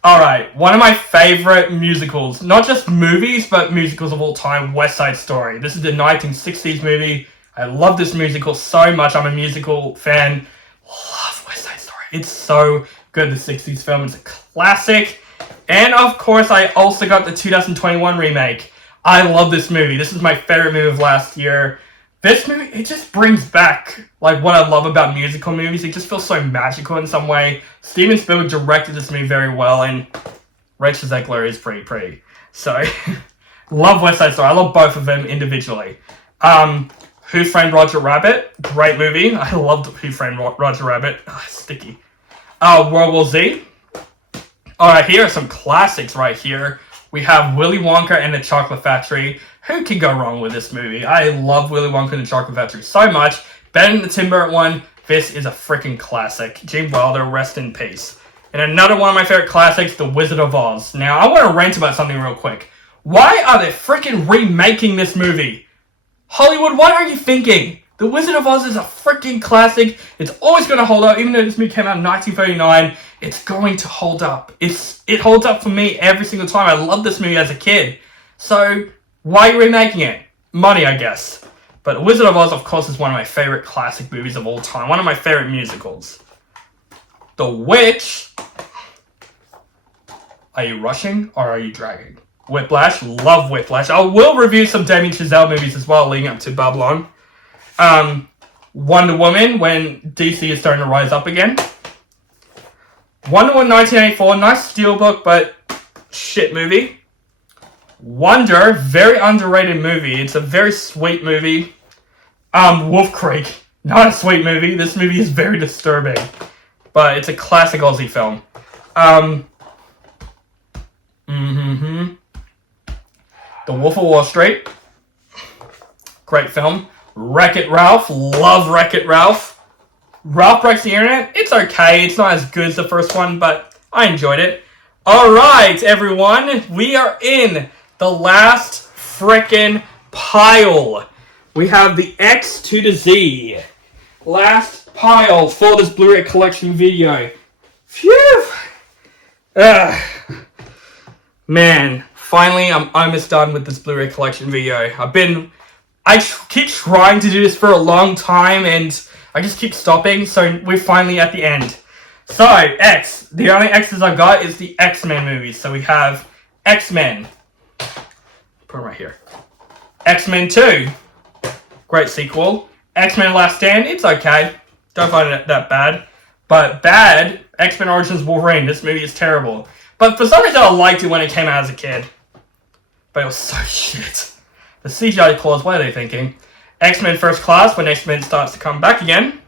Alright, one of my favorite musicals, not just movies, but musicals of all time, West Side Story. This is the 1960s movie. I love this musical so much. I'm a musical fan. Love West Side Story. It's so good, the 60s film. It's a classic. And of course, I also got the 2021 remake. I love this movie. This is my favorite movie of last year. This movie, it just brings back like what I love about musical movies. It just feels so magical in some way. Steven Spielberg directed this movie very well, and Rachel Zegler is pretty. So, love West Side Story. I love both of them individually. Who Framed Roger Rabbit? Great movie. I loved Who Framed Roger Rabbit. Oh, sticky. World War Z. Alright, here are some classics right here. We have Willy Wonka and the Chocolate Factory. Who can go wrong with this movie? I love Willy Wonka and the Chocolate Factory so much. Better than the Tim Burton one. This is a freaking classic. Gene Wilder, rest in peace. And another one of my favorite classics, The Wizard of Oz. Now, I want to rant about something real quick. Why are they freaking remaking this movie? Hollywood, what are you thinking? The Wizard of Oz is a freaking classic. It's always going to hold up. Even though this movie came out in 1939, it's going to hold up. It holds up for me every single time. I loved this movie as a kid. So, why are you remaking it? Money, I guess. But Wizard of Oz, of course, is one of my favorite classic movies of all time. One of my favorite musicals. The Witch. Are you rushing or are you dragging? Whiplash. Love Whiplash. I will review some Damien Chazelle movies as well leading up to Babylon. Wonder Woman, when DC is starting to rise up again. Wonder Woman 1984, nice steelbook, but shit movie. Wonder, very underrated movie. It's a very sweet movie. Wolf Creek, not a sweet movie. This movie is very disturbing, but it's a classic Aussie film. The Wolf of Wall Street, great film. Wreck-It Ralph, love Wreck-It Ralph. Ralph Breaks the Internet, it's okay. It's not as good as the first one, but I enjoyed it. Alright, everyone, we are in the last frickin' pile. We have the X to the Z. Last pile for this Blu-ray collection video. Phew! Man, finally I'm almost done with this Blu-ray collection video. I keep trying to do this for a long time and I just keep stopping, so we're finally at the end. So, X. The only X's I've got is the X-Men movies. So we have X-Men. Put them right here. X-Men 2. Great sequel. X-Men Last Stand. It's okay. Don't find it that bad. But bad, X-Men Origins Wolverine. This movie is terrible. But for some reason I liked it when it came out as a kid. But it was so shit. The CGI claws, what are they thinking? X-Men First Class, when X-Men starts to come back again.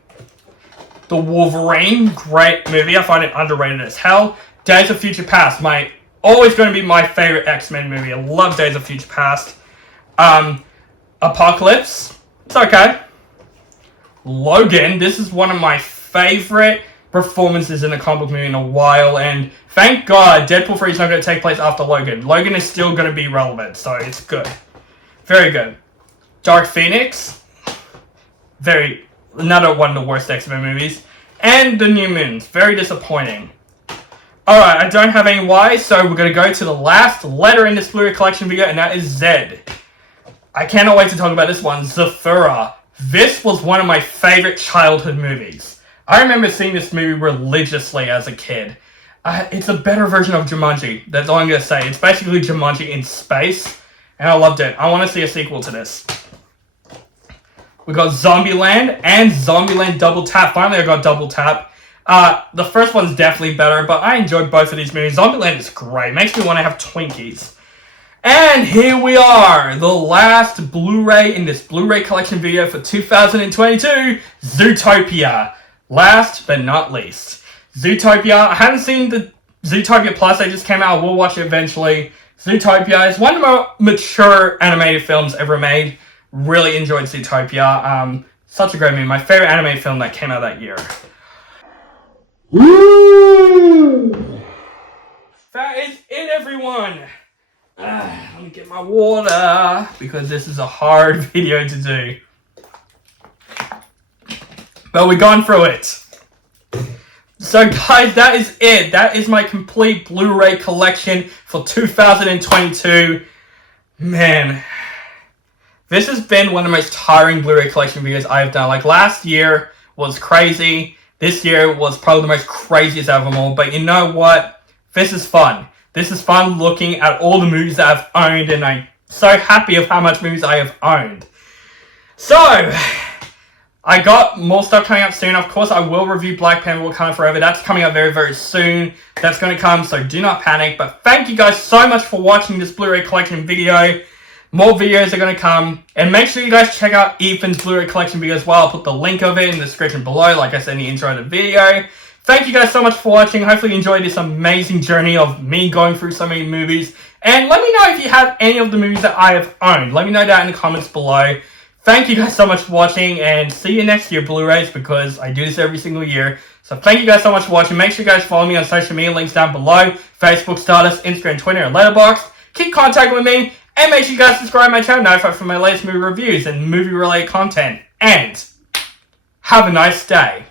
The Wolverine, great movie. I find it underrated as hell. Days of Future Past, always going to be my favorite X-Men movie. I love Days of Future Past. Apocalypse, it's okay. Logan, this is one of my favorite performances in a comic book movie in a while, and thank God Deadpool 3 is not going to take place after Logan. Logan is still going to be relevant, so it's good. Very good. Dark Phoenix, another one of the worst X-Men movies. And The New Mutants, very disappointing. Alright, I don't have any Y, so we're going to go to the last letter in this Blu-ray collection video, and that is Z. I cannot wait to talk about this one, Zathura. This was one of my favorite childhood movies. I remember seeing this movie religiously as a kid. It's a better version of Jumanji, that's all I'm going to say. It's basically Jumanji in space, and I loved it. I want to see a sequel to this. We got Zombieland and Zombieland Double Tap. Finally, I got Double Tap. The first one's definitely better, but I enjoyed both of these movies. Zombieland is great. Makes me want to have Twinkies. And here we are, the last Blu-ray in this Blu-ray collection video for 2022, Zootopia. Last but not least. Zootopia, I haven't seen the Zootopia Plus, they just came out. We'll watch it eventually. Zootopia is one of the more mature animated films ever made. Really enjoyed Zootopia. Such a great movie. My favorite anime film that came out that year. Woo! That is it, everyone. Let me get my water, because this is a hard video to do. But we've gone through it. So guys, that is it. That is my complete Blu-ray collection for 2022. Man, this has been one of the most tiring Blu-ray collection videos I've done. Like, last year was crazy. This year was probably the most craziest out of them all. But you know what? This is fun. This is fun looking at all the movies that I've owned, and I'm so happy of how much movies I have owned. So, I got more stuff coming up soon. Of course, I will review Black Panther Wakanda Forever. That's coming up very, very soon. That's going to come, so do not panic. But thank you guys so much for watching this Blu-ray collection video. More videos are going to come. And make sure you guys check out Ethan's Blu-ray collection video as well. I'll put the link of it in the description below, like I said in the intro of the video. Thank you guys so much for watching. Hopefully you enjoyed this amazing journey of me going through so many movies. And let me know if you have any of the movies that I have owned. Let me know that in the comments below. Thank you guys so much for watching, and see you next year, Blu-rays, because I do this every single year. So thank you guys so much for watching. Make sure you guys follow me on social media, links down below. Facebook, Stardust, Instagram, Twitter, and Letterboxd. Keep contacting with me, and make sure you guys subscribe to my channel, notified for my latest movie reviews and movie-related content. And have a nice day.